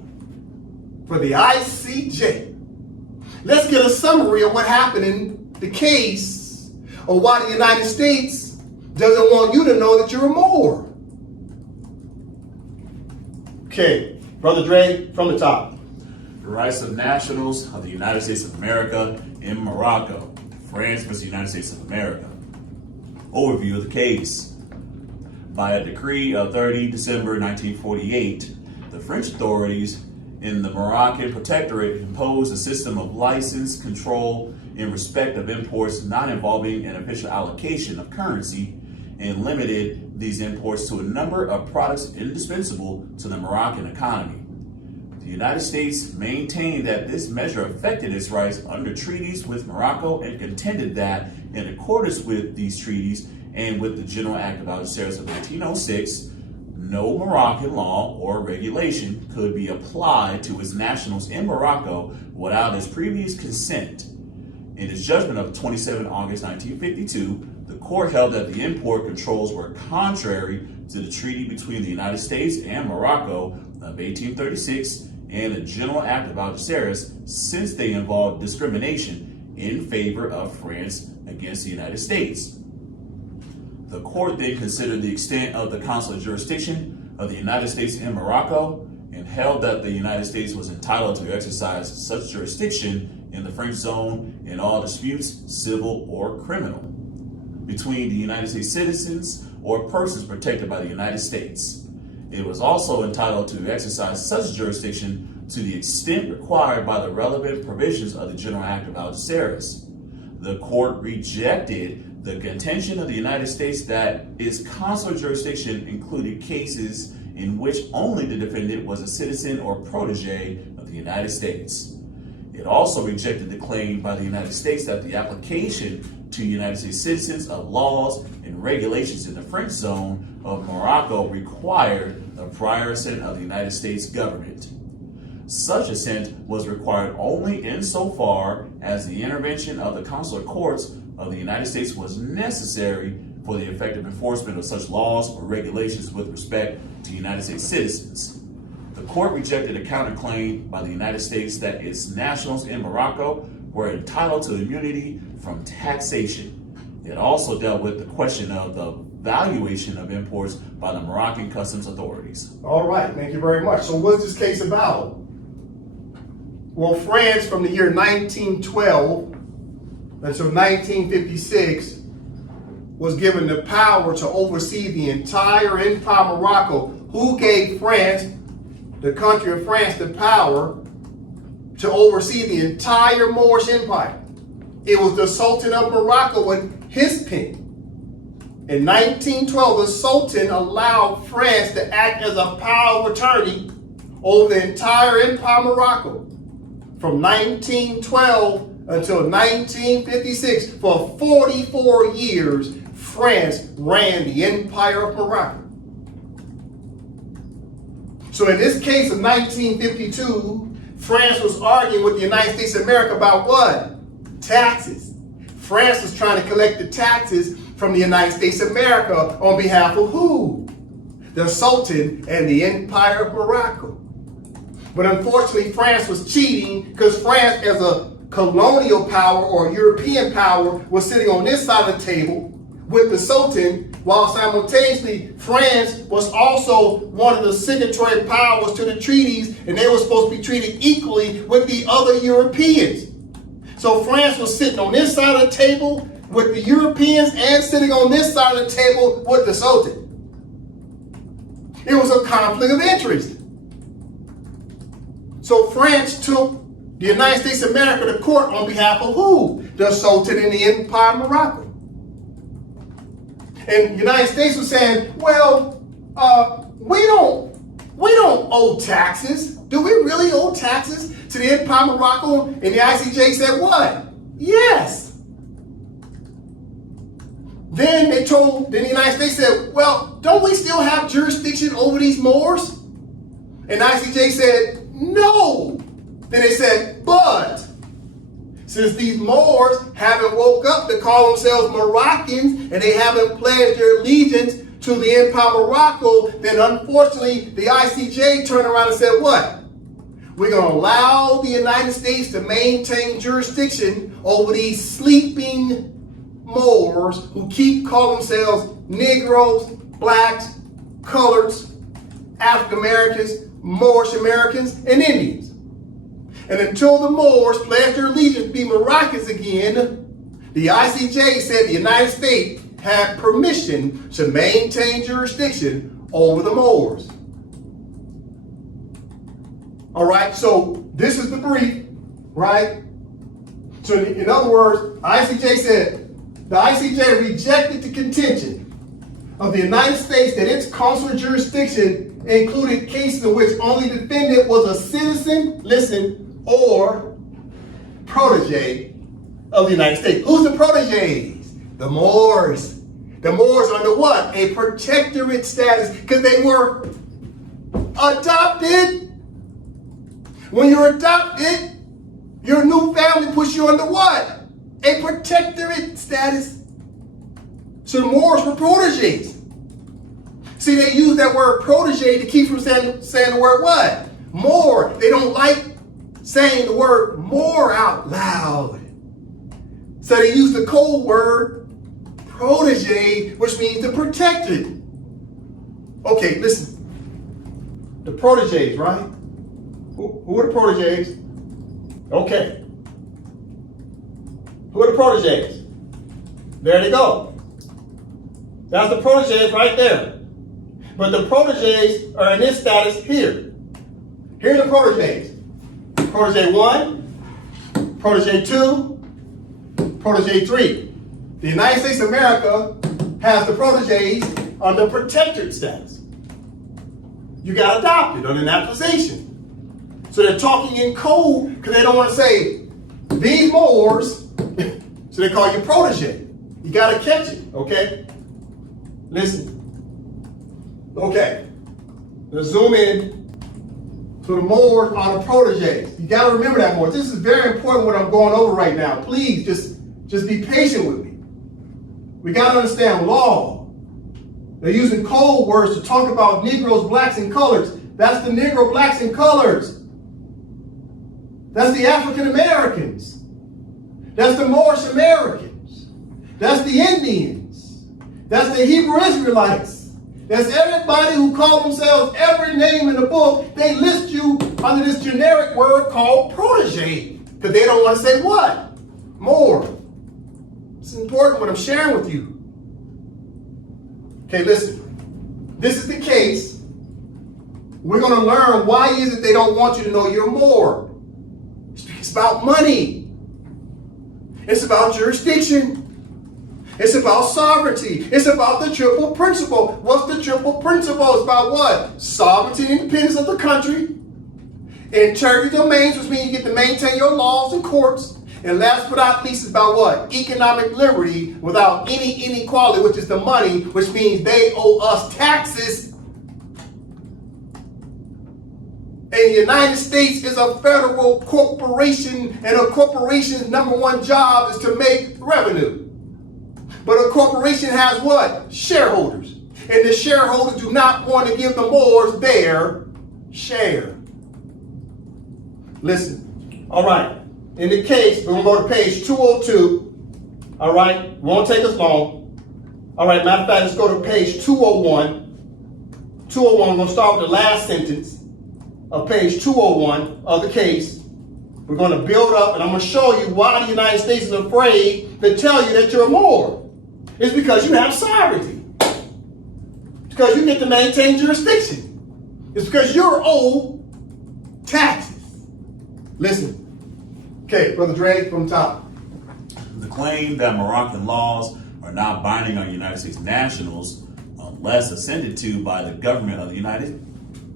for the ICJ. Let's get a summary of what happened in the case, or why the United States doesn't want you to know that you're a Moor. Okay, Brother Dre, from the top. The rights of nationals of the United States of America in Morocco. France versus the United States of America. Overview of the case. By a decree of 30 December 1948, the French authorities in the Moroccan Protectorate imposed a system of license control in respect of imports not involving an official allocation of currency, and limited these imports to a number of products indispensable to the Moroccan economy. The United States maintained that this measure affected its rights under treaties with Morocco and contended that, in accordance with these treaties and with the General Act of Algeciras of 1906, no Moroccan law or regulation could be applied to its nationals in Morocco without its previous consent. In its judgment of 27 August 1952, the court held that the import controls were contrary to the treaty between the United States and Morocco of 1836 and the General Act of Algeciras, since they involved discrimination in favor of France against the United States. The court then considered the extent of the consular jurisdiction of the United States in Morocco and held that the United States was entitled to exercise such jurisdiction in the French zone in all disputes, civil or criminal, between the United States citizens or persons protected by the United States. It was also entitled to exercise such jurisdiction to the extent required by the relevant provisions of the General Act of Algeciras. The court rejected the contention of the United States that its consular jurisdiction included cases in which only the defendant was a citizen or protege of the United States. It also rejected the claim by the United States that the application to United States citizens of laws and regulations in the French zone of Morocco required the prior assent of the United States government. such assent was required only insofar as the intervention of the consular courts of the United States was necessary for the effective enforcement of such laws or regulations with respect to United States citizens. The court rejected a counterclaim by the United States that its nationals in Morocco were entitled to immunity from taxation. It also dealt with the question of the valuation of imports by the Moroccan customs authorities. All right, thank you very much. So what's this case about? Well, France from the year 1912 until 1956 was given the power to oversee the entire empire Morocco. Who gave France, the country of France, the power to oversee the entire Moorish Empire? It was the Sultan of Morocco with his pen. In 1912, the Sultan allowed France to act as a power of attorney over the entire empire Morocco. From 1912 until 1956, for 44 years, France ran the empire of Morocco. So in this case of 1952, France was arguing with the United States of America about what? Taxes. France was trying to collect the taxes from the United States of America on behalf of who? The Sultan and the Empire of Morocco. But unfortunately, France was cheating because France, as a colonial power or European power, was sitting on this side of the table with the Sultan, while simultaneously France was also one of the signatory powers to the treaties, and they were supposed to be treated equally with the other Europeans. So France was sitting on this side of the table with the Europeans and sitting on this side of the table with the Sultan. It was a conflict of interest. So France took the United States of America to court on behalf of who? The Sultan and the Empire of Morocco. And the United States was saying, well, we don't owe taxes. Do we really owe taxes to the Empire of Morocco? And the ICJ said what? Yes. Then the United States said, well, don't we still have jurisdiction over these Moors? And the ICJ said, no. Then they said, but since these Moors haven't woke up to call themselves Moroccans and they haven't pledged their allegiance to the Empire of Morocco, then unfortunately the ICJ turned around and said what? We're going to allow the United States to maintain jurisdiction over these sleeping Moors who keep calling themselves Negroes, blacks, coloreds, African Americans, Moorish Americans, and Indians. And until the Moors pledge their allegiance to be Moroccans again, the ICJ said the United States had permission to maintain jurisdiction over the Moors. All right, so this is the brief, right? So in other words, the ICJ rejected the contention of the United States that its consular jurisdiction included cases in which only defendant was a citizen, listen, or protege of the United States. Who's the proteges? The Moors. The Moors under what? A protectorate status because they were adopted. When you're adopted, your new family puts you under what? A protectorate status. So the Moors were proteges. See, they use that word protege to keep from saying the word what? Moor. They don't like saying the word Moor out loud. So they use the code word protege, which means the protected. Okay, listen. The proteges, right? Who are the proteges? Okay. Who are the proteges? There they go. That's the proteges right there. But the proteges are in this status here. Here's the proteges. Protege 1, Protege 2, Protege 3. The United States of America has the proteges under protected status. You got adopted on a naturalization. So they're talking in code because they don't want to say these Moors, so they call you protege. You got to catch it, okay? Listen. Okay. Let's zoom in So the Moors are the proteges. You got to remember that, Moors. This is very important what I'm going over right now. Please, just be patient with me. We got to understand law. They're using code words to talk about Negroes, blacks, and colors. That's the Negro, blacks, and colors. That's the African Americans. That's the Moorish Americans. That's the Indians. That's the Hebrew Israelites. That's everybody who call themselves every name in the book. They list you under this generic word called protege. Because they don't want to say what? More. It's important what I'm sharing with you. Okay, listen. This is the case. We're going to learn why is it they don't want you to know you're more. It's about money. It's about jurisdiction. It's about sovereignty. It's about the triple principle. What's the triple principle? It's about what? Sovereignty and independence of the country. Interior domains, which means you get to maintain your laws and courts. And last but not least, it's about what? Economic liberty without any inequality, which is the money, which means they owe us taxes. And the United States is a federal corporation, and a corporation's number one job is to make revenue. But a corporation has what? Shareholders. And the shareholders do not want to give the Moors their share. Listen. All right. In the case, we're going to go to page 202. All right. Won't take us long. All right. Matter of fact, let's go to page 201. 201, we're going to start with the last sentence of page 201 of the case. We're going to build up, and I'm going to show you why the United States is afraid to tell you that you're a Moor. It's because you have sovereignty. It's because you get to maintain jurisdiction. It's because you're owed taxes. Listen. Okay, Brother Dre, from top. The claim that Moroccan laws are not binding on United States nationals unless assented to by the government of the United States.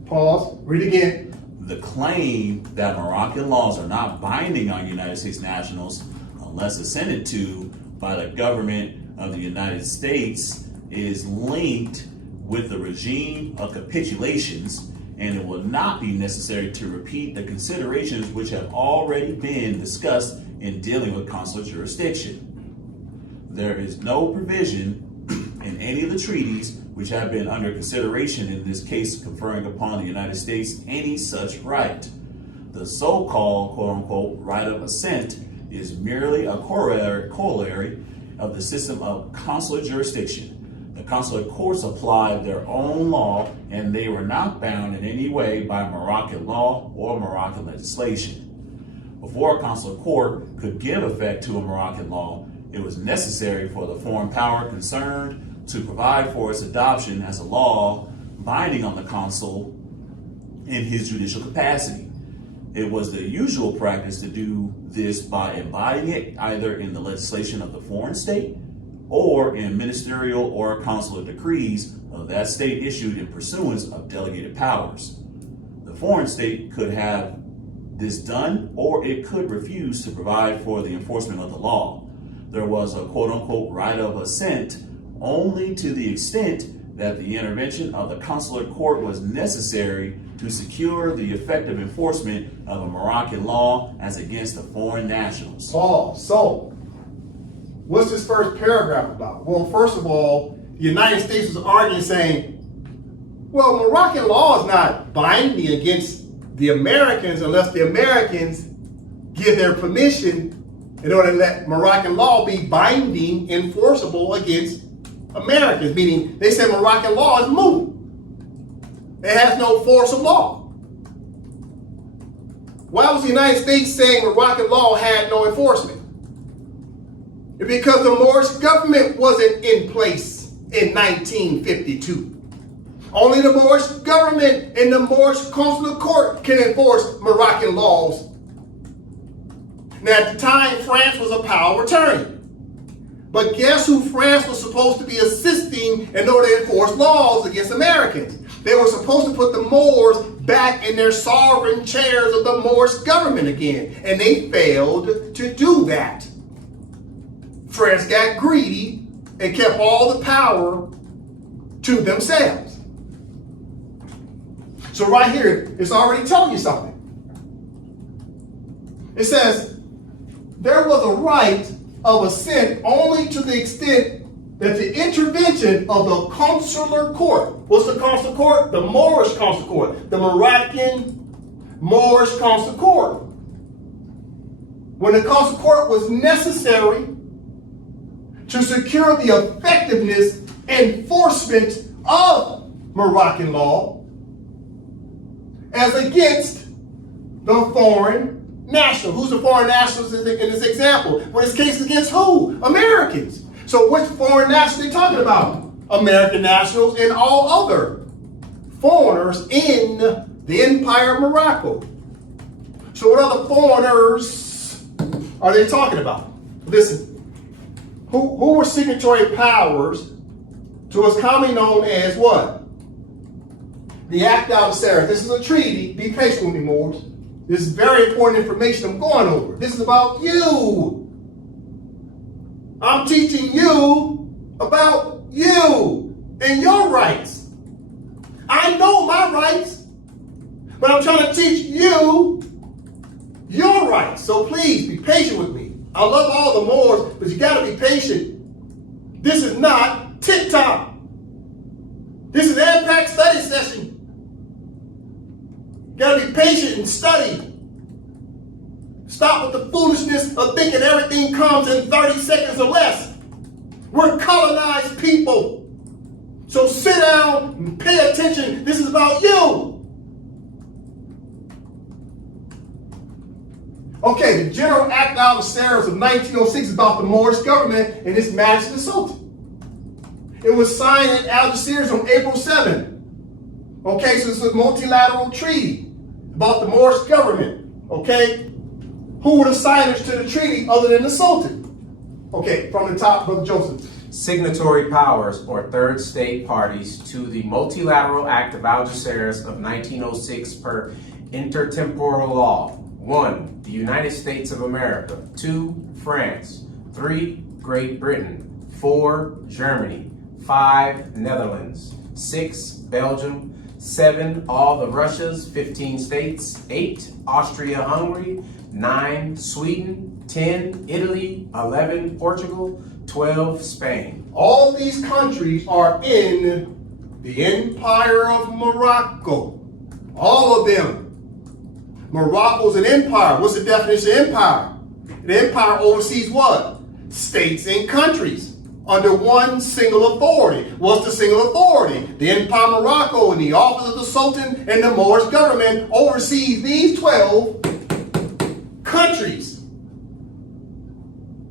Pause. Read again. The claim that Moroccan laws are not binding on United States nationals unless assented to by the government of the United States is linked with the regime of capitulations, and it will not be necessary to repeat the considerations which have already been discussed in dealing with consular jurisdiction. There is no provision in any of the treaties which have been under consideration in this case conferring upon the United States any such right. The so-called, quote-unquote, right of assent is merely a corollary of the system of consular jurisdiction. The consular courts applied their own law, and they were not bound in any way by Moroccan law or Moroccan legislation. Before a consular court could give effect to a Moroccan law, it was necessary for the foreign power concerned to provide for its adoption as a law binding on the consul in his judicial capacity. It was the usual practice to do this by embodying it either in the legislation of the foreign state or in ministerial or consular decrees of that state issued in pursuance of delegated powers. The foreign state could have this done, or it could refuse to provide for the enforcement of the law. There was a quote-unquote right of assent only to the extent that the intervention of the consular court was necessary to secure the effective enforcement of a Moroccan law as against the foreign nationals. So, what's this first paragraph about? Well, first of all, the United States was arguing saying, well, Moroccan law is not binding against the Americans unless the Americans give their permission in order to let Moroccan law be binding, enforceable against Americans, meaning they said Moroccan law is moot. It has no force of law. Why was the United States saying Moroccan law had no enforcement? Because the Moorish government wasn't in place in 1952. Only the Moorish government and the Moorish consular court can enforce Moroccan laws. Now, at the time, France was a power of attorney. But guess who France was supposed to be assisting in order to enforce laws against Americans? They were supposed to put the Moors back in their sovereign chairs of the Moorish government again. And they failed to do that. France got greedy and kept all the power to themselves. So right here, it's already telling you something. It says, there was a right of assent only to the extent that the intervention of the consular court. What's the consular court? The Moorish consular court. The Moroccan Moorish consular court. When the consular court was necessary to secure the effectiveness and enforcement of Moroccan law as against the foreign national. Who's the foreign nationals in this example? Well, this case against who? Americans. So which foreign nationals are they talking about? American nationals and all other foreigners in the Empire of Morocco. So what other foreigners are they talking about? Listen, who were signatory powers to what's commonly known as what? The Act of Sarah. This is a treaty. Be patient with me, Moors. This is very important information I'm going over. This is about you. I'm teaching you about you and your rights. I know my rights, but I'm trying to teach you your rights. So please be patient with me. I love all the Moors, but you got to be patient. This is not TikTok. This is AMPAC study session. You got to be patient and study. Stop with the foolishness of thinking everything comes in 30 seconds or less. We're colonized people. So sit down and pay attention. This is about you. Okay, the General Act of Sarah of 1906 is about the Moorish government and its Majesty the Sultan. It was signed in Algeciras on April 7. Okay, so it's a multilateral treaty about the Moorish government. Okay, who were the signers to the treaty other than the Sultan? Okay, from the top, Brother Joseph. Signatory powers or third state parties to the Multilateral Act of Algeciras of 1906 per intertemporal law. 1. The United States of America. 2. France. 3. Great Britain. 4. Germany. 5. Netherlands. 6. Belgium. 7. All the Russias, 15 states. 8. Austria-Hungary. 9. Sweden. 10. Italy. 11. Portugal. 12. Spain. All these countries are in the Empire of Morocco. All of them. Morocco is an empire. What's the definition of empire? An empire oversees what? States and countries under one single authority. What's the single authority? The Empire of Morocco and the office of the Sultan and the Moorish government oversees these 12 countries.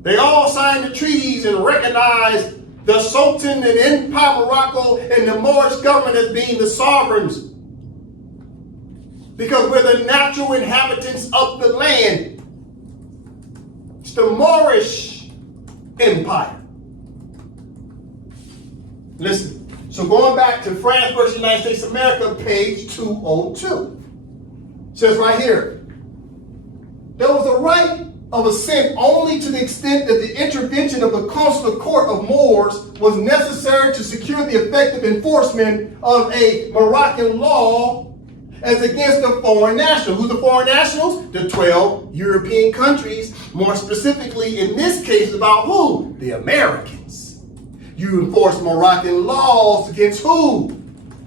They all signed the treaties and recognized the Sultan and the Empire of Morocco and the Moorish government as being the sovereigns. Because we're the natural inhabitants of the land. It's the Moorish Empire. Listen, so going back to France versus United States of America, page 202. It says right here, there was a right of assent only to the extent that the intervention of the consular court of Moors was necessary to secure the effective enforcement of a Moroccan law as against the foreign nationals. Who's the foreign nationals? The 12 European countries. More specifically, in this case, about who? The Americans. You enforce Moroccan laws against who?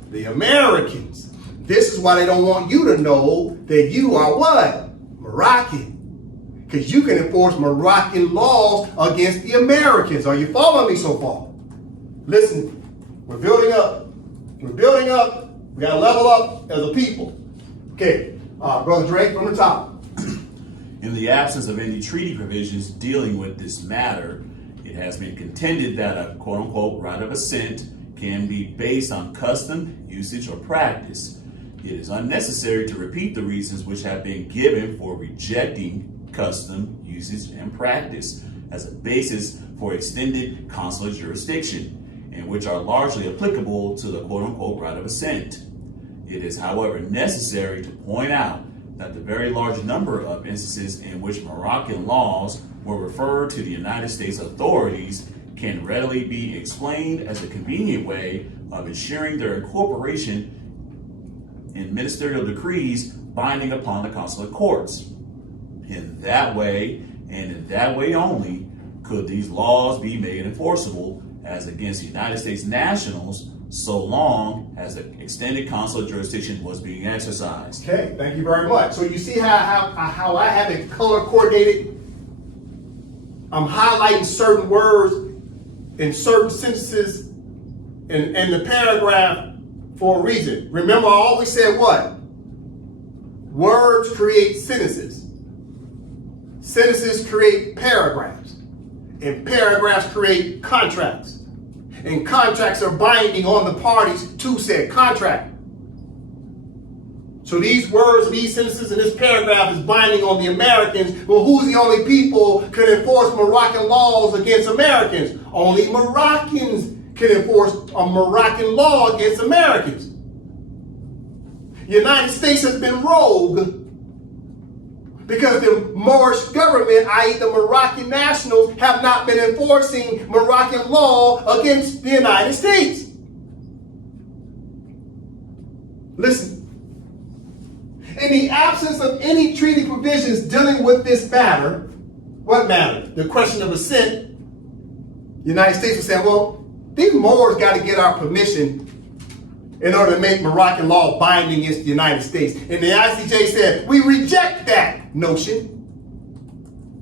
The Americans. This is why they don't want you to know that you are what? Moroccan. Because you can enforce Moroccan laws against the Americans. Are you following me so far? Listen, we're building up. We're building up. We got to level up as a people. Okay, Brother Drake from the top. In the absence of any treaty provisions dealing with this matter, it has been contended that a quote-unquote right of assent can be based on custom, usage, or practice. It is unnecessary to repeat the reasons which have been given for rejecting custom, usage, and practice as a basis for extended consular jurisdiction, and which are largely applicable to the quote-unquote right of assent. It is, however, necessary to point out that the very large number of instances in which Moroccan laws were referred to the United States authorities can readily be explained as a convenient way of ensuring their incorporation in ministerial decrees binding upon the consular courts. In that way, and in that way only, could these laws be made enforceable as against United States nationals, so long as the extended consular jurisdiction was being exercised. Okay, thank you very much. So you see how I have it color coordinated? I'm highlighting certain words in certain sentences in the paragraph for a reason. Remember, I always said what? Words create sentences. Sentences create paragraphs. And paragraphs create contracts. And contracts are binding on the parties to said contract. So these words, these sentences, and this paragraph is binding on the Americans. Well, who's the only people can enforce Moroccan laws against Americans? Only Moroccans can enforce a Moroccan law against Americans. The United States has been rogue because the Moorish government, i.e. the Moroccan nationals, have not been enforcing Moroccan law against the United States. Listen. In the absence of any treaty provisions dealing with this matter, what matter? The question of assent, the United States was saying, well, these Moors got to get our permission in order to make Moroccan law binding against the United States. And the ICJ said, we reject that notion.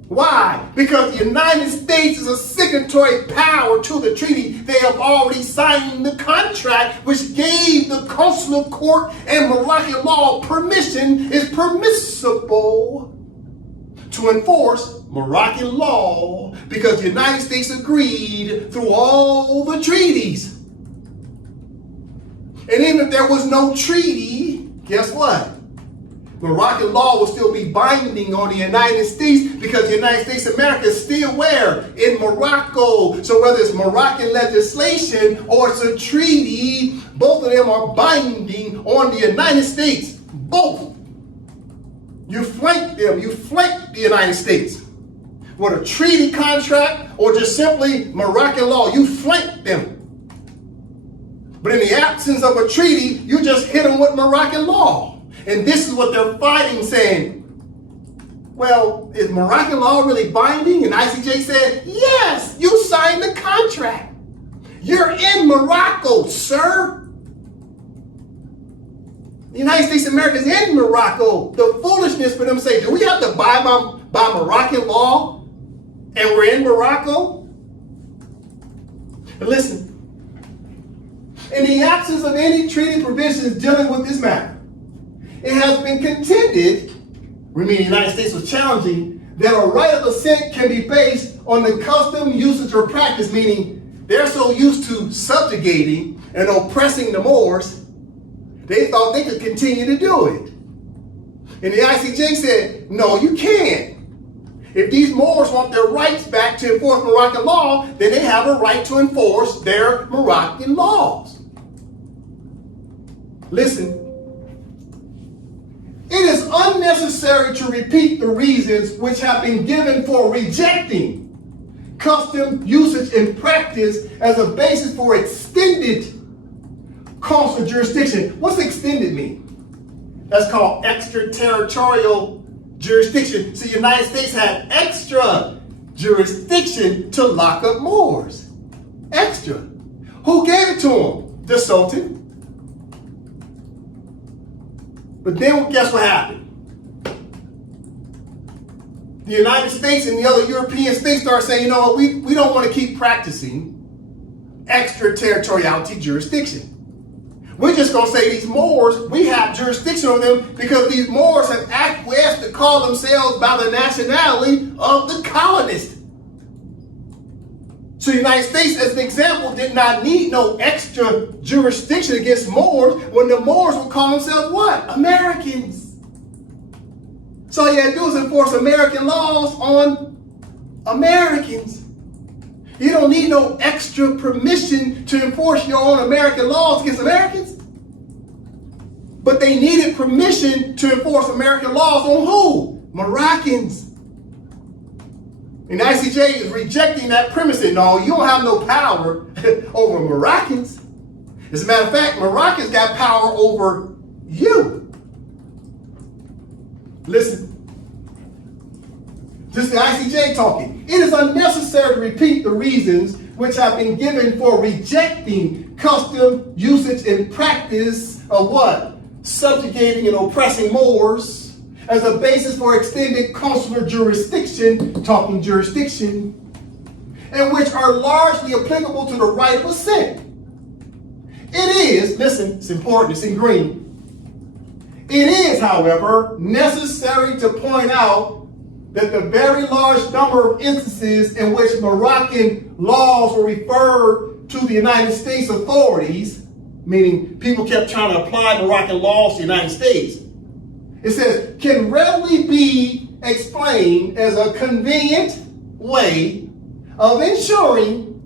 Why? Because the United States is a signatory power to the treaty. They have already signed the contract which gave the consular court and Moroccan law permission, is permissible to enforce Moroccan law because the United States agreed through all the treaties. And even if there was no treaty, guess what? Moroccan law will still be binding on the United States because the United States of America is still where? In Morocco. So whether it's Moroccan legislation or it's a treaty, both of them are binding on the United States. Both. You flank them. You flank the United States. With a treaty contract or just simply Moroccan law, you flank them. But in the absence of a treaty, you just hit them with Moroccan law. And this is what they're fighting, saying, well, is Moroccan law really binding? And ICJ said, yes, you signed the contract. You're in Morocco, sir. The United States of America is in Morocco. The foolishness for them to say, do we have to buy Moroccan law? And we're in Morocco? And listen, in the absence of any treaty provisions dealing with this matter, it has been contended, we mean the United States was challenging, that a right of assent can be based on the custom, usage, or practice, meaning they're so used to subjugating and oppressing the Moors, they thought they could continue to do it. And the ICJ said, no, you can't. If these Moors want their rights back to enforce Moroccan law, then they have a right to enforce their Moroccan laws. Listen, it is unnecessary to repeat the reasons which have been given for rejecting custom, usage, and practice as a basis for extended consular jurisdiction. What's extended mean? That's called extraterritorial jurisdiction. So the United States had extra jurisdiction to lock up Moors. Extra. Who gave it to them? The Sultan. But then guess what happened? The United States and the other European states start saying, you know what, we don't want to keep practicing extraterritoriality jurisdiction. We're just going to say these Moors, we have jurisdiction over them because these Moors have acquiesced to call themselves by the nationality of the colonist. So the United States, as an example, did not need no extra jurisdiction against Moors when the Moors would call themselves what? Americans. So all you had to do is enforce American laws on Americans. You don't need no extra permission to enforce your own American laws against Americans. But they needed permission to enforce American laws on who? Moroccans. And the ICJ is rejecting that premise. No, you don't have no power over Moroccans. As a matter of fact, Moroccans got power over you. Listen. This is the ICJ talking. It is unnecessary to repeat the reasons which have been given for rejecting custom, usage, and practice of what? Subjugating and oppressing Moors as a basis for extended consular jurisdiction, talking jurisdiction, and which are largely applicable to the right of assent. It is, listen, it's important, it's in green. It is, however, necessary to point out that the very large number of instances in which Moroccan laws were referred to the United States authorities, meaning people kept trying to apply Moroccan laws to the United States, it says, can readily be explained as a convenient way of ensuring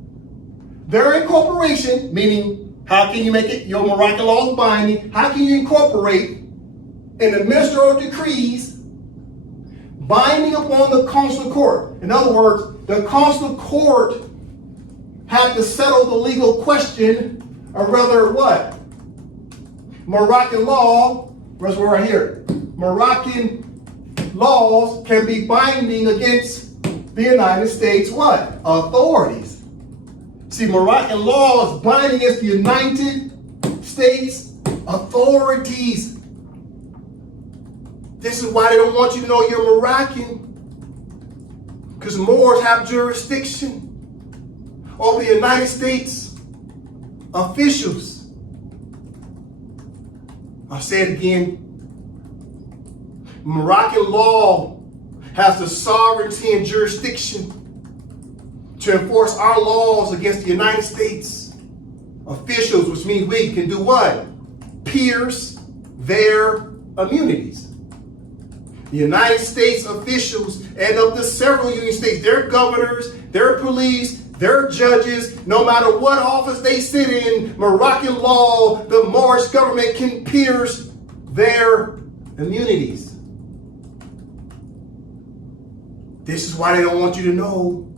their incorporation, meaning how can you make it your Moroccan laws binding? How can you incorporate in the ministerial decrees binding upon the consular court? In other words, the consular court had to settle the legal question of whether what? Moroccan law, where's right here? Moroccan laws can be binding against the United States what? Authorities. See, Moroccan law is binding against the United States authorities. This is why they don't want you to know you're Moroccan. Because Moors have jurisdiction over the United States officials. I'll say it again. Moroccan law has the sovereignty and jurisdiction to enforce our laws against the United States officials, which means we can do what? Pierce their immunities. The United States officials and of the several United States, their governors, their police, their judges, no matter what office they sit in, Moroccan law, the Moorish government can pierce their immunities. This is why they don't want you to know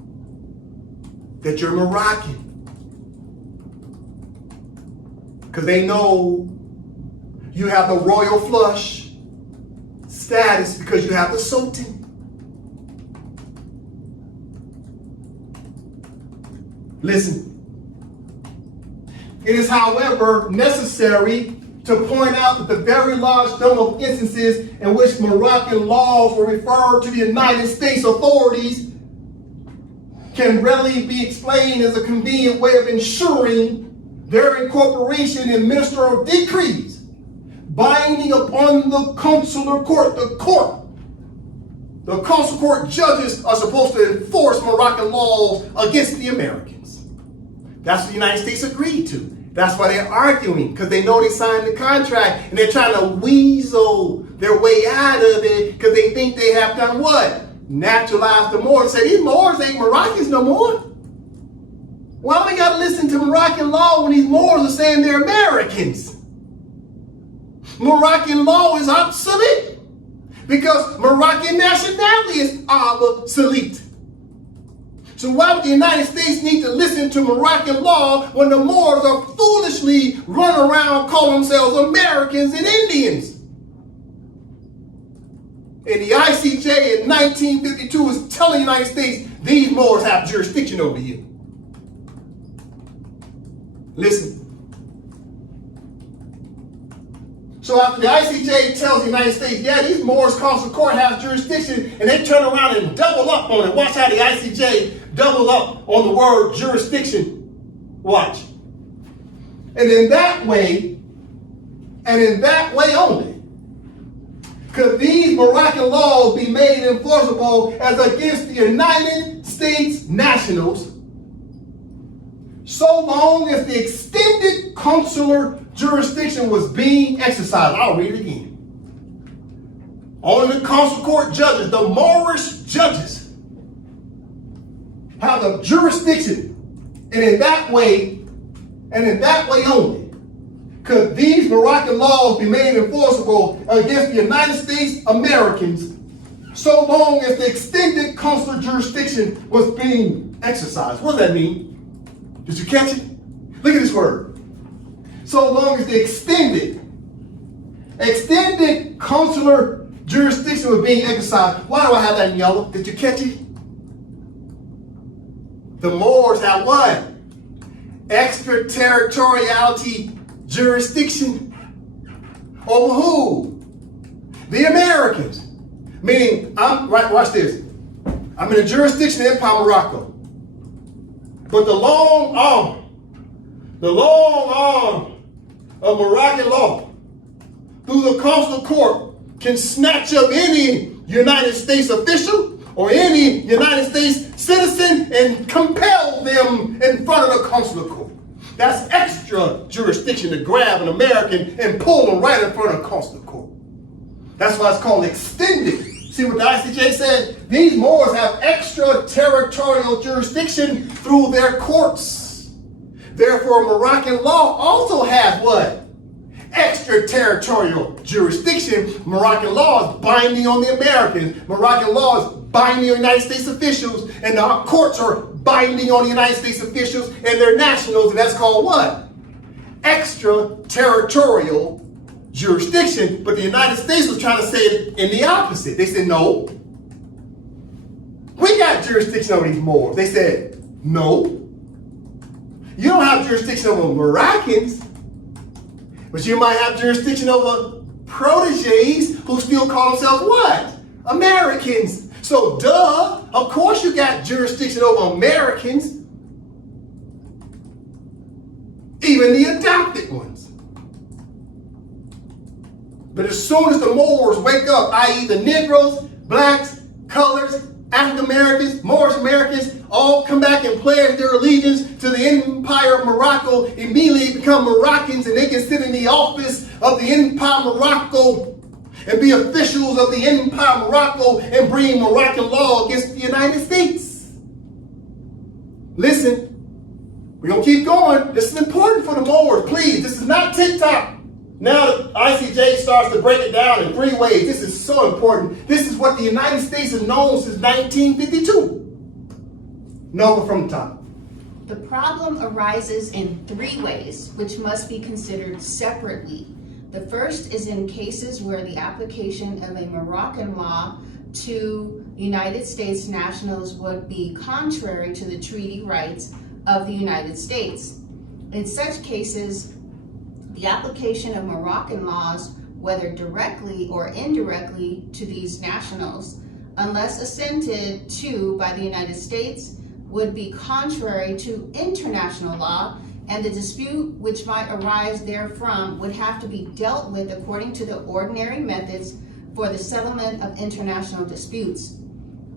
that you're Moroccan. Because they know you have the royal flush status because you have the Sultan. Listen. It is, however, necessary to point out that the very large number of instances in which Moroccan laws were referred to the United States authorities can readily be explained as a convenient way of ensuring their incorporation in ministerial decrees binding upon the consular court, the court. The consular court judges are supposed to enforce Moroccan laws against the Americans. That's what the United States agreed to. That's why they're arguing, because they know they signed the contract and they're trying to weasel their way out of it because they think they have done what? Naturalized the Moors. Say these Moors ain't Moroccans no more. Why we gotta listen to Moroccan law when these Moors are saying they're Americans? Moroccan law is obsolete because Moroccan nationality is obsolete. So why would the United States need to listen to Moroccan law when the Moors are foolishly running around calling themselves Americans and Indians? And the ICJ in 1952 is telling the United States these Moors have jurisdiction over you. Listen. So after the ICJ tells the United States, yeah, these Moors consular court has jurisdiction, and they turn around and double up on it. Watch how the ICJ double up on the word jurisdiction. Watch. And in that way only, could these Moroccan laws be made enforceable as against the United States nationals so long as the extended consular jurisdiction was being exercised. I'll read it again. Only the consular court judges, the Moorish judges, have the jurisdiction, and in that way only, could these Moroccan laws be made enforceable against the United States Americans so long as the extended consular jurisdiction was being exercised. What does that mean? Did you catch it? Look at this word. So long as the extended Extended consular jurisdiction was being exercised. Why do I have that in yellow? Did you catch it? The Moors have what? Extraterritoriality jurisdiction. Over who? The Americans. Meaning, watch this. I'm in a jurisdiction in Empire Morocco. But the long arm of Moroccan law through the consular court can snatch up any United States official or any United States citizen and compel them in front of the consular court. That's extra jurisdiction to grab an American and pull them right in front of the consular court. That's why it's called extended. See what the ICJ said? These Moors have extraterritorial jurisdiction through their courts. Therefore, Moroccan law also has what? Extraterritorial jurisdiction. Moroccan law is binding on the Americans. Moroccan law is binding on United States officials, and the courts are binding on the United States officials and their nationals, and that's called what? Extraterritorial jurisdiction. But the United States was trying to say it in the opposite. They said, no, we got jurisdiction over these Moors. They said, no, you don't have jurisdiction over Moroccans, but you might have jurisdiction over proteges who still call themselves what? Americans. So duh, of course you got jurisdiction over Americans, even the adopted ones. But as soon as the Moors wake up, i.e. the Negroes, blacks, colors, African Americans, Moorish Americans, all come back and pledge their allegiance to the Empire of Morocco, immediately become Moroccans, and they can sit in the office of the Empire of Morocco and be officials of the Empire of Morocco and bring Moroccan law against the United States. Listen, we're going to keep going. This is important for the Moors. Please, this is not TikTok. Now the ICJ starts to break it down in 3 ways. This is so important. This is what the United States has known since 1952. Nova from the top. The problem arises in 3 ways, which must be considered separately. The first is in cases where the application of a Moroccan law to United States nationals would be contrary to the treaty rights of the United States. In such cases, the application of Moroccan laws, whether directly or indirectly to these nationals, unless assented to by the United States, would be contrary to international law, and the dispute which might arise therefrom would have to be dealt with according to the ordinary methods for the settlement of international disputes.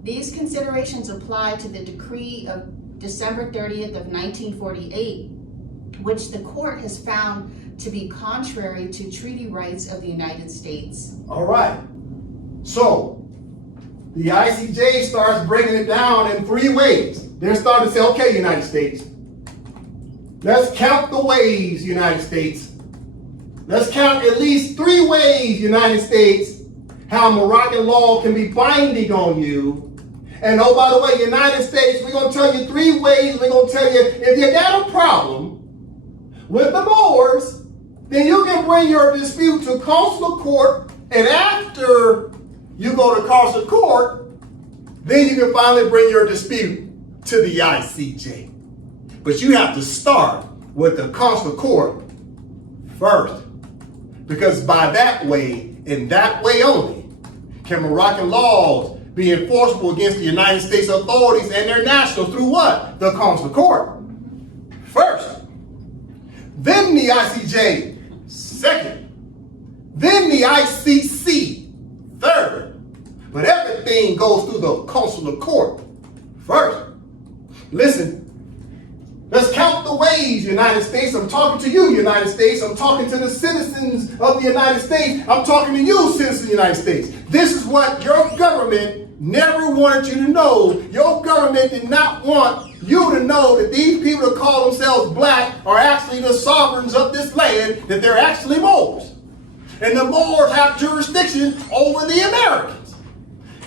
These considerations apply to the decree of December 30th of 1948, which the court has found to be contrary to treaty rights of the United States. All right. So the ICJ starts breaking it down in 3 ways. They're starting to say, okay, United States, let's count the ways, United States. Let's count at least 3 ways, United States, how Moroccan law can be binding on you. And oh, by the way, United States, we're going to tell you 3 ways. We're going to tell you if you got a problem with the Moors, then you can bring your dispute to consular court, and after you go to consular court, then you can finally bring your dispute to the ICJ. But you have to start with the consular court first, because by that way, and that way only, can Moroccan laws be enforceable against the United States authorities and their nationals through what? The consular court first. Then the ICJ second. Then the ICC third. But everything goes through the consular court first. Listen, let's count the ways, United States. I'm talking to you, United States. I'm talking to the citizens of the United States. I'm talking to you, citizens of the United States. This is what your government never wanted you to know. Your government did not want you to know that these people that call themselves black are actually the sovereigns of this land, that they're actually Moors. And the Moors have jurisdiction over the Americans.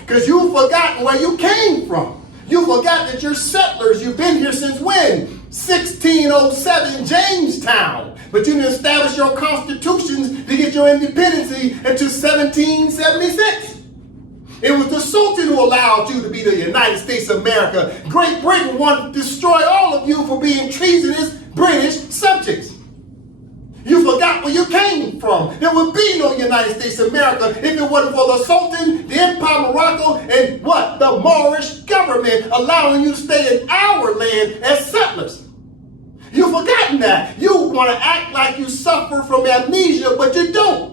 Because you've forgotten where you came from. You forgot that you're settlers. You've been here since when? 1607, Jamestown. But you didn't establish your constitutions to get get your independence into 1776. It was the Sultan who allowed you to be the United States of America. Great Britain wanted to destroy all of you for being treasonous British subjects. You forgot where you came from. There would be no United States of America if it wasn't for the Sultan, the Empire of Morocco, and what? The Moorish government allowing you to stay in our land as settlers. You've forgotten that. You want to act like you suffer from amnesia, but you don't.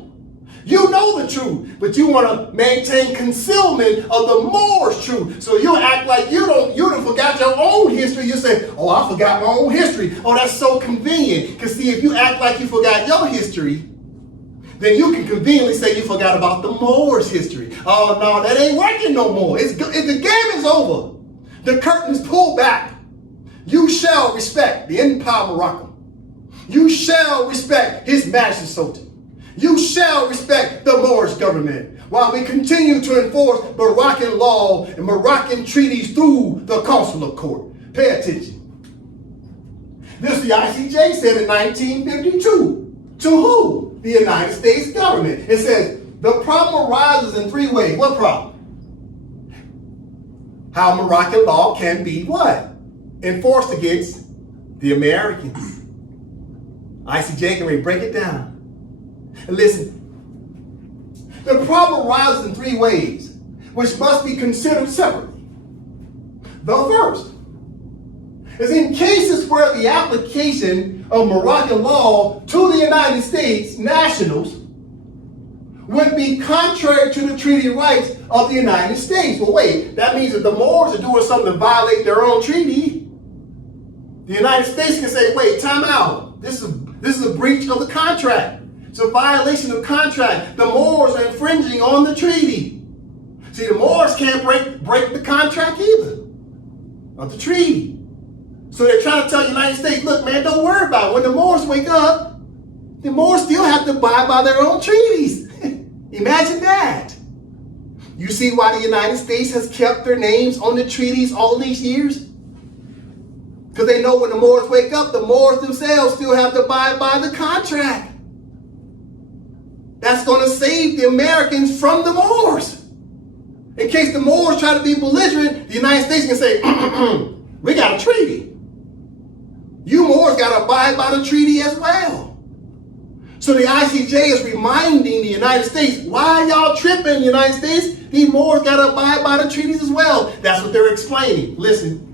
You know the truth, but you want to maintain concealment of the Moors' truth. So you act like you don't forgot your own history. You say, oh, I forgot my own history. Oh, that's so convenient. Because see, if you act like you forgot your history, then you can conveniently say you forgot about the Moors' history. Oh, no, that ain't working no more. The game is over. The curtain's pulled back. You shall respect the Empire of Morocco. You shall respect His Majesty Sultan. You shall respect the Moorish government while we continue to enforce Moroccan law and Moroccan treaties through the Consular Court. Pay attention. This the ICJ said in 1952. To who? The United States government. It says the problem arises in three ways. What problem? How Moroccan law can be what? Enforced against the Americans. ICJ can really break it down. And listen, the problem arises in three ways, which must be considered separately. The first is in cases where the application of Moroccan law to the United States nationals would be contrary to the treaty rights of the United States. Well, wait, that means that the Moors are doing something to violate their own treaty. The United States can say, wait, time out. This is a breach of the contract. It's a violation of contract. The Moors are infringing on the treaty. See, the Moors can't break the contract either, of the treaty. So they're trying to tell the United States, look, man, don't worry about it. When the Moors wake up, the Moors still have to abide by their own treaties. Imagine that. You see why the United States has kept their names on the treaties all these years? Because they know when the Moors wake up, the Moors themselves still have to abide by the contract. That's going to save the Americans from the Moors. In case the Moors try to be belligerent, the United States can say, we got a treaty. You Moors got to abide by the treaty as well. So the ICJ is reminding the United States, why y'all tripping, United States? These Moors got to abide by the treaties as well. That's what they're explaining. Listen.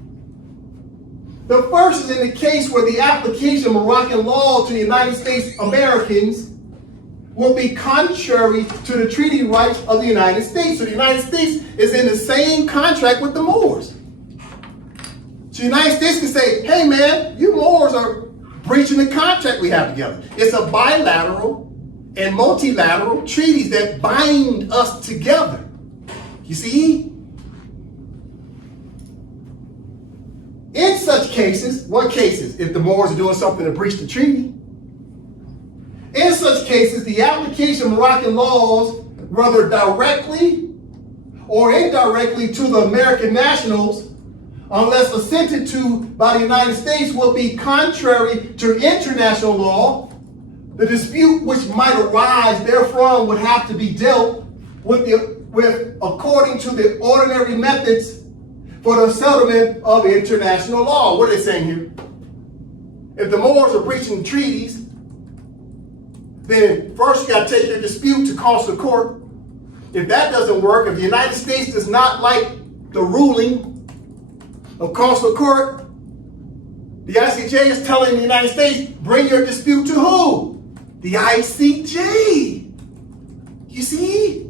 The first is in the case where the application of Moroccan law to the United States Americans will be contrary to the treaty rights of the United States. So the United States is in the same contract with the Moors. So the United States can say, hey man, you Moors are breaching the contract we have together. It's a bilateral and multilateral treaties that bind us together. You see? In such cases, what cases? If the Moors are doing something to breach the treaty. In such cases, the application of Moroccan laws, whether directly or indirectly to the American nationals, unless assented to by the United States, will be contrary to international law. The dispute which might arise therefrom would have to be dealt with according to the ordinary methods for the settlement of international law. What are they saying here? If the Moors are breaching treaties, then first you got to take your dispute to Consular Court. If that doesn't work, if the United States does not like the ruling of Consular Court, the ICJ is telling the United States, bring your dispute to who? The ICJ. You see?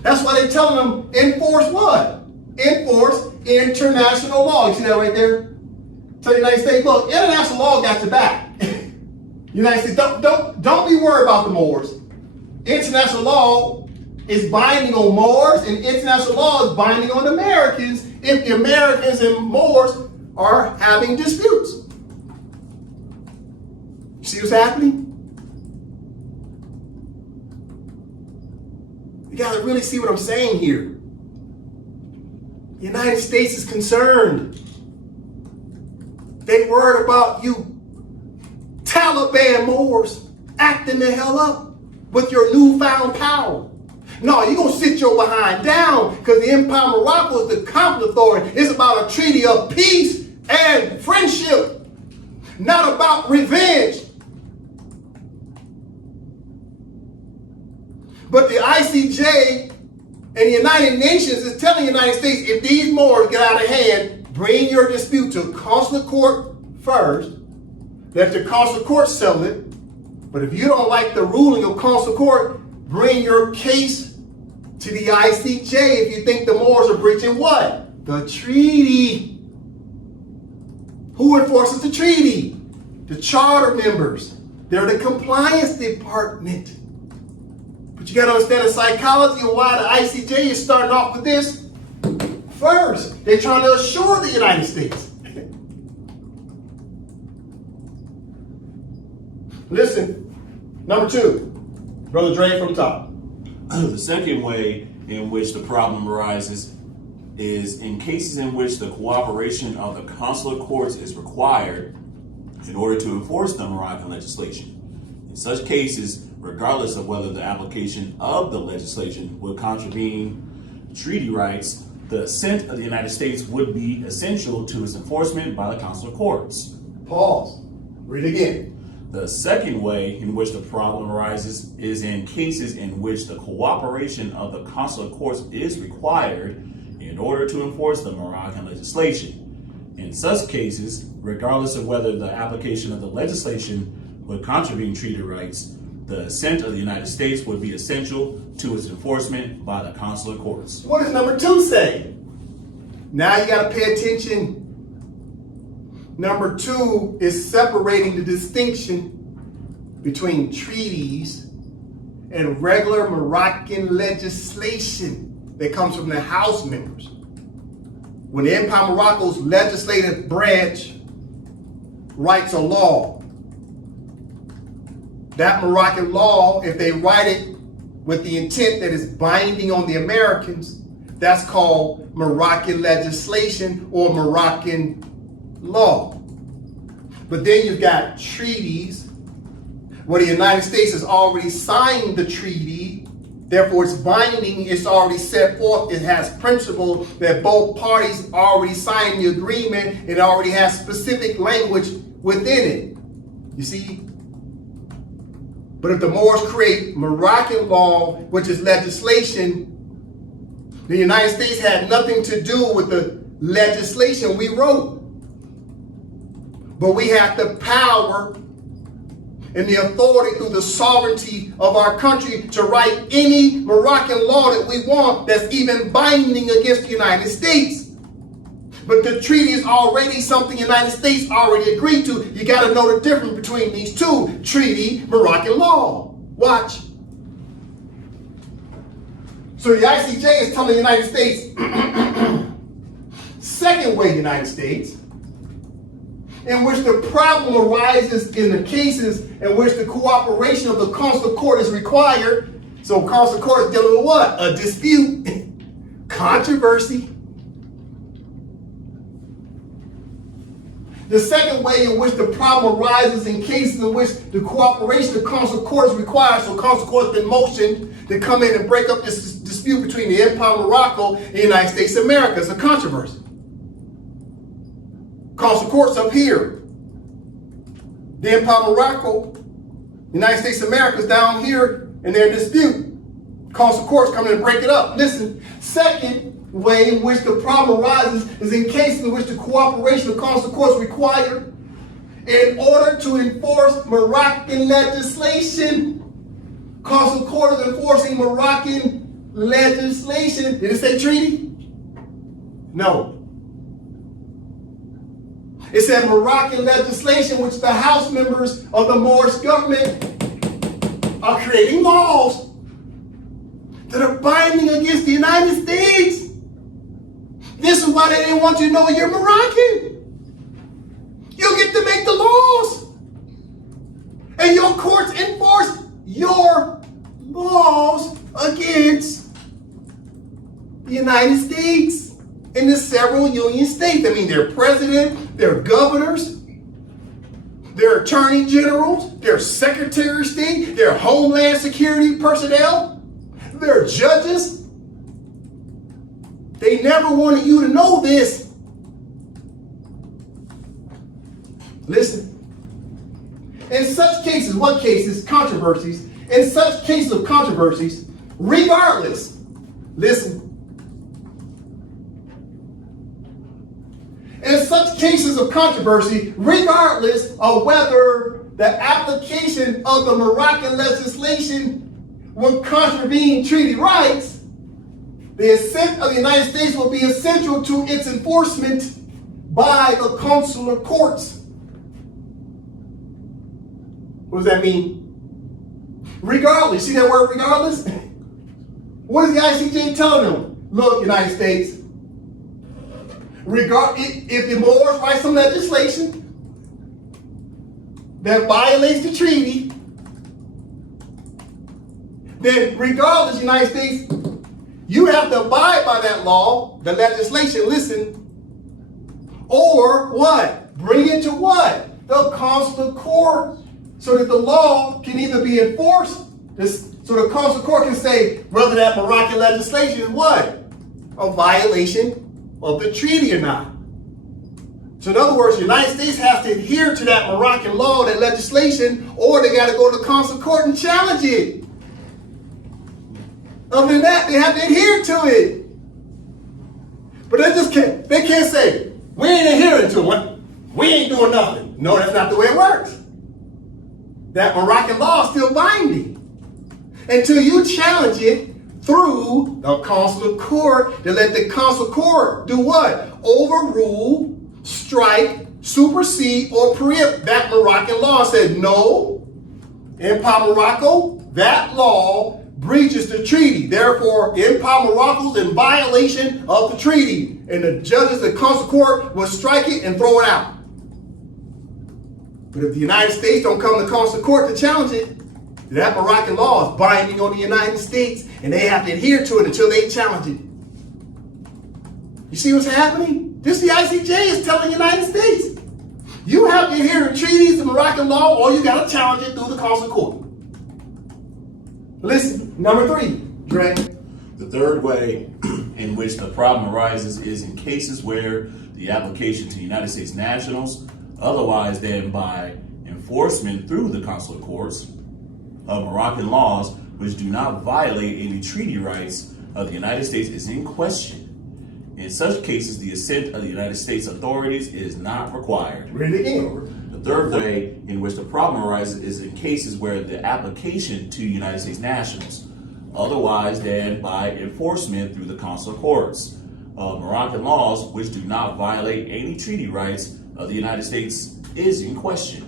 That's why they're telling them, enforce what? Enforce international law. You see that right there? Tell the United States, look, international law got your back. United States, don't be worried about the Moors. International law is binding on Moors, and international law is binding on Americans if the Americans and Moors are having disputes. You see what's happening? You gotta really see what I'm saying here. The United States is concerned. They worried about you Taliban Moors acting the hell up with your newfound power. No, you're going to sit your behind down because the Empire of Morocco is the competent authority. It's about a treaty of peace and friendship, not about revenge. But the ICJ and the United Nations is telling the United States, if these Moors get out of hand, bring your dispute to consular court first. Let the consular court settle it. But if you don't like the ruling of consular court, bring your case to the ICJ if you think the Moors are breaching what? The treaty. Who enforces the treaty? The charter members. They're the compliance department. But you got to understand the psychology of why the ICJ is starting off with this first. They're trying to assure the United States. Listen, number 2, Brother Dre from the top. The second way in which the problem arises is in cases in which the cooperation of the consular courts is required in order to enforce the Moroccan legislation. In such cases, regardless of whether the application of the legislation would contravene treaty rights, the assent of the United States would be essential to its enforcement by the consular courts. Pause. Read again. The second way in which the problem arises is in cases in which the cooperation of the consular courts is required in order to enforce the Moroccan legislation. In such cases, regardless of whether the application of the legislation would contravene treaty rights, the assent of the United States would be essential to its enforcement by the consular courts. What does number 2 say? Now you got to pay attention. Number 2 is separating the distinction between treaties and regular Moroccan legislation that comes from the House members. When the Empire of Morocco's legislative branch writes a law, that Moroccan law, if they write it with the intent that is binding on the Americans, that's called Moroccan legislation or Moroccan law. But then you've got treaties where the United States has already signed the treaty, therefore it's binding, it's already set forth, it has principle that both parties already signed the agreement, it already has specific language within it. You see? But if the Moors create Moroccan law, which is legislation, the United States had nothing to do with the legislation we wrote. But we have the power and the authority through the sovereignty of our country to write any Moroccan law that we want that's even binding against the United States. But the treaty is already something the United States already agreed to. You got to know the difference between these two. Treaty, Moroccan law. Watch. So the ICJ is telling the United States, second way, United States, in which the problem arises in the cases in which the cooperation of the consular court is required. So consular court is dealing with what? A dispute, controversy. The second way in which the problem arises in cases in which the cooperation of consular court is required, so consular court has been motioned to come in and break up this dispute between the Empire of Morocco and the United States of America. It's a controversy. Consular court's up here. The Empire of Morocco, the United States of America is down here in their dispute. Consular court's coming in and break it up. Listen, second way in which the problem arises is in cases in which the cooperation of consular court is required in order to enforce Moroccan legislation. Consular court is enforcing Moroccan legislation. Did it say treaty? No. It said Moroccan legislation, which the House members of the Moorish government are creating laws that are binding against the United States. This is why they didn't want you to know you're Moroccan. You get to make the laws. And your courts enforce your laws against the United States and the several union states. I mean, their president, their governors, their attorney generals, their secretary of state, their homeland security personnel, their judges. They never wanted you to know this. Listen. In such cases, what cases? Controversies. In such cases of controversies, regardless, listen. In such cases of controversy, regardless of whether the application of the Moroccan legislation would contravene treaty rights, the assent of the United States will be essential to its enforcement by the consular courts. What does that mean? Regardless. See that word regardless? What is the ICJ telling them? Look, United States, if the Moors write some legislation that violates the treaty, then regardless, United States, you have to abide by that law, the legislation, listen, or what? Bring it to what? The consular court, so that the law can either be enforced, so the consular court can say whether that Moroccan legislation is what? A violation of the treaty or not. So in other words, the United States has to adhere to that Moroccan law, that legislation, or they got to go to the consular court and challenge it. Other than that, they have to adhere to it. But they can't say, we ain't adhering to it. We ain't doing nothing. No, that's not the way it works. That Moroccan law is still binding until you challenge it through the consular court, to let the consular court do what? Overrule, strike, supersede, or preempt that Moroccan law. Said no, AMPAC Morocco, that law breaches the treaty. Therefore, AMPAC Morocco is in violation of the treaty. And the judges, the consular court, will strike it and throw it out. But if the United States don't come to the consular court to challenge it, that Moroccan law is binding on the United States, and they have to adhere to it until they challenge it. You see what's happening? This the ICJ is telling the United States. You have to adhere to treaties, the Moroccan law, or you got to challenge it through the consular court. Listen, number 3, Dred. The third way in which the problem arises is in cases where the application to United States nationals, otherwise than by enforcement through the consular courts, of Moroccan laws which do not violate any treaty rights of the United States is in question. In such cases, the assent of the United States authorities is not required. Read it again. The third way in which the problem arises is in cases where the application to United States nationals, otherwise than by enforcement through the consular courts, of Moroccan laws which do not violate any treaty rights of the United States is in question.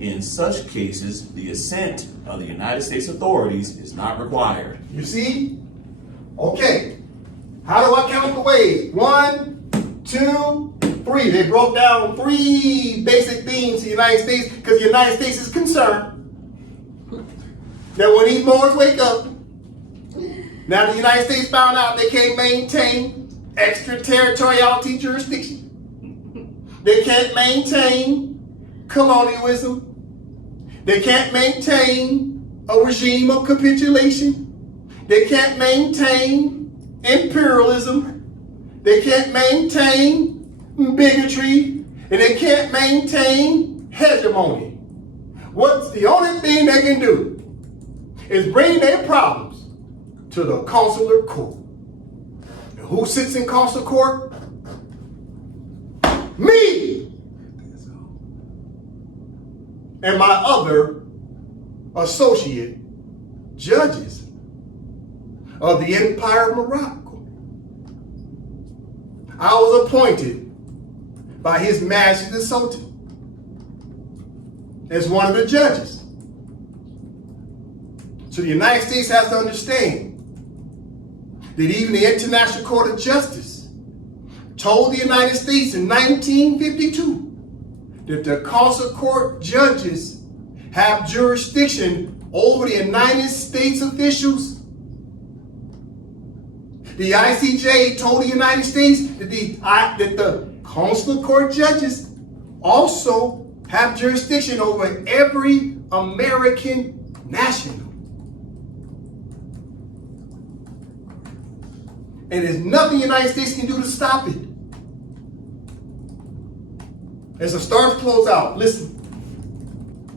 In such cases, the assent of the United States authorities is not required. You see? Okay. How do I count the ways? 1, 2, 3. They broke down 3 basic themes to the United States because the United States is concerned that when these Moors wake up, now the United States found out they can't maintain extraterritoriality jurisdiction. They can't maintain colonialism. They can't maintain a regime of capitulation. They can't maintain imperialism. They can't maintain bigotry. And they can't maintain hegemony. What's the only thing they can do is bring their problems to the consular court. And who sits in consular court? Me! And my other associate judges of the Empire of Morocco. I was appointed by His Majesty the Sultan as one of the judges. So the United States has to understand that even the International Court of Justice told the United States in 1952 that the consular court judges have jurisdiction over the United States officials. The ICJ told the United States that the consular court judges also have jurisdiction over every American national. And there's nothing the United States can do to stop it. As a start to close out, listen.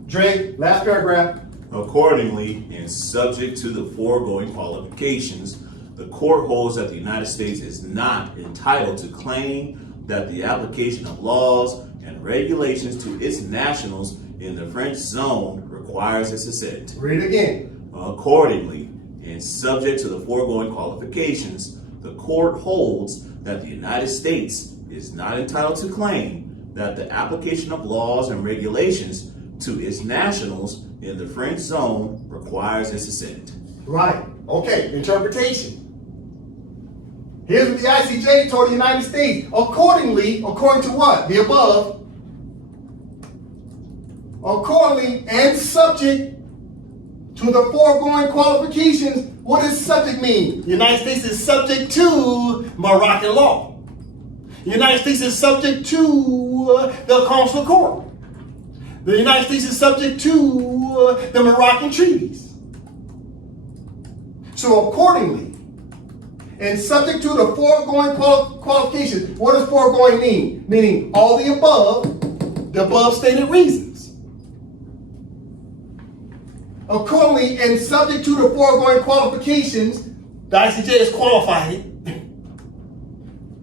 Dre, last paragraph. Accordingly, and subject to the foregoing qualifications, the court holds that the United States is not entitled to claim that the application of laws and regulations to its nationals in the French zone requires its assent. Read it again. Accordingly, and subject to the foregoing qualifications, the court holds that the United States is not entitled to claim that the application of laws and regulations to its nationals in the French zone requires its assent. Right. Okay. Interpretation. Here's what the ICJ told the United States. Accordingly, according to what? The above. Accordingly and subject to the foregoing qualifications. What does subject mean? The United States is subject to Moroccan law. The United States is subject to the Consular Court. The United States is subject to the Moroccan treaties. So accordingly, and subject to the foregoing qualifications, what does foregoing mean? Meaning all the above stated reasons. Accordingly, and subject to the foregoing qualifications, the ICJ has qualified it.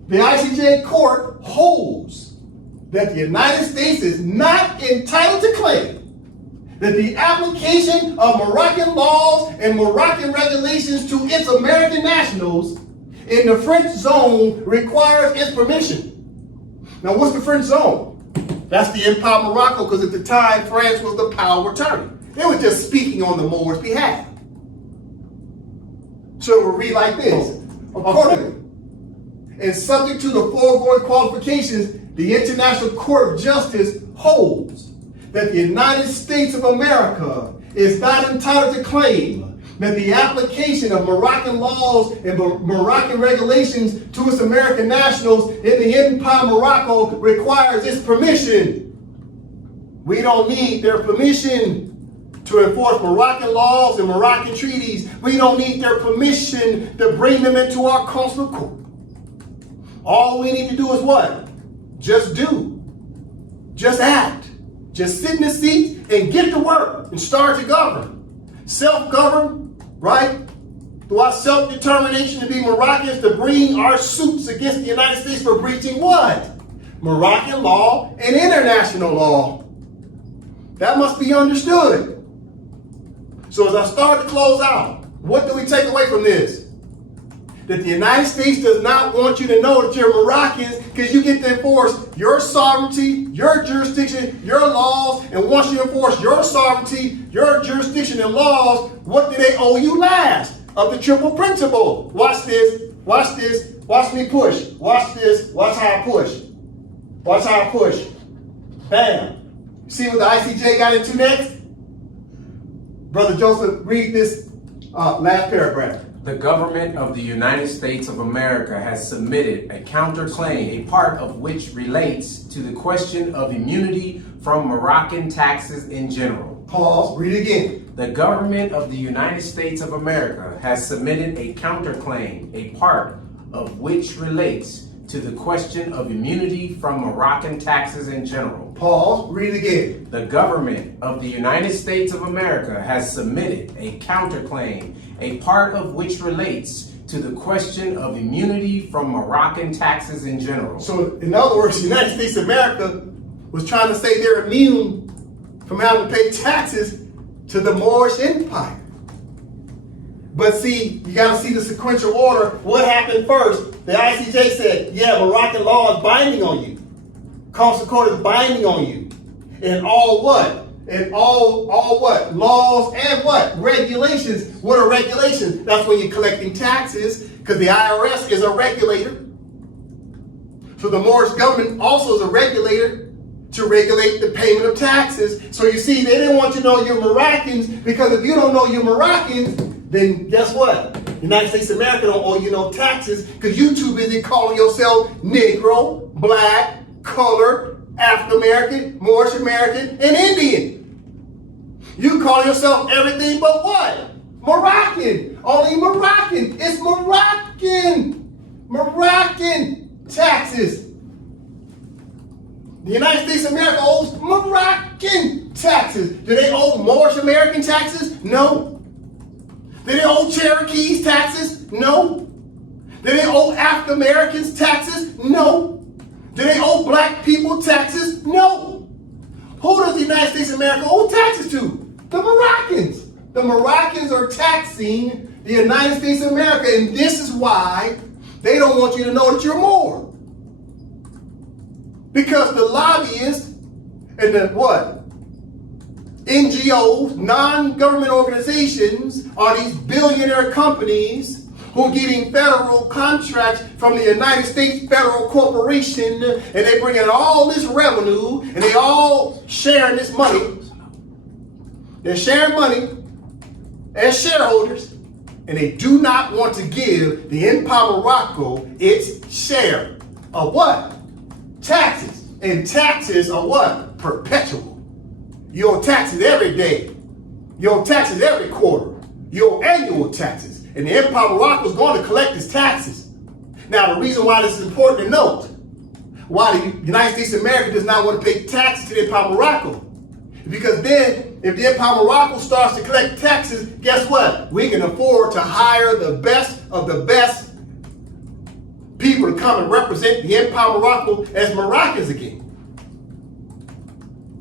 The ICJ court holds that the United States is not entitled to claim that the application of Moroccan laws and Moroccan regulations to its American nationals in the French zone requires its permission. Now, what's the French zone? That's the Empire of Morocco, because at the time, France was the power of attorney. They were just speaking on the Moors' behalf. So it will read like this. Accordingly, and subject to the foregoing qualifications, the International Court of Justice holds that the United States of America is not entitled to claim that the application of Moroccan laws and Moroccan regulations to its American nationals in the Empire of Morocco requires its permission. We don't need their permission to enforce Moroccan laws and Moroccan treaties. We don't need their permission to bring them into our consular court. All we need to do is what? Just do. Just act. Just sit in the seat and get to work and start to govern. Self-govern, right? Through our self-determination to be Moroccans, to bring our suits against the United States for breaching what? Moroccan law and international law. That must be understood. So as I start to close out, what do we take away from this? That the United States does not want you to know that you're Moroccans because you get to enforce your sovereignty, your jurisdiction, your laws, and once you enforce your sovereignty, your jurisdiction and laws, what do they owe you last? Of the triple principle. Watch this, watch this, watch me push. Watch this, watch how I push. Watch how I push. Bam. See what the ICJ got into next? Brother Joseph, read this last paragraph. The government of the United States of America has submitted a counterclaim, a part of which relates to the question of immunity from Moroccan taxes in general. Pause, read it again. The government of the United States of America has submitted a counterclaim, a part of which relates to the question of immunity from Moroccan taxes in general. Pause, read it again. The government of the United States of America has submitted a counterclaim, a part of which relates to the question of immunity from Moroccan taxes in general. So, in other words, the United States of America was trying to say they're immune from having to pay taxes to the Moorish Empire. But see, you got to see the sequential order. What happened first? The ICJ said, yeah, Moroccan law is binding on you. Consular Court is binding on you. And all what? And all what? Laws and what? Regulations. What are regulations? That's when you're collecting taxes, because the IRS is a regulator. So the Moorish government also is a regulator to regulate the payment of taxes. So you see, they didn't want you to know you're Moroccans, because if you don't know you're Moroccans, then guess what? The United States of America don't owe you no taxes, because you too busy calling yourself Negro, black, color, African American, Moorish American, and Indian. You call yourself everything but what? Moroccan. Only Moroccan. It's Moroccan. Moroccan taxes. The United States of America owes Moroccan taxes. Do they owe Moorish American taxes? No. Do they owe Cherokees taxes? No. Do they owe African Americans taxes? No. Do they owe black people taxes? No. Who does the United States of America owe taxes to? The Moroccans. The Moroccans are taxing the United States of America, and this is why they don't want you to know that you're Moor. Because the lobbyists and the what? NGOs, non-government organizations, are these billionaire companies who are getting federal contracts from the United States Federal Corporation, and they bring in all this revenue, and they all sharing this money. They're sharing money as shareholders, and they do not want to give the Empire Morocco its share of what? Taxes. And taxes are what? Perpetual. You owe taxes every day. You owe taxes every quarter. You owe annual taxes. And the Empire Morocco is going to collect its taxes. Now, the reason why this is important to note, why the United States of America does not want to pay taxes to the Empire Morocco, because then, if the Empire Morocco starts to collect taxes, guess what? We can afford to hire the best of the best people to come and represent the Empire Morocco as Moroccans again.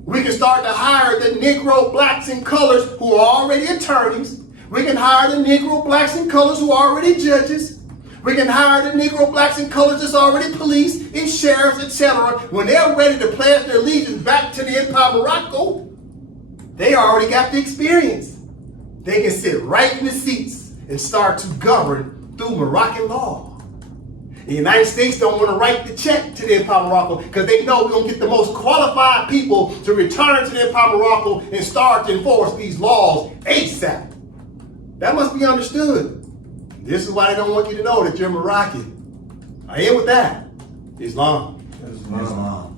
We can start to hire the Negro, blacks, and colors who are already attorneys. We can hire the Negro, blacks, and colors who are already judges. We can hire the Negro, blacks, and colors that's already police and sheriffs, etc. When they're ready to pledge their allegiance back to the Empire Morocco, they already got the experience. They can sit right in the seats and start to govern through Moroccan law. The United States don't want to write the check to the Empire Morocco because they know we're going to get the most qualified people to return to the Empire Morocco and start to enforce these laws ASAP. That must be understood. This is why they don't want you to know that you're Moroccan. I end with that. Islam. Islam.